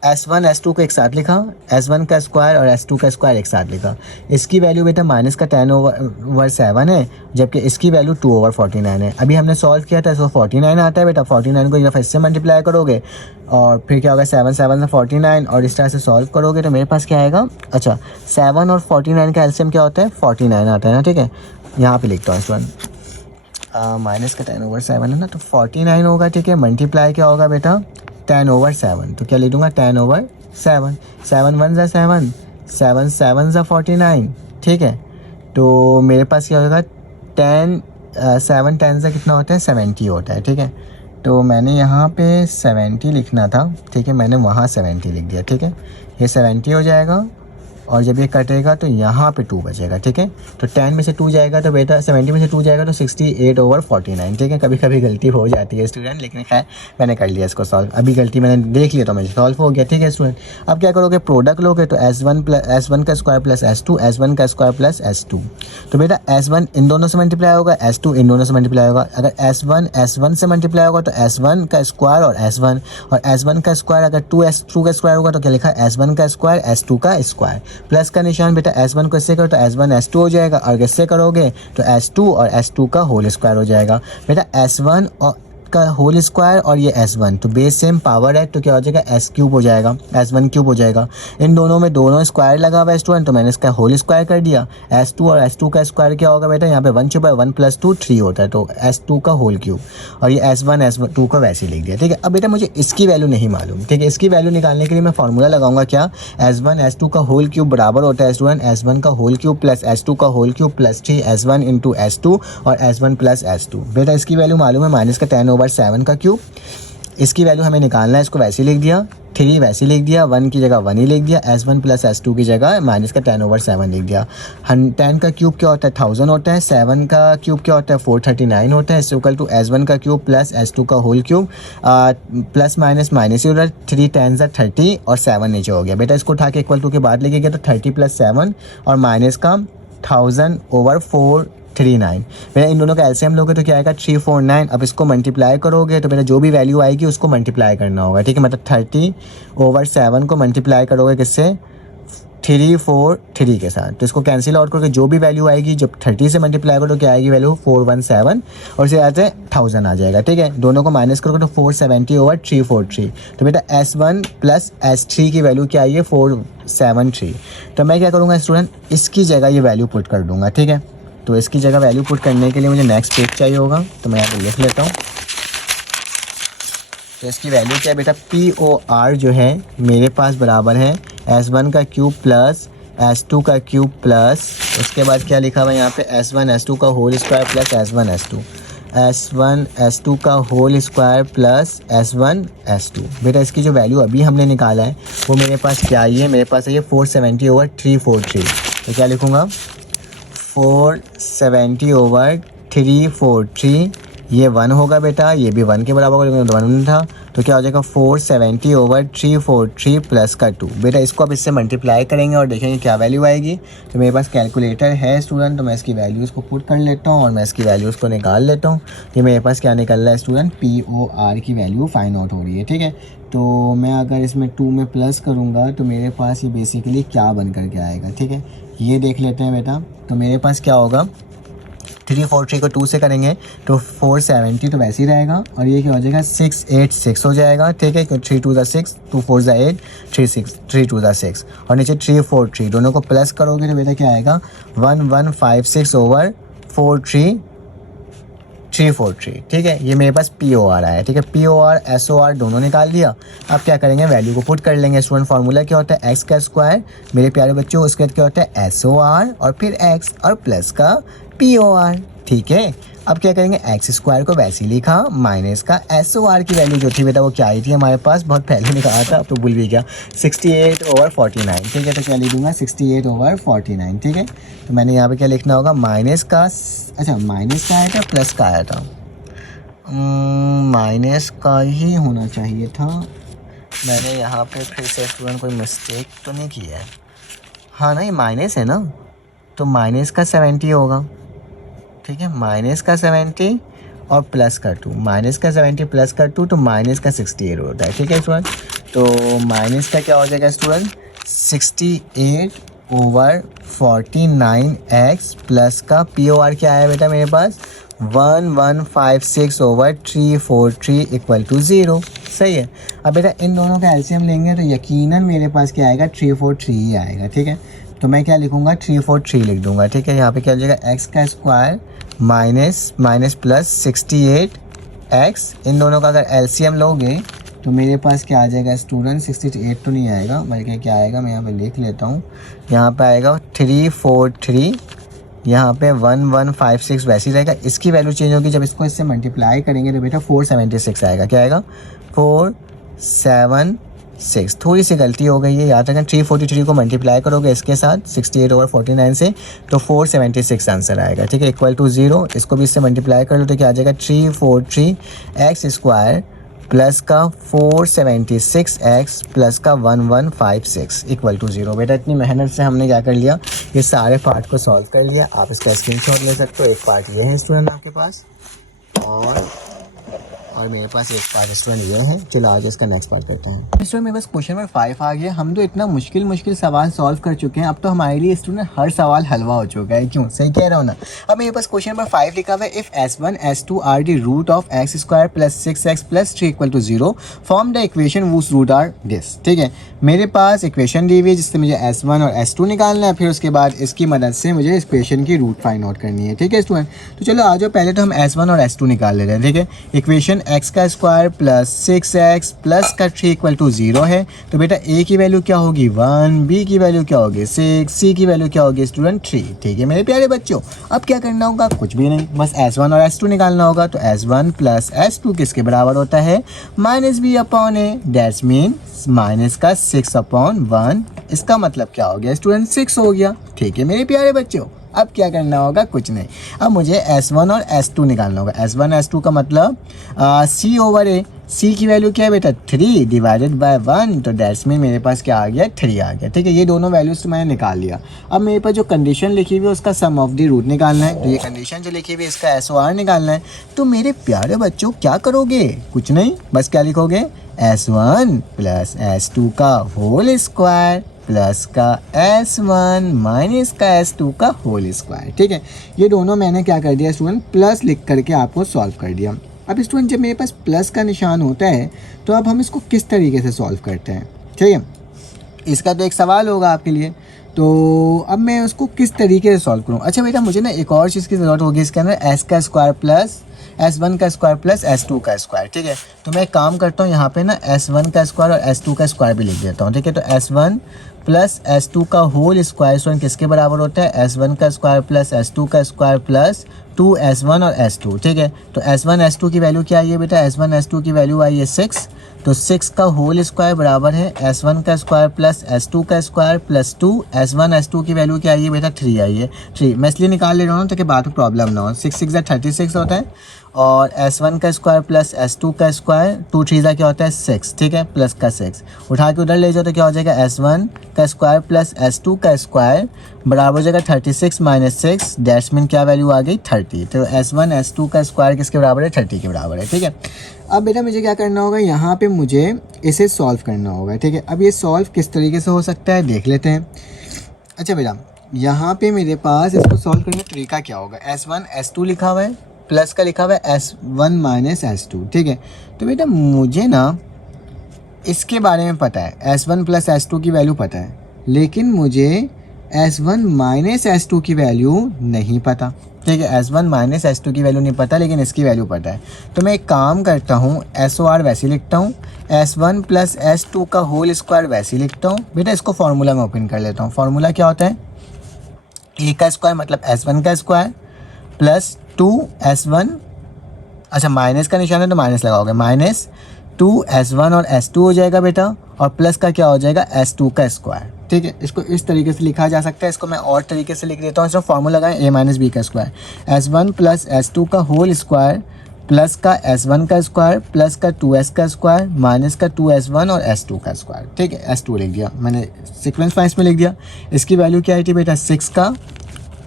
S1 S2 को एक साथ लिखा, S1 का स्क्वायर और S2 का स्क्वायर एक साथ लिखा। इसकी वैल्यू बेटा माइनस का 10 ओवर 7 है, जबकि इसकी वैल्यू 2 ओवर 49 है। अभी हमने सॉल्व किया था, इसको 49 आता है बेटा, 49 को एक दफ़ा इससे मल्टीप्लाई करोगे और फिर क्या होगा 7 7 से 49, और इस तरह से सॉल्व करोगे तो मेरे पास क्या आएगा, अच्छा 7 और 49 का एलसीएम क्या होता है 49 आता है ना। ठीक है, यहाँ पर लिखता हूँ स्टूडेंट, माइनस का 10 ओवर 7 है ना, तो 49 होगा। ठीक है, मल्टीप्लाई क्या होगा बेटा 10 ओवर 7, तो क्या लिख दूंगा 10 ओवर 7, 7 1 ज़ा 7, 7 7 ज़ा 49। ठीक है, तो मेरे पास क्या होगा 10 7 10 ज़ा कितना होता है 70 होता है। ठीक है, तो मैंने यहाँ पे 70 लिखना था, ठीक है, मैंने वहाँ 70 लिख दिया। ठीक है, ये 70 हो जाएगा, और जब ये कटेगा तो यहाँ पे 2 बचेगा। ठीक है, तो 10 में से 2 जाएगा तो बेटा 70 में से 2 जाएगा तो 68 ओवर 49। ठीक है, कभी कभी गलती हो जाती है स्टूडेंट, लेकिन खैर मैंने कर लिया इसको सॉल्व, अभी गलती मैंने देख लिया तो मुझे सॉल्व हो गया। ठीक है स्टूडेंट, अब क्या करोगे, प्रोडक्ट लोगे तो S1 का स्क्वायर प्लस S2, S1 का स्क्वायर प्लस S2, तो बेटा S1 इन दोनों से मल्टीप्लाई होगा, S2 इन दोनों से मल्टीप्लाई होगा। अगर S1 से मल्टीप्लाई होगा तो S1 का स्क्वायर और S1, और S1 का स्क्वायर अगर 2S2 का स्क्वायर होगा तो क्या लिखा S1 का स्क्वायर S2 का स्क्वायर, प्लस का निशान। बेटा S1 को इससे करो तो S1 S2 हो जाएगा, और इससे करोगे तो S2 और S2 का होल स्क्वायर हो जाएगा। बेटा S1 और का होल स्क्वायर और ये S1 तो बेस सेम पावर है, तो क्या हो जाएगा S क्यूब हो जाएगा, S1 क्यूब हो जाएगा। इन दोनों में दोनों स्क्वायर लगा हुआ है स्टूडेंट, तो मैंने इसका होल स्क्वायर कर दिया। S2 और S2 का स्क्वायर क्या होगा बेटा, यहाँ पे 1 छुपा है, 1 + 2 3 होता है, तो S2 का होल क्यूब, और ये S1 S2 को वैसे ही लिख दिया। ठीक है, अब बेटा मुझे इसकी वैल्यू नहीं मालूम। ठीक है, इसकी वैल्यू निकालने के लिए मैं फार्मूला लगाऊंगा क्या, S1 S2 का होल क्यूब बराबर होता है स्टूडेंट S1 का होल क्यूब प्लस S2 का whole cube plus 3 S1 × S2 और S1 + S2। बेटा इसकी वैल्यू मालूम है माइनस का 10 ओवर 7 का क्यूब, इसकी वैल्यू हमें निकालना है, इसको वैसे लिख दिया, 3 वैसे लिख दिया, 1 की जगह 1 ही लिख दिया, S1 + S2 की जगह माइनस का 10 ओवर 7 लिख दिया। 10 का क्यूब क्या होता है 1000 होता है, 7 का क्यूब क्या होता है 439 होता है, इक्वल टू S1 का क्यूब प्लस S2 का whole cube, plus minus minus ही हो रहा है, 3 10 30 और 7 नीचे हो गया। बेटा इसको उठा के इक्वल टू के बाद लिखिएगा तो 30 + 7 और माइनस का 1000 ओवर 39। मेरा इन दोनों का एलसीएम लोगे तो क्या आएगा 349। अब इसको मल्टीप्लाई करोगे तो मेरा जो भी वैल्यू आएगी उसको मल्टीप्लाई करना होगा, ठीक है। मतलब 30/7 को मल्टीप्लाई करोगे किससे, 343 के साथ। तो इसको कैंसिल आउट करके जो भी वैल्यू आएगी, जब 30 से मल्टीप्लाई करो तो क्या आएगी वैल्यू 417 और इसे आते 1000 आ जाएगा, ठीक है। दोनों को माइनस करोगे तो 470/343। तो बेटा S1 प्लस S3 की वैल्यू क्या आई है 473। तो मैं क्या करूँगा स्टूडेंट, इसकी जगह ये वैल्यू पुट कर दूँगा, ठीक है। तो इसकी जगह वैल्यू पुट करने के लिए मुझे नेक्स्ट पेज चाहिए होगा, तो मैं यहाँ पर लिख लेता हूँ। तो इसकी वैल्यू क्या है बेटा, POR जो है मेरे पास बराबर है S1 का क्यूब प्लस S2 का क्यूब प्लस उसके बाद क्या लिखा हुआ है यहाँ पे S1 S2 का whole square plus S1 S2 का whole square plus S1 S2। बेटा इसकी जो वैल्यू अभी हमने निकाला है वो मेरे पास क्या आई है, मेरे पास है ये 470/343। तो क्या लिखूँगा, 470/343, ये 1 होगा बेटा, ये भी 1 के बराबर होगा, 1 था। तो क्या हो जाएगा 470/343 प्लस का 2। बेटा इसको अब इससे मल्टीप्लाई करेंगे और देखेंगे क्या वैल्यू आएगी। तो मेरे पास कैलकुलेटर है स्टूडेंट, तो मैं इसकी वैल्यूज़ को पुट कर लेता हूँ और मैं इसकी वैल्यूज़ को निकाल लेता हूँ। ये मेरे पास क्या निकल रहा है स्टूडेंट, POR की वैल्यू फाइंड आउट हो रही है, ठीक है। तो मैं अगर इसमें 2 में प्लस करूँगा तो मेरे पास ये बेसिकली क्या बन कर के आएगा, ठीक है। ये देख लेते हैं बेटा। तो मेरे पास क्या होगा, 343 को 2 से करेंगे तो 470 तो वैसे ही रहेगा और ये क्या हो जाएगा 686 हो जाएगा, ठीक है। 3 2 6, 2 4 8, 3 2 6 और नीचे 343, दोनों को प्लस करोगे तो बेटा क्या आएगा 1156/343, ठीक है। ये मेरे पास POR आया, ठीक है। POR SOR दोनों निकाल दिया। अब क्या करेंगे, वैल्यू को पुट कर लेंगे। स्टूडेंट फार्मूला क्या होता है, x का स्क्वायर, मेरे प्यारे बच्चों उसके बाद क्या होता है SOR और फिर x और प्लस का POR, ठीक है। अब क्या करेंगे, एक्स स्क्वायर को वैसे ही लिखा, माइनस का SOR की वैल्यू जो थी बेटा वो क्या आई थी हमारे पास, बहुत पहले निकाला था, अब तो भूल भी गया, 68/49, ठीक है। तो क्या लिखूँगा 68/49, ठीक है। तो मैंने यहाँ पे क्या लिखना होगा, माइनस का, अच्छा माइनस का आया था प्लस का आया था, माइनस का ही होना चाहिए था। मैंने यहाँ पे फिर से स्टूडेंट कोई मिस्टेक तो नहीं किया है, हाँ नहीं माइनस है ना, तो माइनस का 70 होगा, ठीक है। माइनस का 70 और प्लस का 2, माइनस का 70 प्लस का 2 तो माइनस का 68 होता है, ठीक है स्टूडेंट। तो माइनस का क्या हो जाएगा स्टूडेंट, 68/49x प्लस का POR क्या आया बेटा मेरे पास 1156/343 = 0, सही है। अब बेटा इन दोनों का एलसीएम लेंगे तो यकीनन मेरे पास क्या आएगा 343 ही आएगा, ठीक है। तो मैं क्या लिखूँगा 343 लिख दूँगा, ठीक है। यहाँ पे क्या हो जाएगा x का स्क्वायर माइनस प्लस 68x, इन दोनों का अगर एलसीएम लोगे तो मेरे पास क्या आ जाएगा स्टूडेंट, 68 तो नहीं आएगा बल्कि क्या आएगा, मैं यहाँ पे लिख लेता हूँ। यहाँ पे आएगा 343, यहाँ पे 1156 वैसे ही रहेगा। इसकी वैल्यू चेंज होगी जब इसको इससे मल्टीप्लाई करेंगे तो बेटा 476 आएगा, क्या आएगा 476। थोड़ी सी गलती हो गई है, याद रखना 343 को मल्टीप्लाई करोगे इसके साथ 68/49 से तो 476 आंसर आएगा, ठीक है, =0। इसको भी इससे मल्टीप्लाई कर लो तो क्या आ जाएगा 343x² प्लस का 476x प्लस का 1156 = 0। बेटा इतनी मेहनत से हमने क्या कर लिया, ये सारे पार्ट को सॉल्व कर लिया। आप इसका स्क्रीनशॉट ले सकते हो। एक पार्ट ये है स्टूडेंट आपके पास और मेरे पास एक पार्ट स्टूडेंट ये है। चलो आज इसका नेक्स्ट पार्ट करते हैं। स्टूडेंट मेरे पास क्वेश्चन नंबर 5 आ गया। हम तो इतना मुश्किल सवाल सॉल्व कर चुके हैं, अब तो हमारे लिए स्टूडेंट हर सवाल हलवा हो चुका है, क्यों, सही कह रहा हूँ ना। अब मेरे पास क्वेश्चन नंबर 5 लिखा हुआ है, if S1 S2 are the root of x² + 6x + 3 = 0 form the equation whose root are this, ठीक है। मेरे पास इक्वेशन दी हुई है जिससे मुझे S1 और S2 निकालना है, फिर उसके बाद इसकी मदद से मुझे इस इक्वेशन की रूट फाइंड आउट करनी है, ठीक है स्टूडेंट। तो चलो आ जाओ, पहले तो हम S1 और S2 निकाल ले रहे हैं, ठीक है। इक्वेशन x का स्क्वायर प्लस 6x प्लस का 3 = 0 है। तो बेटा a की वैल्यू क्या होगी 1, b की वैल्यू क्या होगी 6, c की वैल्यू क्या होगी स्टूडेंट 3, ठीक है मेरे प्यारे बच्चों। अब क्या करना होगा, कुछ भी नहीं, बस S1 और S2 निकालना होगा। तो S1 प्लस S2 किसके बराबर होता है -b/a, दैट्स मीन माइनस का 6/1। इसका मतलब क्या हो गया स्टूडेंट 6 हो गया, ठीक है मेरे प्यारे बच्चों। अब क्या करना होगा, कुछ नहीं, अब मुझे S1 और S2 निकालना होगा। S1 S2 का मतलब C/A, सी की वैल्यू क्या है बेटा 3 डिवाइडेड बाय 1, तो दैट्स मीन मेरे पास क्या आ गया 3 आ गया। ठीक है, ये दोनों वैल्यूज तो मैंने निकाल लिया। अब मेरे पास जो कंडीशन लिखी हुई है उसका सम ऑफ द रूट निकालना है। तो ये कंडीशन जो लिखी हुई है इसका SOR निकालना है। तो मेरे प्यारे बच्चों क्या करोगे, कुछ नहीं, बस क्या लिखोगे S1 प्लस S2 का होल स्क्वायर प्लस का S1 माइनस का S2 का होल स्क्वायर। ठीक है, ये दोनों मैंने क्या कर दिया स्टूडेंट, प्लस लिख करके आपको सॉल्व कर दिया। अब स्टूडेंट जब मेरे पास प्लस का निशान होता है तो अब हम इसको किस तरीके से सॉल्व करते हैं, ठीक है, इसका तो एक सवाल होगा आपके लिए। तो अब मैं उसको किस तरीके से सॉल्व करूँ। अच्छा बेटा, मुझे ना एक और चीज़ की ज़रूरत होगी इसके अंदर, S का स्क्वायर प्लस S1 का स्क्वायर प्लस S2 का स्क्वायर। ठीक है, तो मैं एक काम करता हूँ, यहाँ पे ना S1 का स्क्वायर और S2 का स्क्वायर भी लिख देता हूँ। ठीक है, तो S1 प्लस S2 का होल स्क्वायर स्टूडेंट किसके बराबर होता है, S1 का स्क्वायर प्लस S2 का स्क्वायर प्लस 2S1 और S2। ठीक है, तो S1 S2 की वैल्यू क्या आई है बेटा, S1 S2 की वैल्यू आई है 6, तो 6 का होल स्क्वायर बराबर है S1 का स्क्वायर प्लस S2 का स्क्वायर प्लस 2, S1 S2 की वैल्यू क्या आई है बेटा 3 आई है। 3 मैं इसलिए निकाल ले रहा हूँ ताकि बाद में प्रॉब्लम ना हो। 6 6 36 होता है, और S1 का स्क्वायर प्लस S2 का स्क्वायर 2 3 क्या होता है 6। ठीक है, प्लस का 6 उठा के उधर ले जाओ तो क्या हो जाएगा S1 का स्क्वायर प्लस S2 का स्क्वायर बराबर हो जाएगा 36 माइनस 6, दैट्स मीन क्या वैल्यू आ गई 30। तो S1 S2 का स्क्वायर किसके बराबर है, 30 के बराबर है। ठीक है, अब बेटा मुझे क्या करना होगा, यहाँ पे मुझे इसे सॉल्व करना होगा। ठीक है, अब ये सॉल्व किस तरीके से हो सकता है देख लेते हैं। अच्छा बेटा, यहाँ पे मेरे पास इसको सॉल्व करने का तरीका क्या होगा, S1 S2 लिखा हुआ है, प्लस का लिखा हुआ है S1 माइनस S2। ठीक है, तो बेटा मुझे ना इसके बारे में पता है, S1 प्लस S2 की वैल्यू पता है, लेकिन मुझे S1 माइनस S2 की वैल्यू नहीं पता। ठीक है, S1 माइनस S2 की वैल्यू नहीं पता, लेकिन इसकी वैल्यू पता है। तो मैं एक काम करता हूँ, SOR वैसे लिखता हूँ, S1 प्लस S2 का होल स्क्वायर वैसे लिखता हूँ। बेटा इसको फार्मूला में ओपन कर लेता हूँ। फार्मूला क्या होता है, A का स्क्वायर मतलब S1 का स्क्वायर प्लस 2S1, अच्छा माइनस का निशान है तो माइनस लगाओगे, माइनस 2S1 और S2 हो जाएगा बेटा, और प्लस का क्या हो जाएगा S2 का स्क्वायर। ठीक है, इसको इस तरीके से लिखा जा सकता है। इसको मैं और तरीके से लिख देता हूँ, इसमें फॉर्मूला लगाएं A माइनस बी का स्क्वायर, S1 प्लस S2 का होल स्क्वायर प्लस का S1 का स्क्वायर प्लस का 2S का स्क्वायर माइनस का 2S1 और S2 का स्क्वायर। ठीक है, S2 लिख दिया मैंने, सीक्वेंस वाइज में लिख दिया। इसकी वैल्यू क्या आई थी बेटा 6 का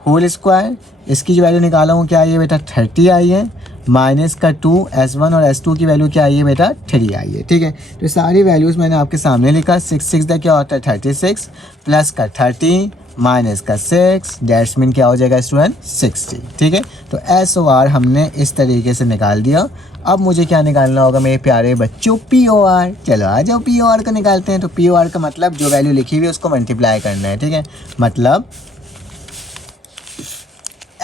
होल स्क्वायर, इसकी जो वैल्यू निकाला हूँ क्या आई है बेटा 30 आई है, माइनस का 2S1 और S2 की वैल्यू क्या आई है बेटा 3 आई है। ठीक है, तो सारी वैल्यूज़ मैंने आपके सामने लिखा। 6 6 दा क्या होता है 36 प्लस का 30 माइनस का 6, दैट्स मीन क्या हो जाएगा स्टूडेंट 60। ठीक है, तो SOR हमने इस तरीके से निकाल दिया। अब मुझे क्या निकालना होगा मेरे प्यारे बच्चों, POR। चलो आ जाओ POR का निकालते हैं। तो POR का मतलब जो वैल्यू लिखी हुई है उसको मल्टीप्लाई करना है। ठीक है, मतलब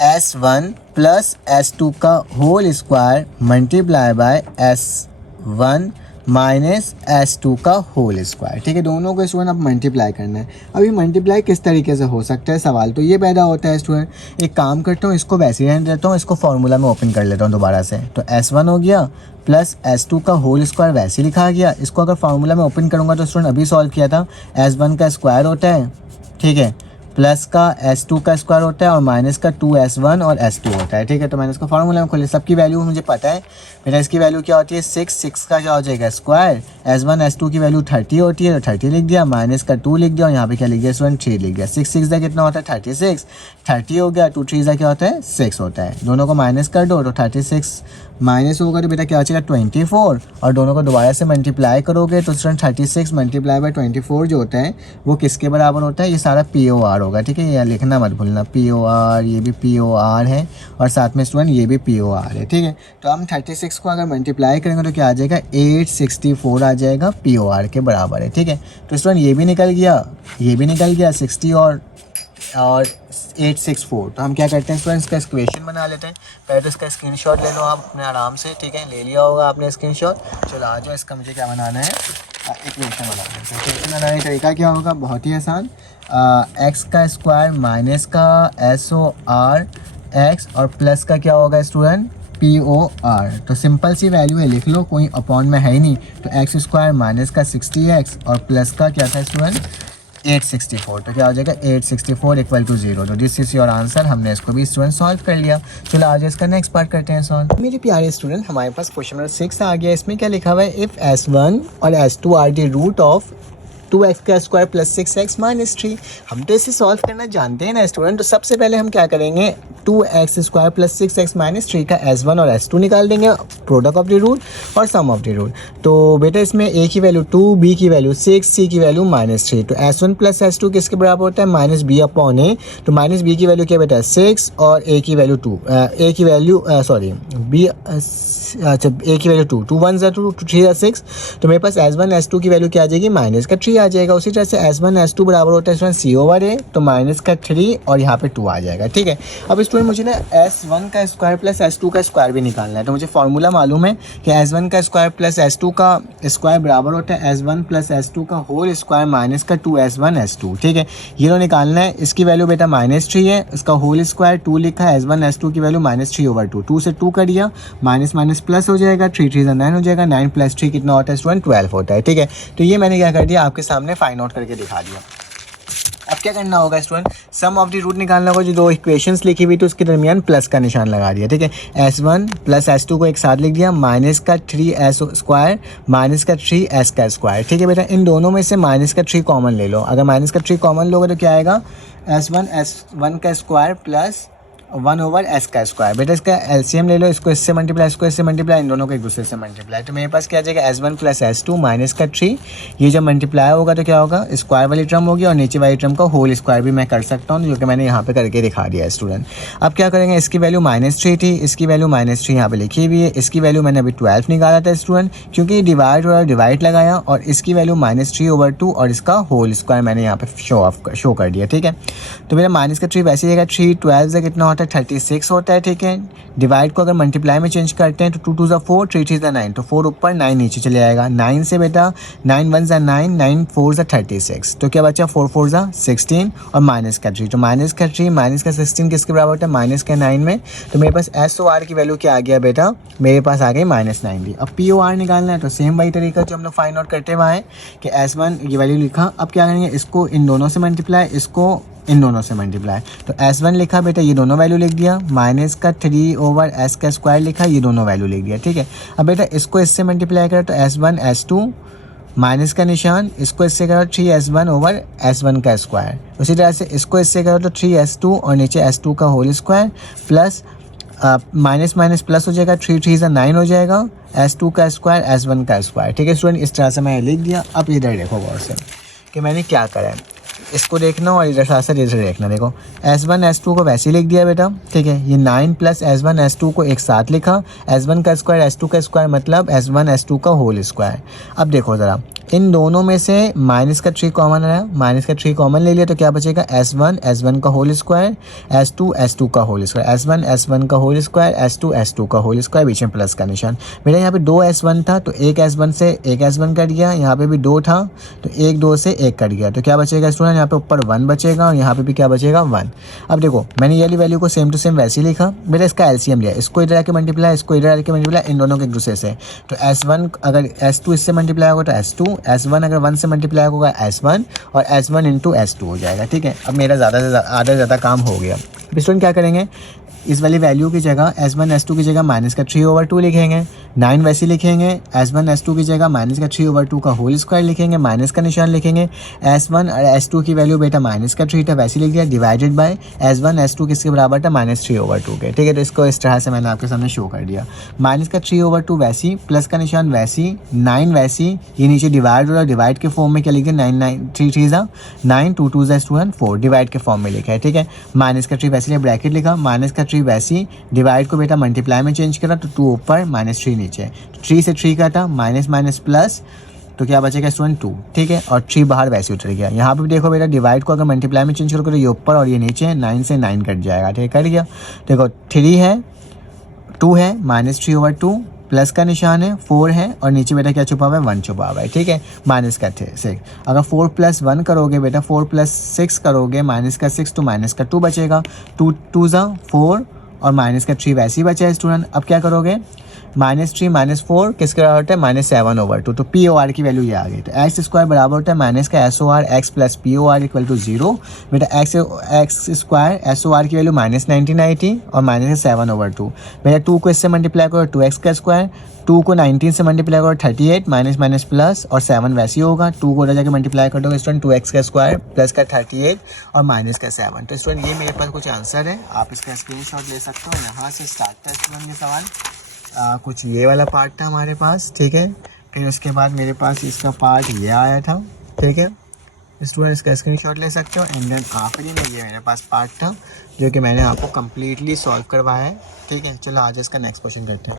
S1 प्लस S2 का whole square multiply by S1 minus S2 का होल स्क्वायर। ठीक है, दोनों को स्टूडेंट अब मल्टीप्लाई करना है। अभी मल्टीप्लाई किस तरीके से हो सकता है, सवाल तो ये पैदा होता है स्टूडेंट। एक काम करता हूँ, इसको वैसे ही रहने देता हूँ, इसको फार्मूला में ओपन कर लेता हूँ दोबारा से। तो S1 हो गया प्लस S2 का होल स्क्वायर वैसे लिखा गया। इसको अगर फार्मूला में ओपन करूँगा तो स्टूडेंट अभी सॉल्व किया था, S1 का स्क्वायर होता है, ठीक है, प्लस का S2 का स्क्वायर होता है और माइनस का 2S1 और S2 होता है। ठीक है, तो मैंने इसको फार्मूला में खोले, सबकी वैल्यू मुझे पता है। मेरा इसकी वैल्यू क्या होती है 6 6 का क्या हो जाएगा स्क्वायर, S1 S2 की वैल्यू 30 होती है, तो 30 लिख दिया, माइनस का 2 लिख दिया, और यहाँ पे क्या लिख दिया स्टूडेंट 3 लिख दिया। 6 6 का कितना होता है 36, 30 हो गया, 2 3 क्या होता है 6 होता है। दोनों को माइनस कर दो तो 36 माइनस होगा तो बेटा क्या हो जाएगा 24, और दोनों को दोबारा से मल्टीप्लाई करोगे तो स्टूडेंट 36 मल्टीप्लाई बाय 24 जो होता है वो किसके बराबर होता है, ये सारा POR होगा। ठीक है, ये लिखना मत भूलना, POR, ये भी POR है, और साथ में स्टूडेंट ये भी POR है। ठीक है, तो हम 36 को अगर मल्टीप्लाई करेंगे तो क्या आ जाएगा 864 आ जाएगा, POR के बराबर है। ठीक है, तो स्टूडेंट ये भी निकल गया, ये भी निकल गया, 60 और 864। तो हम क्या करते हैं स्टूडेंट्स, इसका इक्वेशन बना लेते हैं। पहले तो इसका स्क्रीनशॉट ले लो आप अपने आराम से। ठीक है, ले लिया होगा आपने स्क्रीनशॉट। चलो आ जाओ, इसका मुझे क्या बनाना है, इक्वेशन बनाना है। इक्वेशन बनाने का तरीका क्या होगा, बहुत ही आसान, x का स्क्वायर माइनस का SOR x और प्लस का क्या होगा स्टूडेंट POR। तो सिंपल सी वैल्यू है, लिख लो, कोई अपॉन में है ही नहीं। तो x स्क्वायर माइनस का 60x और प्लस का क्या था स्टूडेंट 864, तो क्या हो जाएगा 864 इक्वल टू 0। तो दिस इज योर आंसर। हमने इसको भी स्टूडेंट सॉल्व कर लिया। चलो आज इसका नेक्स्ट पार्ट करते हैं सॉल्व। मेरे प्यारे स्टूडेंट, हमारे पास क्वेश्चन नंबर 6 आ गया। इसमें क्या लिखा हुआ है, इफ़ S1 और S2 are the root of 2x का स्क्वायर प्लस 6x माइनस 3। हम तो इसे सॉल्व करना जानते हैं ना स्टूडेंट। तो सबसे पहले हम क्या करेंगे, 2x square plus 6x minus 3 का S1 और S2 निकाल देंगे, प्रोडक्ट ऑफ द रूट और सम ऑफ द रूट। तो बेटा इसमें a की वैल्यू 2, b की वैल्यू 6, c की वैल्यू -3। तो S1 प्लस S2 किसके बराबर होता है, माइनस बी अपॉन ए। तो माइनस बी की वैल्यू क्या बेटा 6 और a की वैल्यू 2, a की वैल्यू सॉरी b, अच्छा a की वैल्यू 2, 2 1 ज़ा 2, 3 ज़ा 6। तो मेरे पास S1 S2 की वैल्यू क्या आ जाएगी, माइनस का 3 आ जाएगा। उसी तरह से S1 S2 बराबर होता है स्टूडेंट c/a, तो माइनस का 3 और यहाँ पे 2 आ जाएगा। ठीक है, अब स्टूडेंट मुझे ना S1 का स्क्वायर प्लस S2 का स्क्वायर भी निकालना है। तो मुझे फॉर्मूला मालूम है कि S1 का स्क्वायर प्लस S2 का स्क्वायर बराबर होता है S1 प्लस S2 का होल स्क्वायर माइनस का 2S1 S2। ठीक है, ये तो निकालना है। इसकी वैल्यू बेटा -3 है, इसका होल स्क्वायर 2 लिखा है। S1 S2 की वैल्यू -3/2, 2 से 2 कर दिया, माइनस माइनस प्लस हो जाएगा, 3 3 9 हो जाएगा, 9 + 3 कितना होता है स्टूडेंट 12 होता है। ठीक है, तो ये मैंने क्या कर दिया, आपके सामने फाइंड आउट करके दिखा दिया। अब क्या करना होगा student, sum of the root निकालना होगा। जो दो इक्वेशंस लिखी हुई तो उसके दरमियान प्लस का निशान लगा दिया। ठीक है, S1 प्लस S2 को एक साथ लिख दिया, माइनस का 3s स्क्वायर माइनस का 3s का स्क्वायर। ठीक है बेटा, इन दोनों में से माइनस का 3 कॉमन ले लो। अगर माइनस का 3 कॉमन लोगे तो क्या आएगा, S1 का स्क्वायर प्लस 1/s का स्क्वायर। बेटा इसका एलसीएम ले लो, इसको इससे मल्टीप्लाई, इसको इससे मल्टीप्लाई, इन दोनों को एक दूसरे से मल्टीप्लाई। तो मेरे पास क्या आ जाएगा, S1 प्लस S2 माइनस का 3। ये जब मल्टीप्लाई होगा तो क्या होगा, स्क्वायर वाली टर्म होगी और नीचे वाली टर्म का होल स्क्वायर भी मैं कर सकता हूँ, जो कि मैंने यहाँ पे करके दिखा दिया है स्टूडेंट। अब क्या करेंगे, इसकी वैल्यू -3 थी, इसकी वैल्यू -3 यहाँ पे लिखी हुई है। इसकी वैल्यू मैंने अभी 12 निकाला था स्टूडेंट, क्योंकि डिवाइड और डिवाइड लगाया और इसकी वैल्यू -3/2 और इसका होल स्क्वायर मैंने यहाँ पे शो कर दिया। ठीक है, तो मेरा माइनस का 3 वैसे ही रहेगा, 3 12 से कितना होता है 36 होता है। ठीक है, डिवाइड को अगर मल्टीप्लाई में चेंज करते हैं तो 2 2 ज़ा 4, 3 3 ज़ा 9, तो 4 ऊपर 9 नीचे चले आएगा। 9 से बेटा 9 1 ज़ा 9, 9 4 ज़ा 36, तो क्या बचा 4 4 ज़ा 16 और माइनस का 3। तो माइनस का 3 माइनस का 16 किसके बराबर होता है, माइनस का 9 में। तो मेरे पास SOR की वैल्यू क्या आ गया बेटा, मेरे पास आ गई -90। अब POR निकालना है, तो सेम वही तरीका जो हम लोग फाइंड आउट करते हुए आए कि S1 ये वैल्यू लिखा। अब क्या करेंगे, इसको इन दोनों से मल्टीप्लाई, इसको इन दोनों से मल्टीप्लाई। तो S1 लिखा बेटा, ये दोनों वैल्यू लिख दिया, माइनस का 3/s का स्क्वायर लिखा, ये दोनों वैल्यू लिख दिया। ठीक है, अब बेटा इसको इससे मल्टीप्लाई करो तो S1 S2 माइनस का निशान, इसको इससे करो 3S1/S1 का स्क्वायर। उसी तरह से इसको इससे करो तो 3S2 और नीचे S2 का whole square plus minus minus plus हो जाएगा, 3 3 ज़ा 9 हो जाएगा, S2 का स्क्वायर S1 का स्क्वायर। ठीक है स्टूडेंट, इस तरह से मैं लिख दिया। अब इधर देखो गौर से कि मैंने क्या करा है, इसको देखना और इधर साथ साथ इधर देखना। देखो S1 S2 को वैसे ही लिख दिया बेटा। ठीक है, ये 9 + S1 S2 को एक साथ लिखा, S1 का स्क्वायर S2 का स्क्वायर मतलब S1 S2 का होल स्क्वायर। अब देखो ज़रा, इन दोनों में से माइनस का 3 कॉमन आया, माइनस का 3 कॉमन ले लिया तो क्या बचेगा, S1 S1 का होल स्क्वायर, S2 S2 का होल स्क्वायर, S1 S1 का होल स्क्वायर, S2 S2 का होल स्क्वायर, बीच में प्लस का निशान। मेरे यहाँ पे 2 S1 था तो एक S1 से एक S1 कट गया, यहाँ पे भी 2 था तो एक 2 से एक कट गया, तो क्या बचेगा स्टूडेंट, यहाँ पे ऊपर 1 बचेगा और यहाँ पे भी क्या बचेगा 1। अब देखो मैंने ये वाली वैल्यू को सेम टू सेम वैसे ही लिखा, मेरा इसका एलसीएम लिया, इसको इधर आके मल्टीप्लाई, इसको इधर आके मल्टीप्लाई, इन दोनों के एक दूसरे से। तो S1 अगर S2 इससे मल्टीप्लाई होगा तो S2, S1 अगर 1 से मल्टीप्लाई होगा S1 और S1 इंटू S2 हो जाएगा। ठीक है, अब मेरा ज़्यादा से ज़्यादा काम हो गया। अब स्टूडेंट क्या करेंगे, इस वाली वैल्यू की जगह S1 S2 की जगह माइनस का 3/2 लिखेंगे, 9 वैसे लिखेंगे, S1 S2 की जगह माइनस का 3/2 का होल स्क्वायर लिखेंगे, माइनस का निशान लिखेंगे। S1 और S2 की वैल्यू बेटा माइनस का 3 था, वैसे लिख दिया, डिवाइडेड बाय S1 S2 किसके बराबर था, -3/2 के। ठीक है, तो इसको इस तरह से मैंने आपके सामने शो कर दिया। माइनस का 3/2 वैसी, प्लस का निशान वैसी, 9 वैसी, ये नीचे डिवाइड हो रहा है, डिवाइड के फॉर्म में क्या लिखे, 9 9 3 3 ज़ा 9, 2 2 ज़ा 4 डिवाइड के फॉर्म में लिखा है। ठीक है, माइनस का 3 वैसे ब्रैकेट लिखा, माइनस का 3 वैसी, डिवाइड को बेटा मल्टीप्लाई में चेंज करा तो 2 ऊपर -3 नीचे, तो 3 से 3 काटा, माइनस माइनस प्लस, तो क्या बचेगा स्टूडेंट 2। ठीक है, और 3 बाहर वैसे उतर गया। यहाँ पे भी देखो बेटा, डिवाइड को अगर मल्टीप्लाई में चेंज करोगे तो ये ऊपर और ये नीचे, 9 से 9 कट जाएगा। ठीक है, कट गया। देखो 3 है, 2 है, -3/2, प्लस का निशान है, 4 है और नीचे बेटा क्या छुपा हुआ है, 1 छुपा हुआ है। ठीक है, माइनस का 6। अगर 4 + 1 करोगे बेटा, 4 + 6 करोगे, माइनस का 6 तो माइनस का 2 बचेगा, 2 2 ज़ा 4 और माइनस का 3 वैसे ही बचा है स्टूडेंट। अब क्या करोगे, -3 -4 किसके बराबर होता है, -7/2। तो पी ओ आर की वैल्यू ये आ गई। तो एक्स स्क्वायर बराबर होता है माइनस का S O R x plus P O R equal to 0। बेटा x square S O R की वैल्यू -1980 और -7/2। बेटा 2 को इससे मल्टीप्लाई करो 2x का स्क्वायर, 2 को 19 से मल्टीप्लाई करो 38 माइनस माइनस प्लस और 7 वैसे ही होगा। 2 को उधर जाके मल्टीप्लाई कर दो स्टूडेंट 2x का स्क्वायर प्लस का 38 और माइनस का 7। तो स्टूडेंट ये मेरे पास कुछ आंसर है, आप इसका स्क्रीनशॉट ले सकते हो। यहाँ से स्टार्ट था स्टूडेंट ये सवाल। कुछ ये वाला पार्ट था हमारे पास, ठीक है। फिर उसके बाद मेरे पास इसका पार्ट ये आया था, ठीक है। स्टूडेंट इसका स्क्रीनशॉट ले सकते हो। एंड देन आखिरी में ये मेरे पास पार्ट था जो कि मैंने आपको कम्प्लीटली सॉल्व करवाया है, ठीक है। चलो आज इसका नेक्स्ट क्वेश्चन करते हैं।